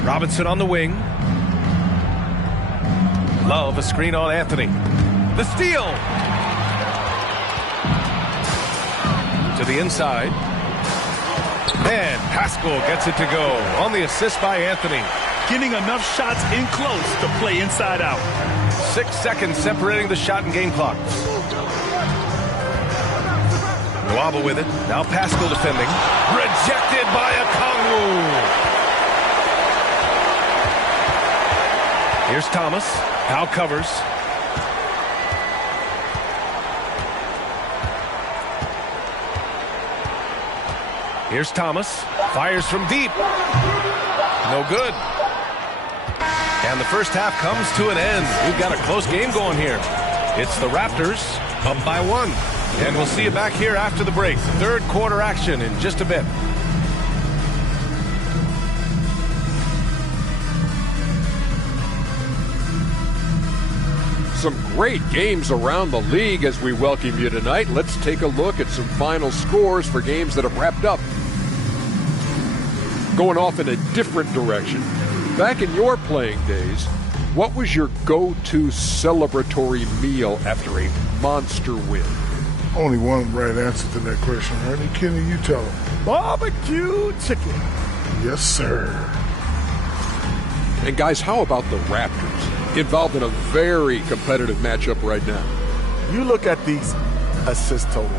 Robinson on the wing. Love, a screen on Anthony. The steal. To the inside. And Pascal gets it to go on the assist by Anthony. Getting enough shots in close to play inside out. 6 seconds separating the shot and game clock. Nwaba with it. Now Pascal defending. Rejected by Okongwu. Here's Thomas. Powell covers. Here's Thomas. Fires from deep. No good. And the first half comes to an end. We've got a close game going here. It's the Raptors up by 1. And we'll see you back here after the break. Third quarter action in just a bit. Some great games around the league as we welcome you tonight. Let's take a look at some final scores for games that have wrapped up. Going off in a different direction. Back in your playing days, what was your go-to celebratory meal after a monster win? Only one right answer to that question, Ernie. Kenny, you tell him. Barbecue chicken. Yes, sir. And guys, how about the Raptors? Involved in a very competitive matchup right now. You look at these assist total.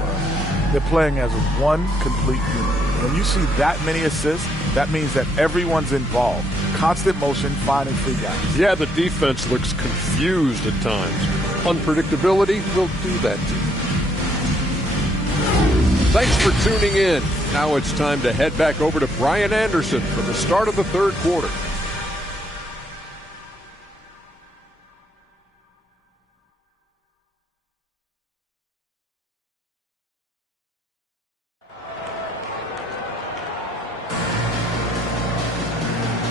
They're playing as one complete unit. When you see that many assists, that means that everyone's involved. Constant motion, finding free guys. Yeah, the defense looks confused at times. Unpredictability will do that to you. Thanks for tuning in. Now it's time to head back over to Brian Anderson for the start of the third quarter.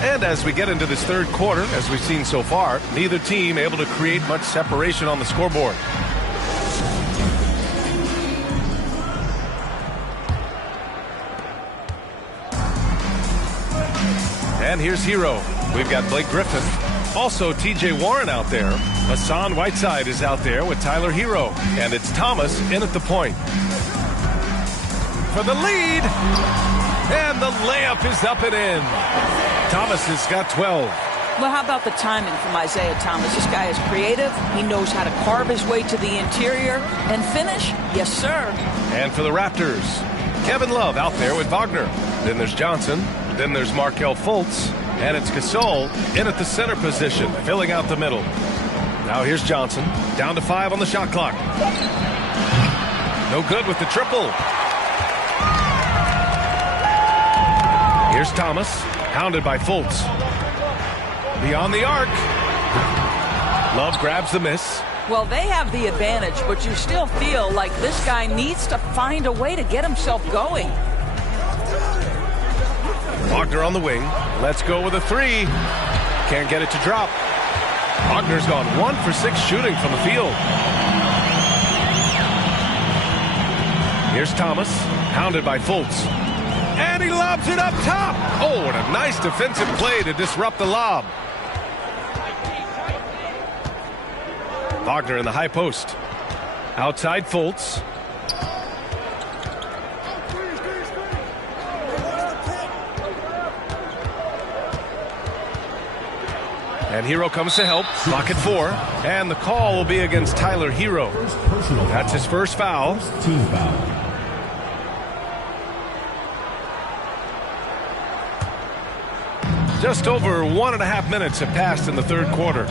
And as we get into this third quarter, as we've seen so far, neither team able to create much separation on the scoreboard. And here's Hero. We've got Blake Griffin. Also TJ Warren out there. Hassan Whiteside is out there with Tyler Hero. And it's Thomas in at the point. For the lead. And the layup is up and in. Thomas has got 12. Well, how about the timing from Isaiah Thomas? This guy is creative. He knows how to carve his way to the interior and finish. Yes, sir. And for the Raptors, Kevin Love out there with Wagner. Then there's Johnson. Then there's Markelle Fultz. And it's Gasol in at the center position, filling out the middle. Now here's Johnson. Down to 5 on the shot clock. No good with the triple. Here's Thomas, hounded by Fultz. Beyond the arc. Love grabs the miss. Well, they have the advantage, but you still feel like this guy needs to find a way to get himself going. Wagner on the wing. Let's go with a 3. Can't get it to drop. Wagner's gone 1 for 6 shooting from the field. Here's Thomas, hounded by Fultz. And he lobs it up top. Oh, and a nice defensive play to disrupt the lob. Wagner in the high post. Outside Fultz. And Hero comes to help. Clock at 4. And the call will be against Tyler Hero. That's his first foul. Team foul. Just over 1.5 minutes have passed in the third quarter.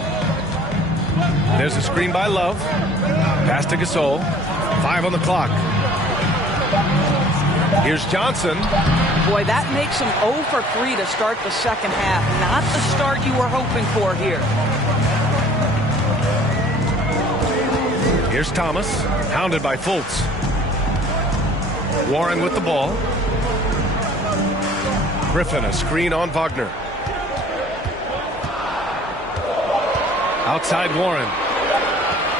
There's a screen by Love. Pass to Gasol. 5 on the clock. Here's Johnson. Boy, that makes him 0 for 3 to start the second half. Not the start you were hoping for here. Here's Thomas, hounded by Fultz. Warren with the ball. Griffin, a screen on Wagner. Outside Warren.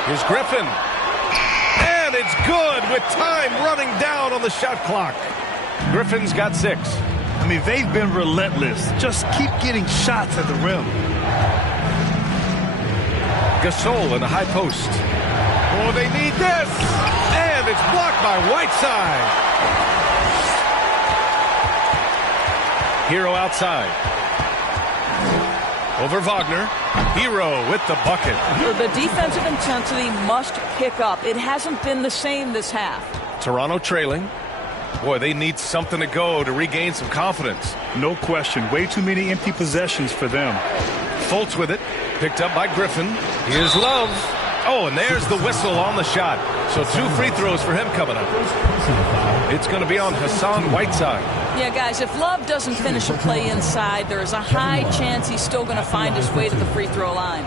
Here's Griffin. And it's good with time running down on the shot clock. Griffin's got 6. I mean, they've been relentless. Just keep getting shots at the rim. Gasol in the high post. Oh, they need this. And it's blocked by Whiteside. Hero outside. Over Wagner. Hero with the bucket. The defensive intensity must pick up. It hasn't been the same this half. Toronto trailing. Boy, they need something to go to regain some confidence. No question. Way too many empty possessions for them. Fultz with it. Picked up by Griffin. Here's Love. Oh, and there's the whistle on the shot. So 2 free throws for him coming up. It's going to be on Hassan Whiteside. Yeah, guys, if Love doesn't finish a play inside, there is a high chance he's still going to find his way to the free throw line.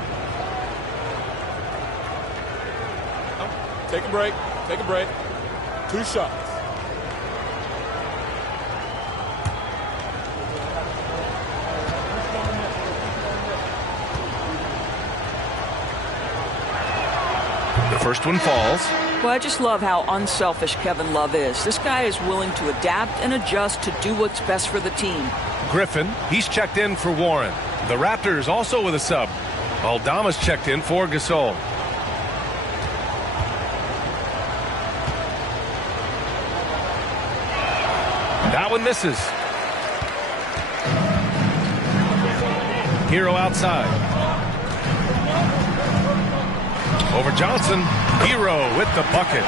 Take a break. Take a break. 2 shots. The first one falls. Well, I just love how unselfish Kevin Love is. This guy is willing to adapt and adjust to do what's best for the team. Griffin, he's checked in for Warren. The Raptors also with a sub. Aldama's checked in for Gasol. That one misses. Hero outside. Over Johnson. Hero with the bucket.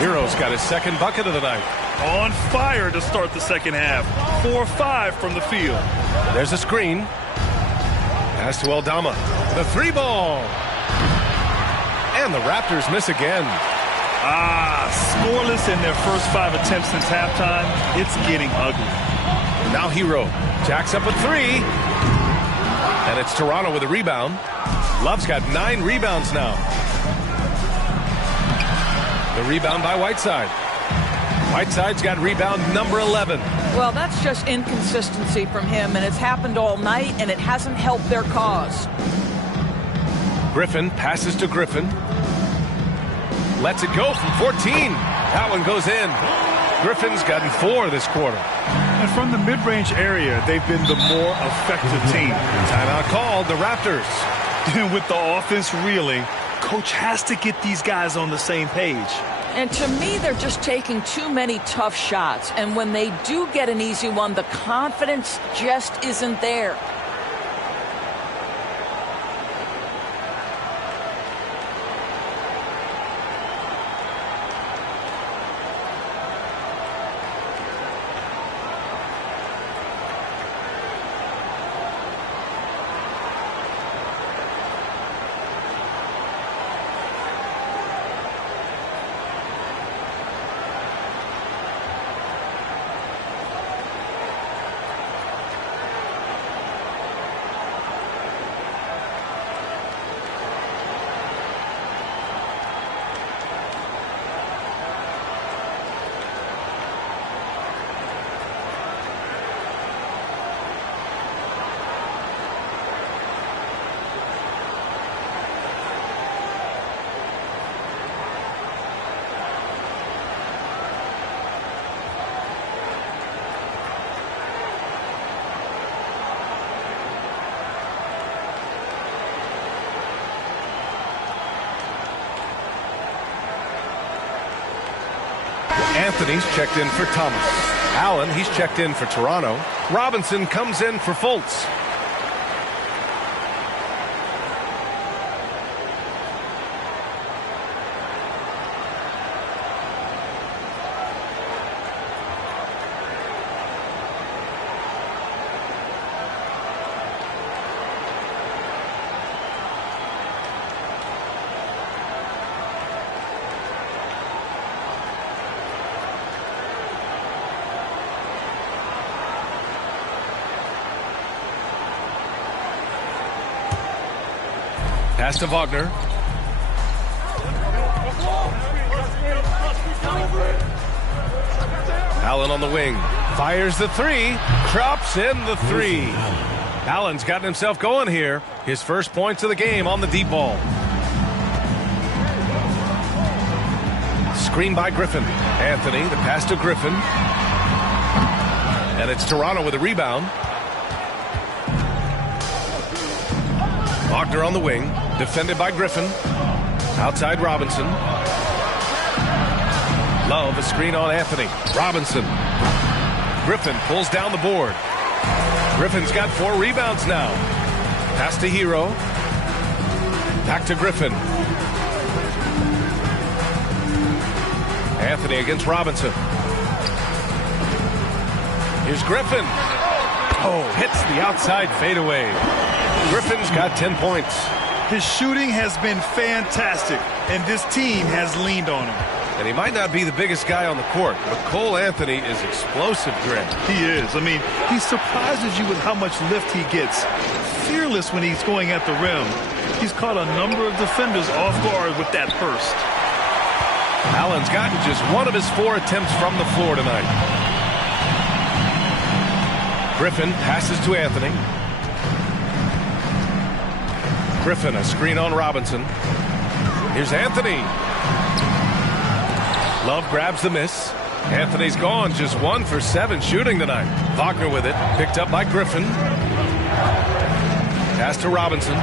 Hero's got his second bucket of the night. On fire to start the second half. 4-5 from the field. There's a screen. Pass to Aldama. The three ball. And the Raptors miss again. Scoreless in their first 5 attempts since halftime. It's getting ugly. Now Hero jacks up a three. And it's Toronto with a rebound. Love's got 9 rebounds now. The rebound by Whiteside. Whiteside's got rebound number 11. Well, that's just inconsistency from him, and it's happened all night, and it hasn't helped their cause. Griffin passes to Griffin. Lets it go from 14. That one goes in. Griffin's gotten 4 this quarter. And from the mid-range area, they've been the more effective team. Timeout called, the Raptors. With the offense reeling, coach has to get these guys on the same page. And to me, they're just taking too many tough shots. And when they do get an easy one, the confidence just isn't there. Anthony's checked in for Thomas. Allen, he's checked in for Toronto. Robinson comes in for Fultz. Pass to Wagner. Allen on the wing. Fires the three. Drops in the three. Allen's gotten himself going here. His first points of the game on the deep ball. Screen by Griffin. Anthony, the pass to Griffin. And it's Toronto with a rebound. Wagner on the wing. Defended by Griffin. Outside Robinson. Love, a screen on Anthony. Robinson. Griffin pulls down the board. Griffin's got 4 rebounds now. Pass to Hero. Back to Griffin. Anthony against Robinson. Here's Griffin. Oh, hits the outside fadeaway. Griffin's got 10 points. His shooting has been fantastic, and this team has leaned on him. And he might not be the biggest guy on the court, but Cole Anthony is explosive, Greg. He is. I mean, he surprises you with how much lift he gets. Fearless when he's going at the rim. He's caught a number of defenders off guard with that burst. Allen's gotten just 1 of his 4 attempts from the floor tonight. Griffin passes to Anthony. Griffin, a screen on Robinson. Here's Anthony. Love grabs the miss. Anthony's gone, just 1 for 7 shooting tonight. Wagner with it, picked up by Griffin. Pass to Robinson.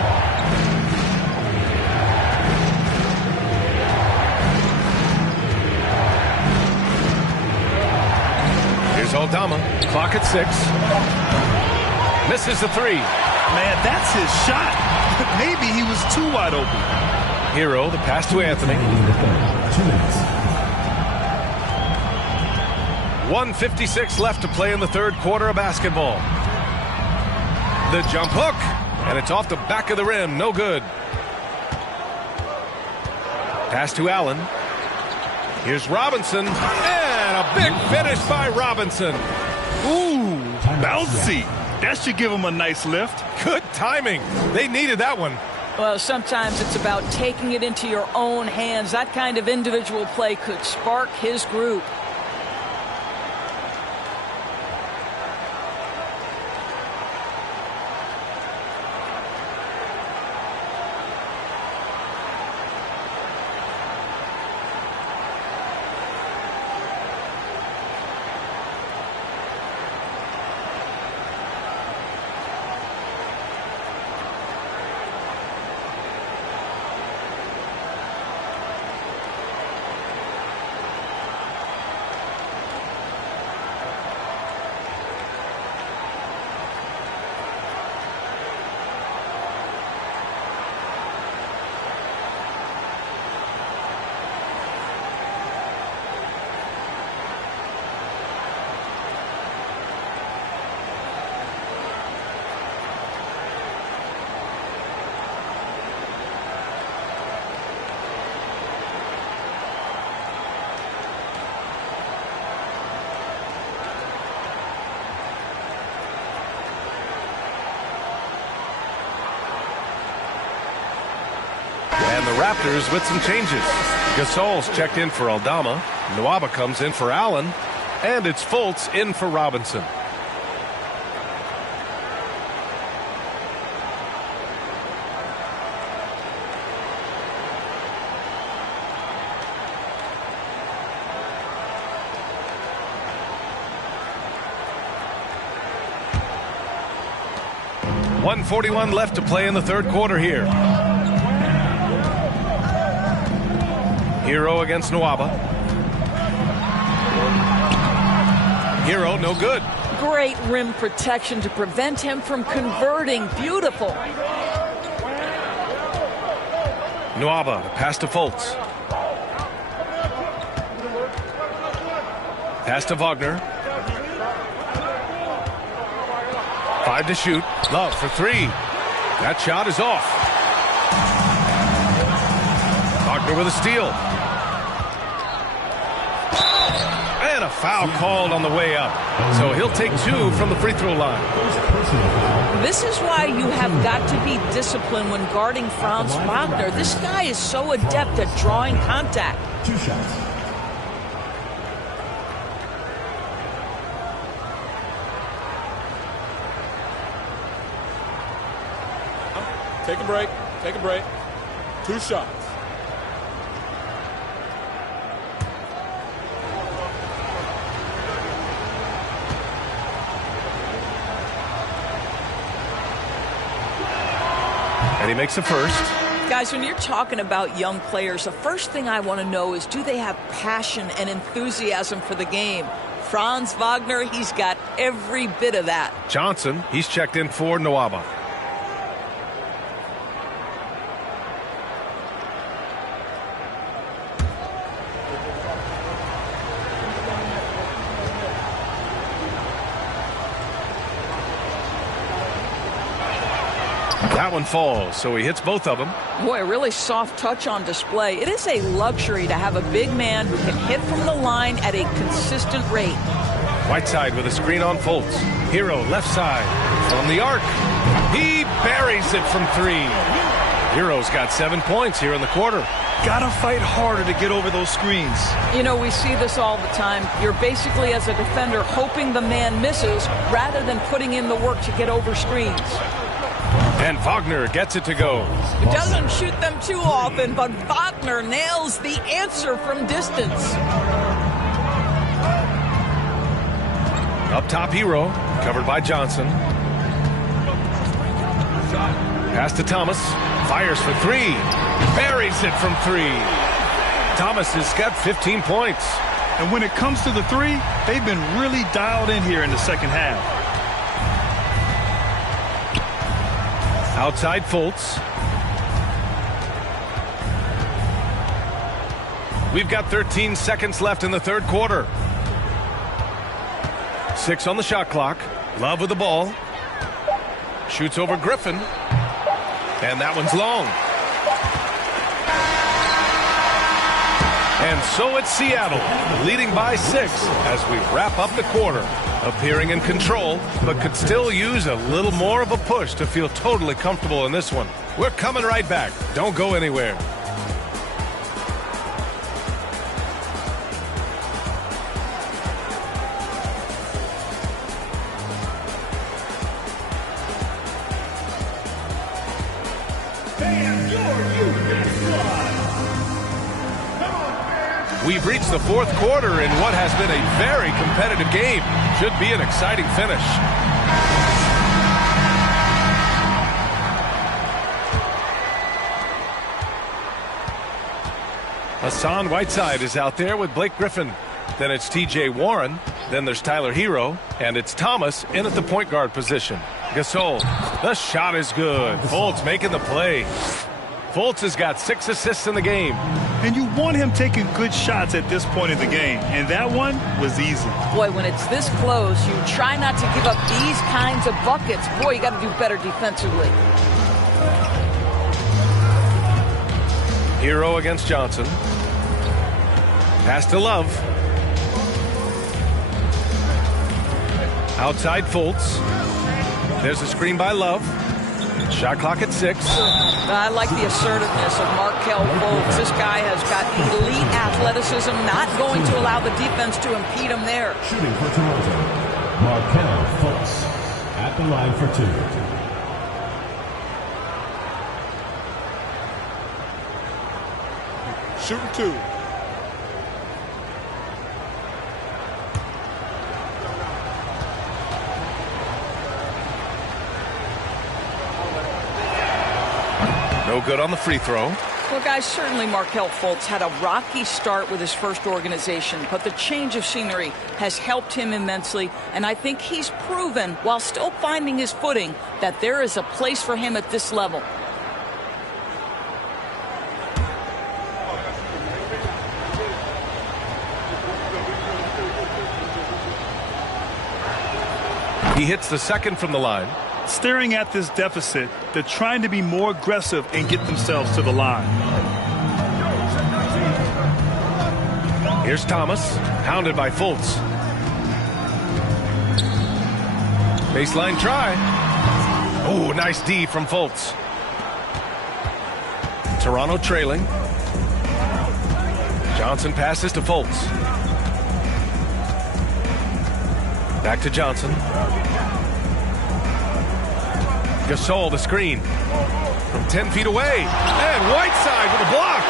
Here's Aldama, clock at 6. Misses the three. Man, that's his shot. Maybe he was too wide open. Hero, the pass to Anthony. 1:56 left to play in the third quarter of basketball. The jump hook, and it's off the back of the rim. No good. Pass to Allen. Here's Robinson, and a big finish by Robinson. Ooh, bouncy. That should give him a nice lift. Good timing. They needed that one. Well, sometimes it's about taking it into your own hands. That kind of individual play could spark his group. And the Raptors with some changes. Gasol's checked in for Aldama. Nwaba comes in for Allen. And it's Fultz in for Robinson. .141 left to play in the third quarter here. Hero against Nwaba. Hero, no good. Great rim protection to prevent him from converting. Beautiful. Nwaba, pass to Fultz. Pass to Wagner. 5 to shoot. Love for 3. That shot is off. Wagner with a steal. And a foul called on the way up. So he'll take 2 from the free throw line. This is why you have got to be disciplined when guarding Franz Wagner. This guy is so adept at drawing contact. 2 shots. Take a break. Take a break. 2 shots. And he makes the first. Guys, when you're talking about young players, the first thing I want to know is, do they have passion and enthusiasm for the game? Franz Wagner, he's got every bit of that. Johnson, he's checked in for Nwaba. That one falls, so he hits both of them. Boy, a really soft touch on display. It is a luxury to have a big man who can hit from the line at a consistent rate. Whiteside with a screen on Fultz. Hero left side from the arc. He buries it from 3. Hero's got 7 points here in the quarter. Gotta fight harder to get over those screens. You know, we see this all the time. You're basically, as a defender, hoping the man misses rather than putting in the work to get over screens. And Wagner gets it to go. He doesn't shoot them too often, but Wagner nails the answer from distance. Up top, Hero, covered by Johnson. Pass to Thomas. Fires for 3. Buries it from 3. Thomas has got 15 points. And when it comes to the 3, they've been really dialed in here in the second half. Outside Fultz. We've got 13 seconds left in the third quarter. 6 on the shot clock. Love with the ball. Shoots over Griffin. And that one's long. And so it's Seattle, leading by 6 as we wrap up the quarter. Appearing in control, but could still use a little more of a push to feel totally comfortable in this one. We're coming right back. Don't go anywhere. We've reached the fourth quarter in what has been a very competitive game. Should be an exciting finish. Hassan Whiteside is out there with Blake Griffin. Then it's T.J. Warren. Then there's Tyler Hero. And it's Thomas in at the point guard position. Gasol. The shot is good. Fultz making the play. Fultz has got 6 assists in the game. And you want him taking good shots at this point in the game. And that one was easy. Boy, when it's this close, you try not to give up these kinds of buckets. Boy, you got to do better defensively. Hero against Johnson. Pass to Love. Outside Fultz. There's a screen by Love. Shot clock at 6. I like the assertiveness of Markelle Fultz. This guy has got elite athleticism, not going to allow the defense to impede him there. Shooting for Toronto, Markelle Fultz at the line for 2. Shooting 2. No good on the free throw. Well, guys, certainly Markelle Fultz had a rocky start with his first organization, but the change of scenery has helped him immensely, and I think he's proven, while still finding his footing, that there is a place for him at this level. He hits the second from the line. Staring at this deficit, they're trying to be more aggressive and get themselves to the line. Here's Thomas, hounded by Fultz. Baseline try. Oh, nice D from Fultz. Toronto trailing. Johnson passes to Fultz. Back to Johnson. Gasol, the screen from 10 feet away, and Whiteside with a block.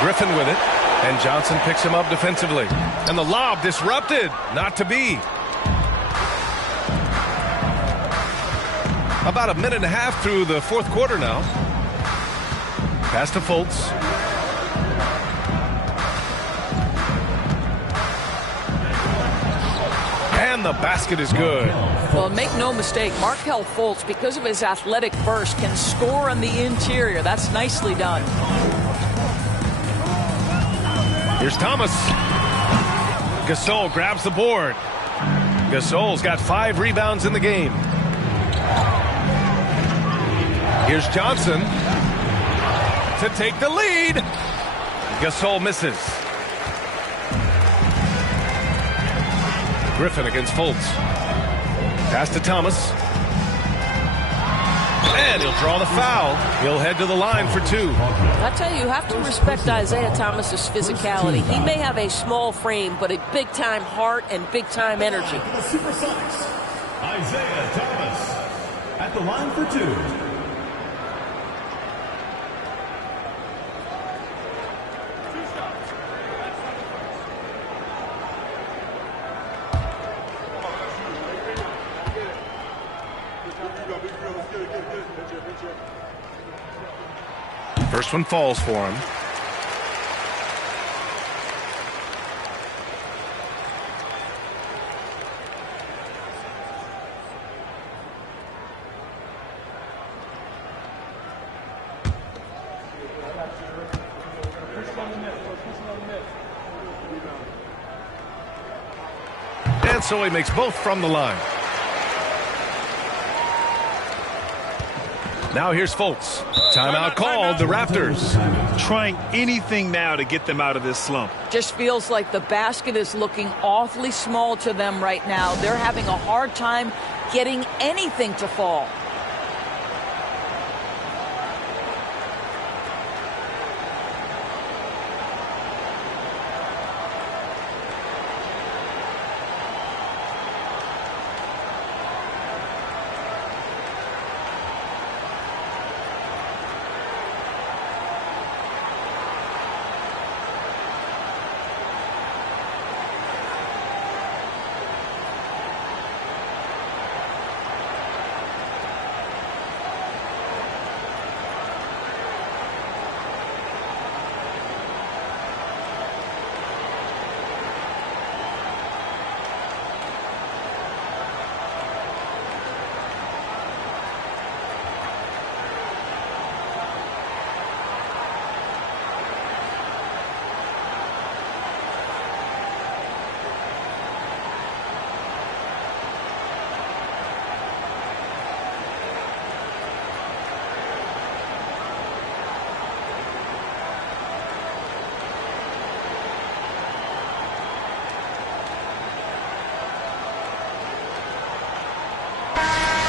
Griffin with it, and Johnson picks him up defensively. And the lob disrupted, not to be. About a minute and a half through the fourth quarter now. Pass to Fultz. And the basket is good. Well, make no mistake, Markelle Fultz, because of his athletic burst, can score on the interior. That's nicely done. Here's Thomas. Gasol grabs the board. Gasol's got 5 rebounds in the game. Here's Johnson to take the lead. Gasol misses. Griffin against Fultz. Pass to Thomas. And he'll draw the foul. He'll head to the line for 2. I tell you have to respect Isaiah Thomas's physicality. He may have a small frame, but a big-time heart and big-time energy. Supersonics, Isaiah Thomas at the line for 2. First one falls for him. And so he makes both from the line. Now here's Fultz. Timeout called, the Raptors. Trying anything now to get them out of this slump. Just feels like the basket is looking awfully small to them right now. They're having a hard time getting anything to fall.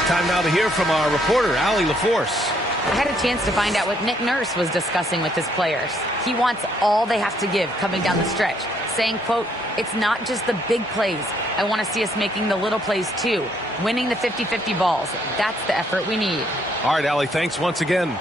Time now to hear from our reporter, Allie LaForce. I had a chance to find out what Nick Nurse was discussing with his players. He wants all they have to give coming down the stretch, saying, quote, "It's not just the big plays. I want to see us making the little plays too, winning the 50-50 balls. That's the effort we need." All right, Allie, thanks once again.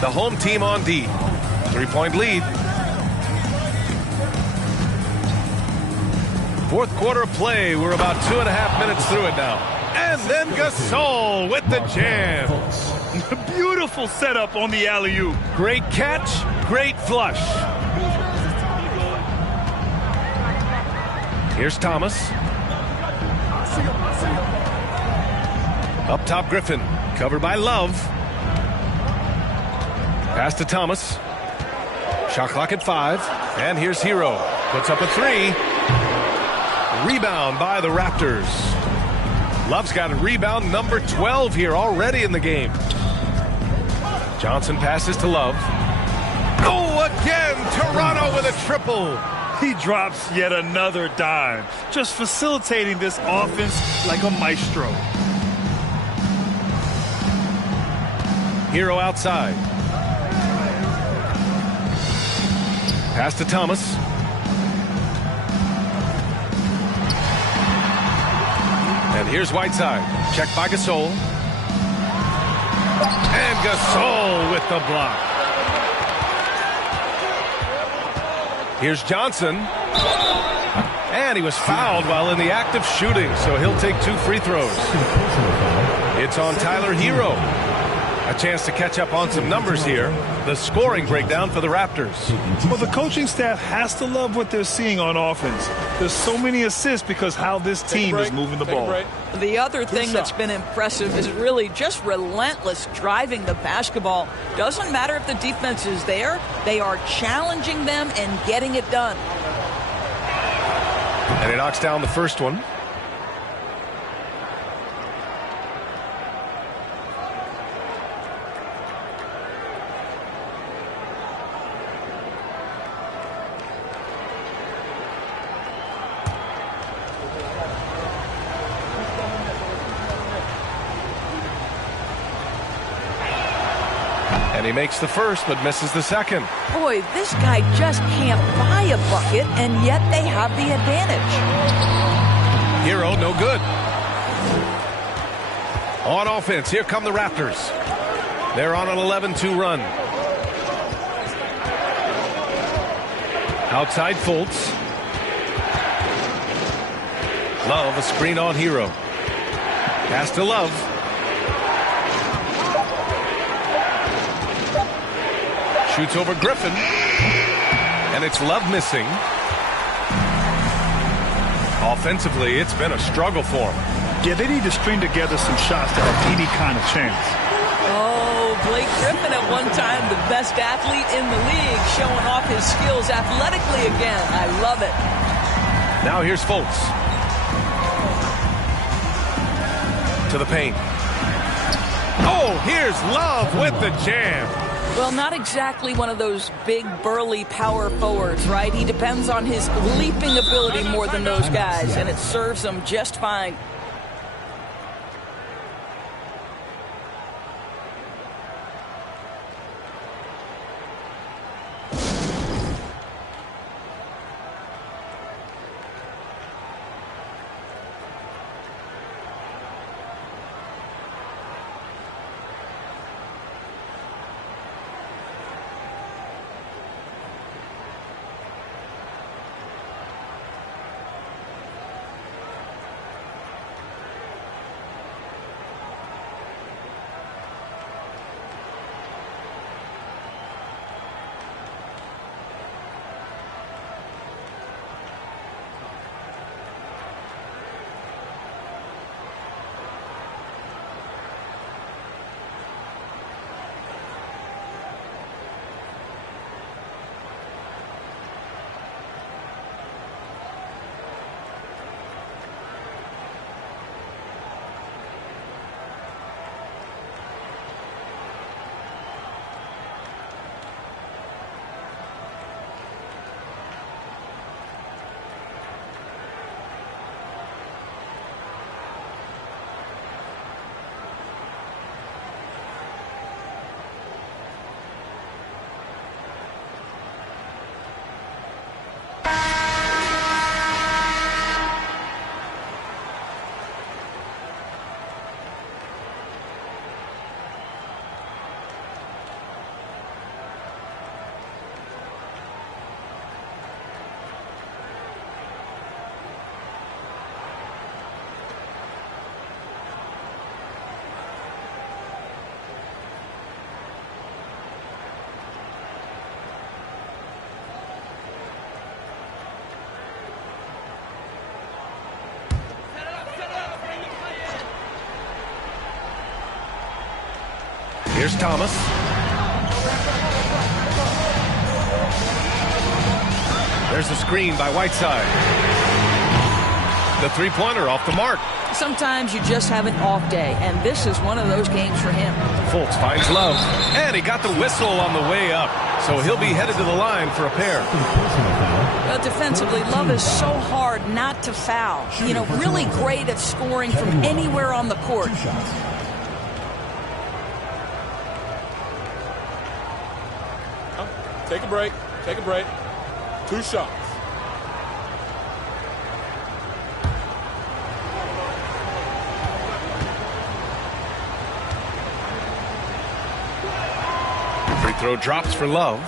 The home team on D. 3-point lead. Fourth quarter of play. We're about 2.5 minutes through it now. And then Gasol with the jam. Beautiful setup on the alley-oop. Great catch, great flush. Here's Thomas. Up top, Griffin. Covered by Love. Pass to Thomas. Shot clock at 5. And here's Hero. Puts up a 3. Rebound by the Raptors. Love's got a rebound number 12 here already in the game. Johnson passes to Love. Oh, again, Toronto with a triple. He drops yet another dime. Just facilitating this offense like a maestro. Hero outside. Pass to Thomas. And here's Whiteside. Checked by Gasol. And Gasol with the block. Here's Johnson. And he was fouled while in the act of shooting, so he'll take 2 free throws. It's on Tyler Hero. A chance to catch up on some numbers here. The scoring breakdown for the Raptors. Well, the coaching staff has to love what they're seeing on offense. There's so many assists because how this team is moving the ball. The other thing that's been impressive is really just relentless driving the basketball. Doesn't matter if the defense is there. They are challenging them and getting it done. And he knocks down the first one. And he makes the first, but misses the second. Boy, this guy just can't buy a bucket, and yet they have the advantage. Hero, no good. On offense, here come the Raptors. They're on an 11-2 run. Outside Fultz. Love, a screen on Hero. Pass to Love. Shoots over Griffin. And it's Love missing. Offensively, it's been a struggle for him. Yeah, they need to string together some shots to have any kind of chance. Oh, Blake Griffin at one time the best athlete in the league, showing off his skills athletically again. I love it. Now here's Fultz. To the paint. Oh, here's Love with the jam. Well, not exactly one of those big, burly power forwards, right? He depends on his leaping ability more than those guys, and it serves him just fine. Here's Thomas. There's a screen by Whiteside. The three-pointer off the mark. Sometimes you just have an off day, and this is one of those games for him. Fultz finds Love, and he got the whistle on the way up, so he'll be headed to the line for a pair. Well, defensively, Love is so hard not to foul. You know, really great at scoring from anywhere on the court. Take a break. Take a break. 2 shots. Free throw drops for Love.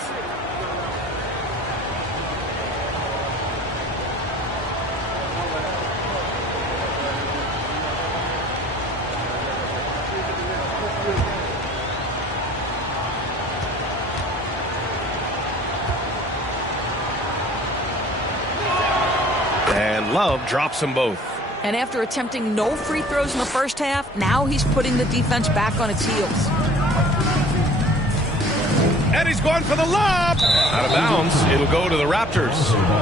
Love drops them both. And after attempting no free throws in the first half, now he's putting the defense back on its heels. And he's going for the lob. Out of bounds. It'll go to the Raptors.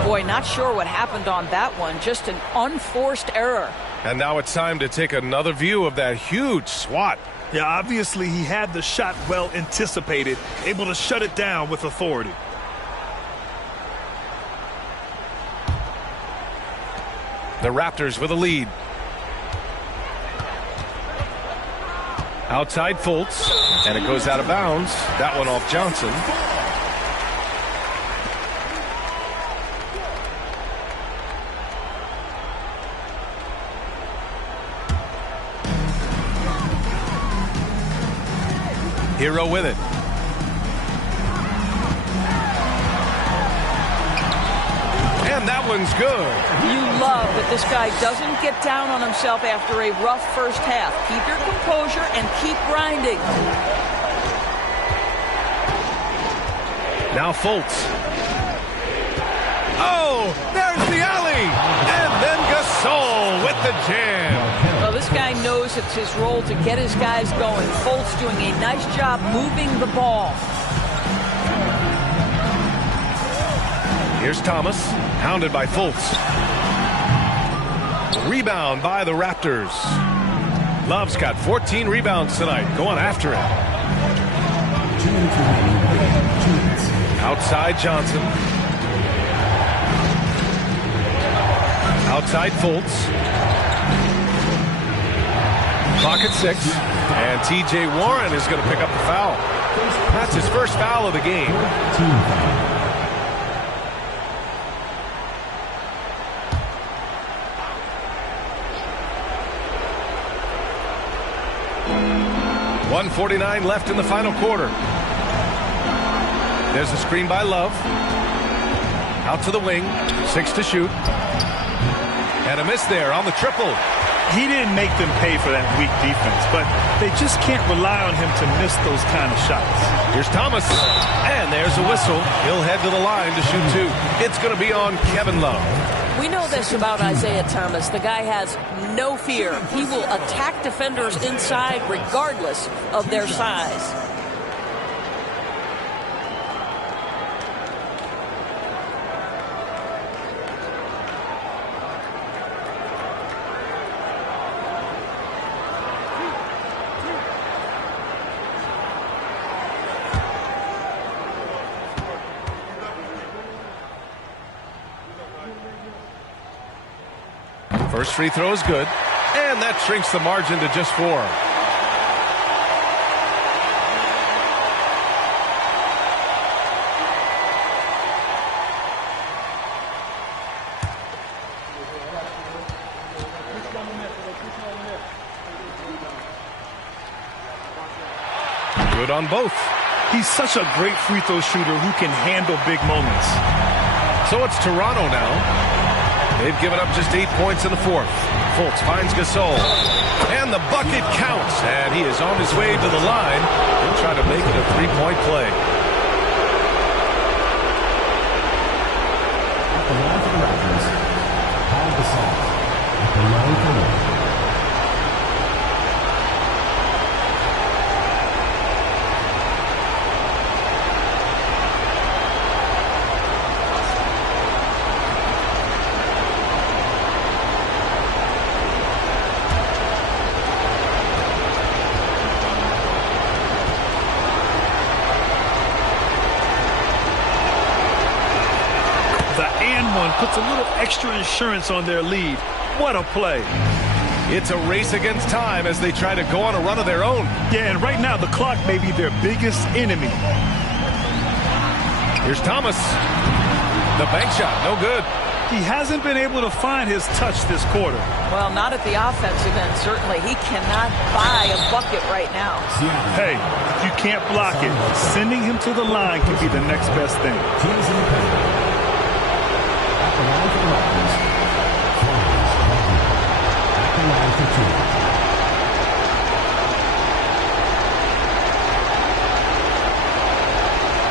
Boy, not sure what happened on that one. Just an unforced error. And now it's time to take another view of that huge swat. Yeah, obviously he had the shot well anticipated, able to shut it down with authority. The Raptors with a lead. Outside Fultz, and it goes out of bounds. That one off Johnson. Hero with it. And that one's good. You love that this guy doesn't get down on himself after a rough first half. Keep your composure and keep grinding. Now Fultz. Oh, there's the alley. And then Gasol with the jam. Well, this guy knows it's his role to get his guys going. Fultz doing a nice job moving the ball. Here's Thomas, hounded by Fultz. Rebound by the Raptors. Love's got 14 rebounds tonight. Going after it. Outside Johnson. Outside Fultz. Clock at 6. And T.J. Warren is going to pick up the foul. That's his first foul of the game. .149 left in the final quarter. There's a screen by Love. Out to the wing. 6 to shoot. And a miss there on the triple. He didn't make them pay for that weak defense, but they just can't rely on him to miss those kind of shots. Here's Thomas. And there's a whistle. He'll head to the line to shoot 2. It's going to be on Kevin Love. We know this about Isaiah Thomas. The guy has no fear. He will attack defenders inside regardless of their size. First free throw is good, and that shrinks the margin to just 4. Good on both. He's such a great free throw shooter who can handle big moments. So it's Toronto now. They've given up just 8 points in the 4th. Fultz finds Gasol. And the bucket counts. And he is on his way to the line. He'll try to make it a 3-point play. At the line for the Raptors, Paul Gasol. At the line for the puts a little extra insurance on their lead. What a play. It's a race against time as they try to go on a run of their own. Yeah, and right now the clock may be their biggest enemy. Here's Thomas. The bank shot, no good. He hasn't been able to find his touch this quarter. Well, not at the offensive end, certainly. He cannot buy a bucket right now. Hey, if you can't block it, sending him to the line can be the next best thing. Take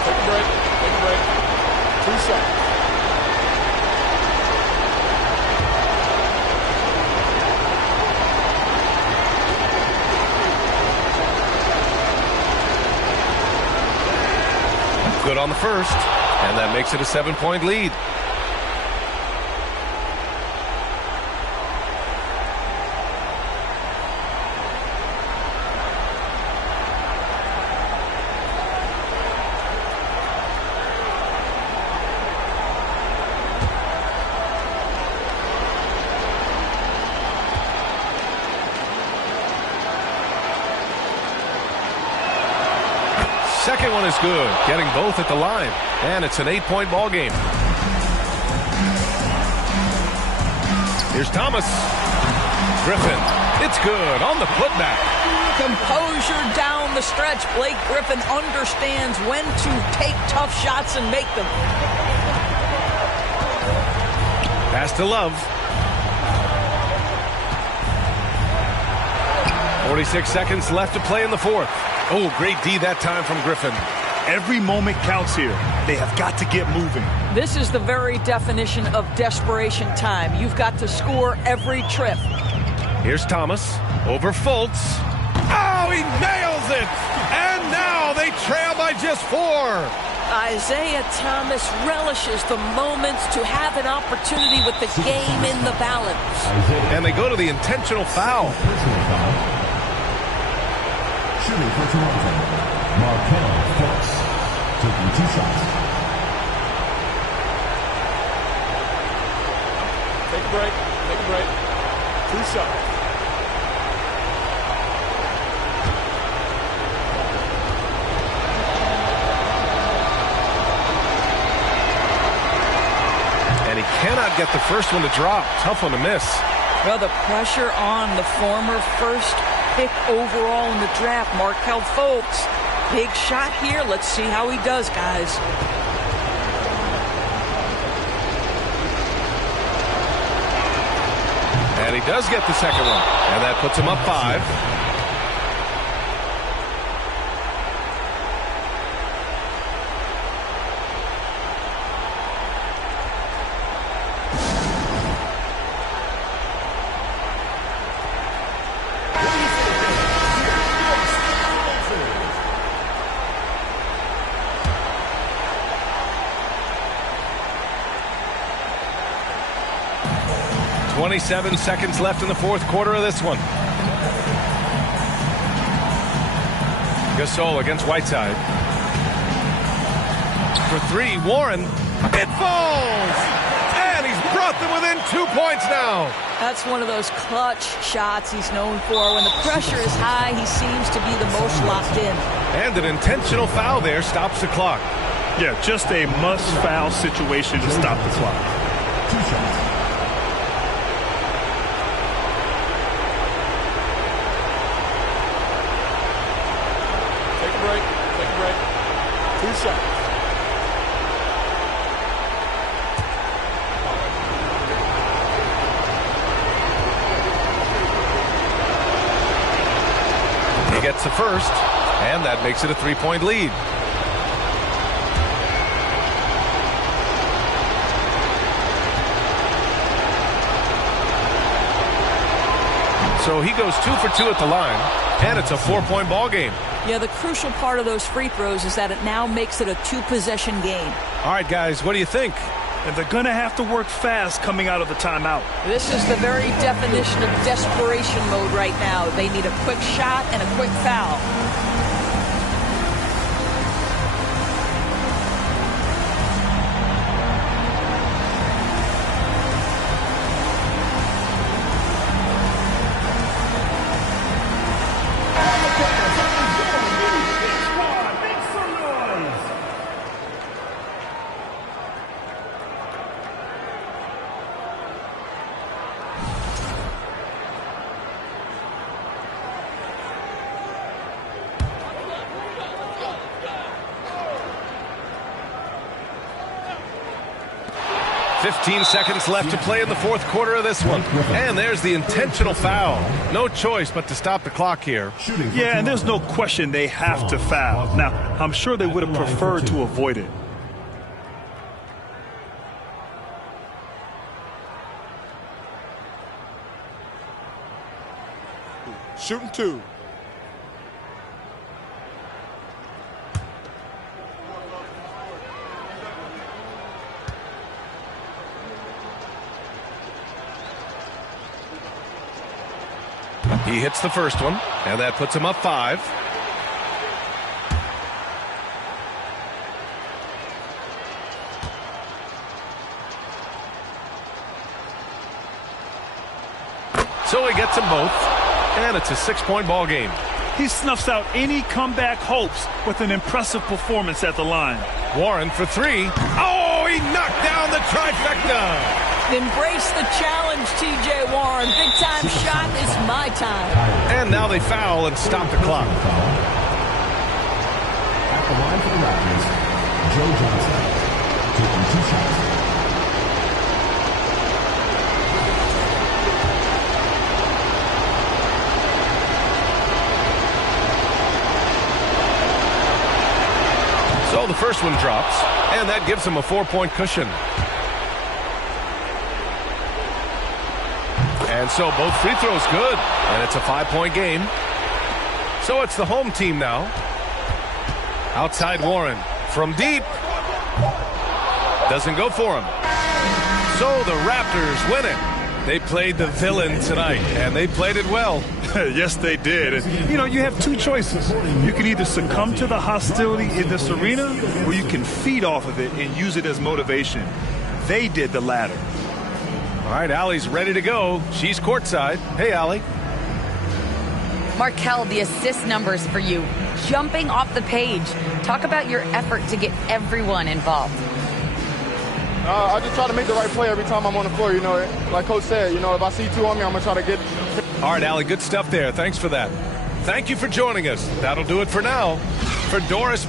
a break. 2 seconds. Good on the first, and that makes it a 7-point lead. Second one is good, getting both at the line, and it's an 8-point ball game. Here's Thomas. Griffin. It's good on the putback. Composure down the stretch. Blake Griffin understands when to take tough shots and make them. Pass to Love. 46 seconds left to play in the 4th. Oh, great D that time from Griffin. Every moment counts here. They have got to get moving. This is the very definition of desperation time. You've got to score every trip. Here's Thomas over Fultz. Oh, he nails it! And now they trail by just 4. Isaiah Thomas relishes the moments to have an opportunity with the game in the balance. And they go to the intentional foul. Shooting for Toronto, Markel Fultz, taking 2 shots. Take a break. Take a break. 2 shots. And he cannot get the first one to drop. Tough one to miss. Well, the pressure on the former first pick overall in the draft, Markel Fultz. Big shot here. Let's see how he does, guys. And he does get the second one. And that puts him up 5. .27 seconds left in the fourth quarter of this one. Gasol against Whiteside. For 3, Warren. It falls! And he's brought them within 2 points now. That's one of those clutch shots he's known for. When the pressure is high, he seems to be the most locked in. And an intentional foul there stops the clock. Yeah, just a must-foul situation to stop the clock. 2 shots. Take a break. Take a break. 2 shots. He gets the first, and that makes it a 3-point lead. So he goes 2 for 2 at the line, and it's a 4-point ball game. Yeah, the crucial part of those free throws is that it now makes it a 2-possession game. All right, guys, what do you think? And they're going to have to work fast coming out of the timeout. This is the very definition of desperation mode right now. They need a quick shot and a quick foul. .15 seconds left to play in the fourth quarter of this one. And there's the intentional foul. No choice but to stop the clock here. Yeah, and there's no question they have to foul. Now, I'm sure they would have preferred to avoid it. Shooting 2. He hits the first one, and that puts him up 5. So he gets them both, and it's a 6-point ball game. He snuffs out any comeback hopes with an impressive performance at the line. Warren for 3. Oh, he knocked down the trifecta. Embrace the challenge, T.J. Warren. Big-time shot is my time. And now they foul and stop the clock. At the line for the Raptors, Joe Johnson, taking 2 shots. first one drops, and that gives them a 4-point cushion. And so both free throws good, and it's a 5-point game. So it's the home team now. Outside Warren from deep. Doesn't go for him. So the Raptors win it. They played the villain tonight, and they played it well. Yes, they did. And, you have two choices. You can either succumb to the hostility in this arena, or you can feed off of it and use it as motivation. They did the latter. All right, Allie's ready to go. She's courtside. Hey, Allie. Markel, the assist numbers for you, jumping off the page. Talk about your effort to get everyone involved. I just try to make the right play every time I'm on the floor. Like Coach said, if I see two on me, I'm going to try to get. All right, Allie, good stuff there. Thanks for that. Thank you for joining us. That'll do it for now. For Doris